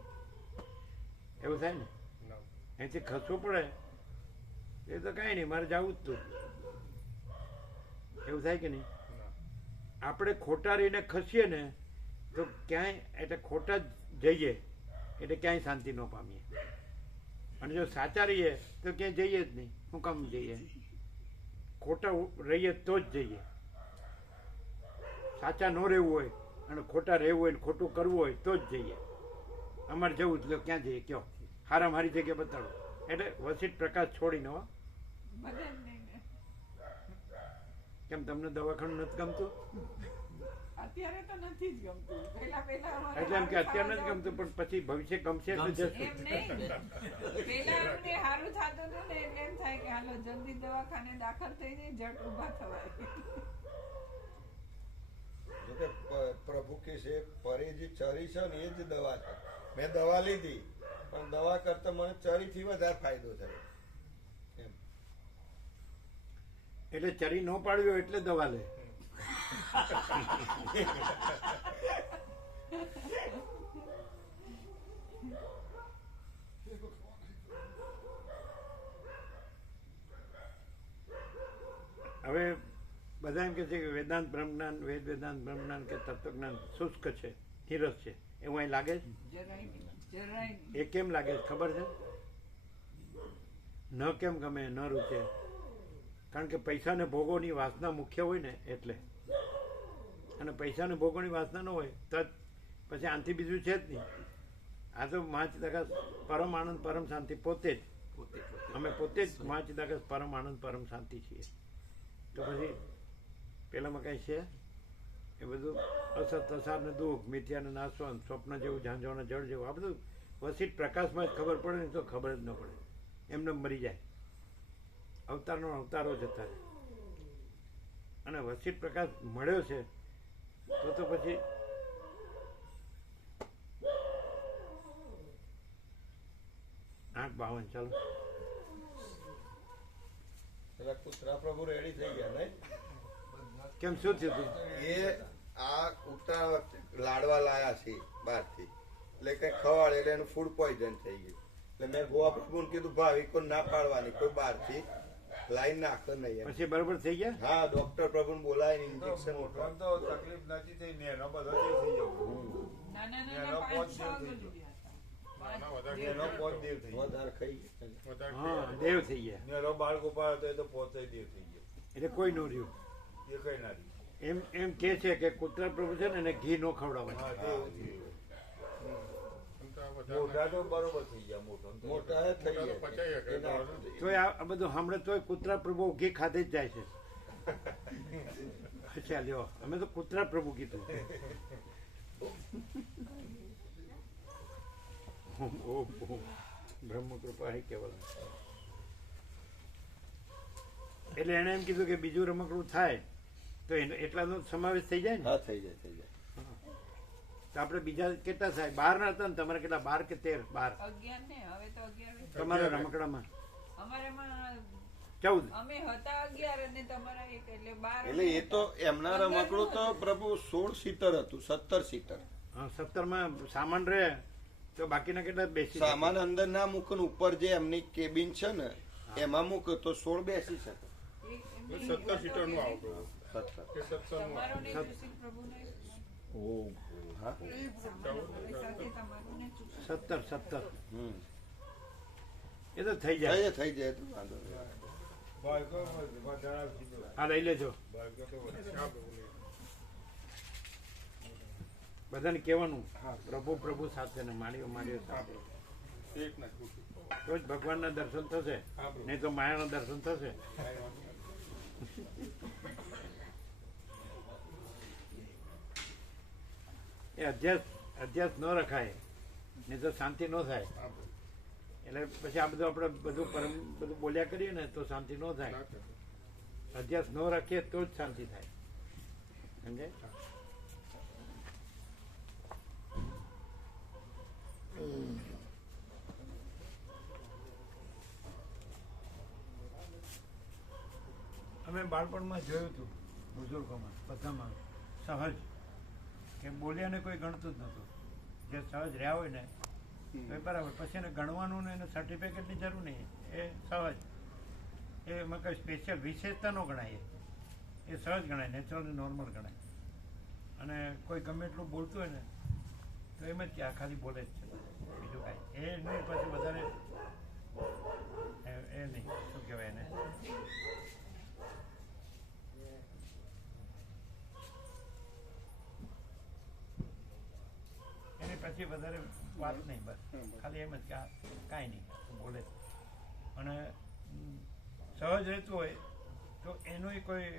એવું થાય ને? અહીંથી ખસવું પડે એ તો કાંઈ નહીં, મારે જવું જ તું. એવું થાય કે નહીં? આપણે ખોટા રહીને ખસીએ ને તો ક્યાંય, એટલે ખોટા જઈએ એટલે ક્યાંય શાંતિ ન પામીએ. અને જો સાચા રહીએ તો ક્યાંય જઈએ જ નહીં. શું કામ જઈએ? ખોટા રહીએ તો જ જઈએ. સાચા ન રહેવું હોય અને ખોટા રહેવું હોય ને ખોટું કરવું હોય તો જ જઈએ. અમારે જવું જ લો, ક્યાં જઈએ કયો? હારામ હારી જગ્યા બતાડો. એટલે વસીત પ્રકાશ છોડીને હો. કેમ તમને દવાખાનું નથી ગમતું? અત્યારે તો નથી જ ગમતું. પહેલા એટલે એમ કે અત્યારે નથી ગમતું, પણ પછી ભવિષ્ય ગમશે એટલે જશે. એમ નહીં, પેલા અમને સારું થતું હતું ને એટલે એમ થાય કે હાલો જલ્દી દવાખાને દાખલ થઈ જઈ, જટ ઊભા થવાય. જોકે પ્રભુ કે છે પરેજી ચરી છે ને એ જ દવા છે. મેં દવા લીધી પણ દવા કરતા મને ચરીથી વધારે ફાયદો થયો એમ. એટલે ચરી ન પાડ્યો એટલે દવા લે. હવે બધા એમ કે છે કે વેદાંત બ્રહ્મજ્ઞાન, વેદાંત બ્રહ્મજ્ઞાન કે તત્વજ્ઞાન શુષ્ક છે, નીરસ છે, એવું અહીં લાગે છે? જરાય એ કેમ લાગે છે ખબર છે? ન કેમ ગમે, ન રૂચે? કારણ કે પૈસાને ભોગોની વાસના મુખ્ય હોય ને એટલે. અને પૈસાને ભોગોની વાસના ન હોય તો પછી આનથી બીજું છે જ નહીં. આ તો મહાચિદાકાશ પરમ આનંદ પરમ શાંતિ પોતે જ. અમે પોતે જ મહાચિદાકાશ પરમ આનંદ પરમ શાંતિ છીએ. તો પછી પેલામાં કાંઈ છે? એ બધું અસત અસાર ને દુઃખ, મિથ્યા ને નાશવંત, સ્વપ્ન જેવું, ઝાંઝવાના જળ જેવું, આ બધું વસીત પ્રકાશમાં જ ખબર પડે ને તો ખબર જ ન પડે. એમને મરી જાય. અવતારનો અવતારો જતા રહે. અને વસીત પ્રકાશ મળ્યો છે તો પછી આઠ 52 ચાલો. પેલા કૂતરા પ્રભુ રેડી થઈ ગયા નહીં? કેમ શું થયું હતું? એ આ કૂતરા લાડવા લાયા છે બહારથી, એટલે કઈ ખવાડે એટલે એનું ફૂડ પોઈઝન થઈ ગયું. એટલે મેં ગોવા પ્રભુને કીધું ભાવિકો ના પાડવાની, કોઈ બહારથી લાઈન નાખો નહીં. પછી બરોબર થઈ ગયા? હા, ડોક્ટર પ્રભુને બોલાવીને ઇન્જેક્શન તો તકલીફ નથી થઈ ને એનો બધો દેવ થઈ ગયો. એનો પોચ દેવ થઈ ગયો. એનો પોચ દેવ થઈ ગયો. વધારે ખાઈ ગયા. હા, દેવ થઈ ગયા. એનો બાળ ગોપાલ હતો એ તો પોચ દેવ થઈ ગયો. એટલે કોઈ નો રહ્યું. એ કઈ ના રહ્યું. એમ કે છે કે કૂતરા પ્રભુ છે ને એને ઘી નો ખવડાવવાનું. હા, દેવ થઈ ગયો. મોટા તો બરોબર થઈ ગયા. મોટા થઈ ગયા. તો આ બધું હમણાં તોય કૂતરા પ્રભુ ઘી ખાધે જ જાય છે. અચ્છા લ્યો, અમે તો કૂતરા પ્રભુ કીધું. બ્રહ્મ કૃપા હે કેવલ. એટલે એને એમ કીધું કે બીજું રમકડું થાય તો એટલાનો સમાવેશ થઈ જાય ને? હા થઈ જાય થઈ જાય. તો આપણે બીજા કેટલા થાય? 12 ના હતા ને તમારે? કેટલા 12 કે 13? 12 11 ને હવે તો 11 તમારા રમકડામાં અમારામાં 14. અમે હતા 11 અને તમારા એક એટલે 12 એટલે એ તો એમના રમકડું તો પ્રભુ 16 સીટર હતું, 17 સીટર. હા, 17માં સામાન રહે તો બાકીના કેટલા બેસી સામાન અંદર ના મૂકો ને ઉપર જે એમની કેબિન છે ને એમાં મૂકો તો 16 બેસી શકે. 17 સીટર નું આવે પ્રભુ. 17. એ 17 નું આવે. તમારો ને સુશીલ પ્રભુને હા. સાથે તમારું ને સુશીલ 17. હમ. એ તો થઈ જાય. થઈ જાય તો વાંધો નહીં. બાળકો વધારે સીધો. આ લઈ લેજો. બાળકો તો વધારે પ્રભુને. બધાને કહેવાનું પ્રભુ પ્રભુ સાથે ને માળીઓ સાથે. એક ના ખોટું. તો જ ભગવાનના દર્શન થશે, હા, પ્રભુ. નહીં તો માયાના દર્શન થશે. કાંઈ વાંધો નહીં. એ અધ્યાસ ન રખાય નહીં તો શાંતિ ન થાય. હા, પ્રભુ. એટલે પછી આ બધું આપણે બધું બોલ્યા કરીએ ને તો શાંતિ ન થાય. ના કરે. અધ્યાસ ન રાખીએ તો જ શાંતિ થાય. સમજાય? અમે બાળપણમાં જોયું હતું બુઝુર્ગોમાં બધામાં સહજ કે બોલ્યાને કોઈ ગણતું જ નહોતું. જે સહજ રહ્યા હોય ને તો એ બરાબર. પછી એને ગણવાનું ને એને સર્ટિફિકેટની જરૂર નહીં. એ સહજ, એમાં કંઈ સ્પેશિયલ વિશેષતા ન ગણાય. એ સહજ ગણાય, નેચરલ ને નોર્મલ ગણાય. અને કોઈ ગમે એટલું બોલતું હોય ને તો એમ જ કે આ ખાલી બોલે જ છે, બીજું કાંઈ એ નહીં. પછી વધારે એ નહીં, શું કહેવાય એને, એની પછી વધારે વાત નહીં. બસ ખાલી એમ જ કે આ કાંઈ નહીં, બોલે જ. અને સહજ રહેતું હોય તો એનું કોઈ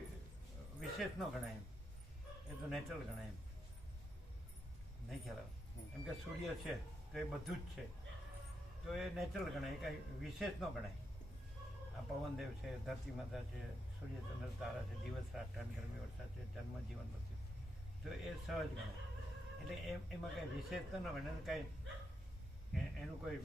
વિશેષ ન ગણાય એમ, એ તો નેચરલ ગણાય એમ. નહીં ખ્યાલ આવે? એમ કે સૂર્ય છે તો એ બધું જ છે, તો એ નેચરલ ગણાય, એ કાંઈ વિશેષ ન ગણાય. આ પવનદેવ છે, ધરતી માતા છે, સૂર્ય ચંદ્ર તારા છે, દિવસ રાત ઠંડ ગરમી વરસાદ છે, જન્મ જીવન બધું, તો એ સહજ ગણાય. એટલે એમાં કાંઈ વિશેષતા ન ગણાય. કાંઈ એનું કોઈ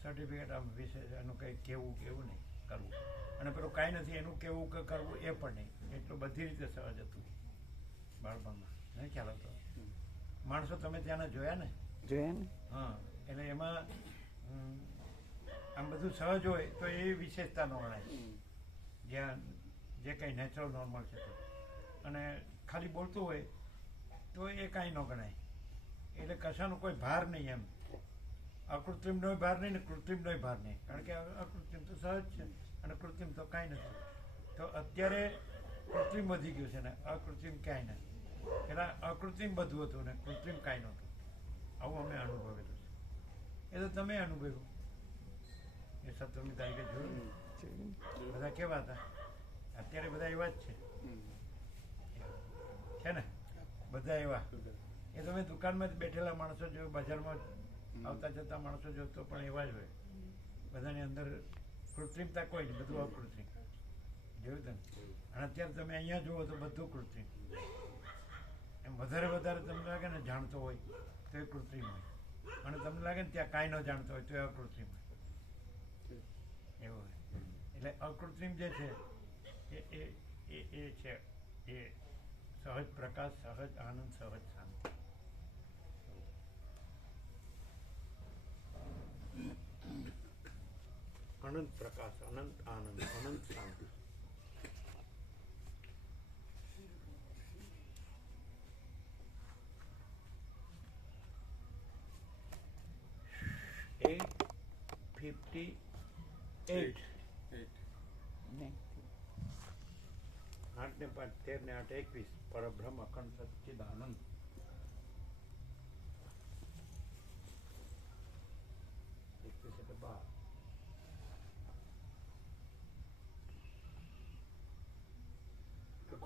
સર્ટિફિકેટ આમ વિશેષ એનું કંઈ કેવું નહીં કરવું. અને પેલું કાંઈ નથી એનું કેવું કે કરવું એ પણ નહીં. એટલું બધી રીતે સહજ હતું બાળપણમાં. નહીં ખ્યાલ આવતો? માણસો તમે ત્યાંના જોયા ને? હા, એટલે એમાં આમ બધું સહજ હોય તો એ વિશેષતા ન ગણાય. જ્યાં જે કંઈ નેચરલ નોર્મલ છે તો. અને ખાલી બોલતું હોય તો એ કાંઈ ન ગણાય. એટલે કશાનો કોઈ ભાર નહીં એમ. અકૃત્રિમનો ભાર નહીં ને કૃત્રિમનો ભાર નહીં. કારણ કે અકૃત્રિમ તો સહજ છે અને કૃત્રિમ તો કાંઈ નથી. તો અત્યારે કૃત્રિમ વધી ગયું છે ને અકૃત્રિમ ક્યાંય નથી. પેલા અકૃત્રિમ બધું હતું ને કૃત્રિમ કાંઈ નહોતું. આવું અમે અનુભવેલું છે. એ તો તમે અનુભવ્યું. એ 17મી તારીખે જોયું બધા કેવા હતા. અત્યારે બધા એવા જ છે ને? બધા એવા. એ તમે દુકાનમાં જ બેઠેલા માણસો જો, બજારમાં આવતા જતા માણસો જો તો પણ એવા જ હોય. બધાની અંદર કૃત્રિમતા કોઈ નહીં, બધું અકૃત્રિમ. જોયું તમે? અને અત્યારે તમે અહીંયા જુઓ તો બધું કૃત્રિમ. એમ વધારે તમને લાગે ને જાણતો હોય તો એ કૃત્રિમ હોય, અને તમને લાગે ને ત્યાં કાંઈ ન જાણતો હોય તો એ અકૃત્રિમ હોય. એવું હોય. એટલે અકૃત્રિમ જે છે એ છે એ સહજ પ્રકાશ, સહજ આનંદ, સહજ શાંતિ. અનંત પ્રકાશ, અનંત આનંદ, અનંત શાંતિ. Eight 58. 8 ને 5 13 ને 8 21. પરબ્રહ્મ અખંડ સચ્ચિદાનંદ.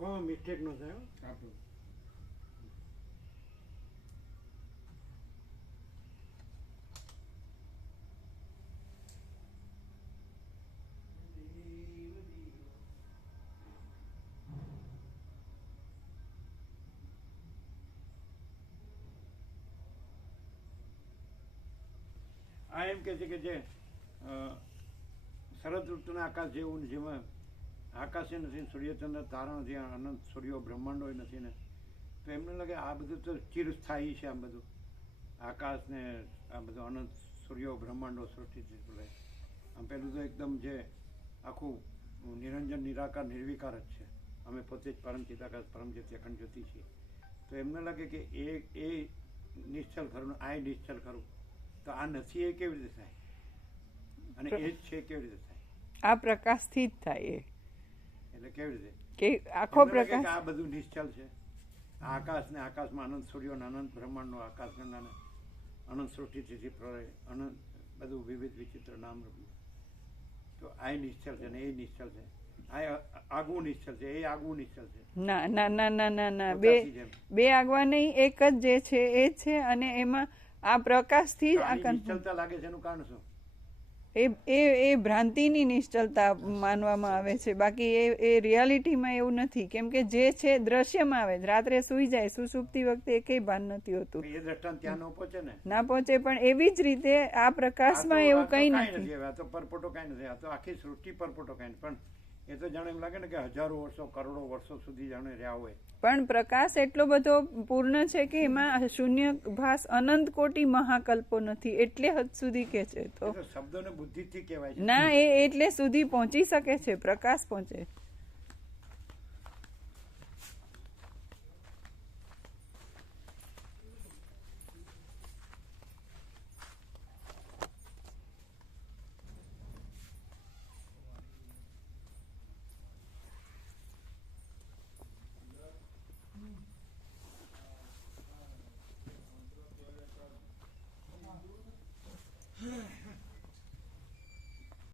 કોઈ મિસ્ટેક ન થાય. આ એમ કહે છે કે જે શરદ ઋતુના આકાશ જેવું ને જેમાં આકાશે નથી, સૂર્યચંદ્ર તારા નથી, અનંત સૂર્યો બ્રહ્માંડો નથી ને, તો એમને લાગે આ બધું તો ચિરસ્થાયી છે. આમ બધું આકાશ ને આ બધું અનંત સૂર્યો બ્રહ્માંડો સૃષ્ટિ બોલે. આમ પેલું તો એકદમ જે આખું નિરંજન નિરાકાર નિર્વિકાર જ છે. અમે પોતે જ પરમ ચિદાકાશ પરમ જ્યોતિ અખંડ જ્યોતિ છીએ. તો એમને લાગે કે એ નિશ્ચલ ખરું, આ નિશ્ચલ ખરું, તો આ નથી એ કેવી રીતે થાય, અને એ જ છે કેવી રીતે થાય? આ પ્રકાશથી જ થાય. એટલે કેવી રીતે કે આખો પ્રકાશ આ બધું નિશ્ચલ છે. આકાશ ને આકાશમાં અનંત સૂર્યો અનંત બ્રહ્માંડનો આકાશ અનંત સૃષ્ટિથી પ્રલય અનંત બધું વિવિધ વિચિત્ર નામ રૂપ, તો આ નિશ્ચલ છે ને એ નિશ્ચલ છે. આ આગવું નિશ્ચલ છે, એ આગવું નિશ્ચલ છે. ના ના ના ના ના ના, બે આગવા નહીં, એક જ જે છે એ જ છે. અને એમાં આ પ્રકાશથી જ નિશ્ચલતા લાગે છે. એનું કારણ શું? એ ભ્રાંતિની નિશ્ચલતા માનવામાં આવે છે. બાકી એ રિયાલિટીમાં એવું નથી. કેમ કે જે છે દ્રશ્યમાં આવે. રાત્રે સુઈ જાય, સુસુપ્તિ વખતે એકેય ભાન નથી હોતું. એ દ્રષ્ટાંત ત્યાં ન પહોંચે ને, ના પહોંચે. પણ એવી જ રીતે આ પ્રકાશમાં એવું કંઈ નથી. આ તો પરપોટો કાંઈ નથી. આ તો આખી સૃષ્ટિ પરપોટો કાંઈ પણ એ તો જાણે એમ લાગે ને કે હજારો વર્ષો કરોડો વર્ષો સુધી જાણે રહ્યા હોય. પણ પ્રકાશ એટલો બધો પૂર્ણ છે કે એમાં શૂન્ય ભાસ અનંત કોટી મહાકલ્પો નથી, એટલે હદ સુધી કે છે. તો શબ્દોને બુદ્ધિથી કહેવાય છે. ના, એ એટલે સુધી પહોંચી શકે છે, પ્રકાશ પહોંચે.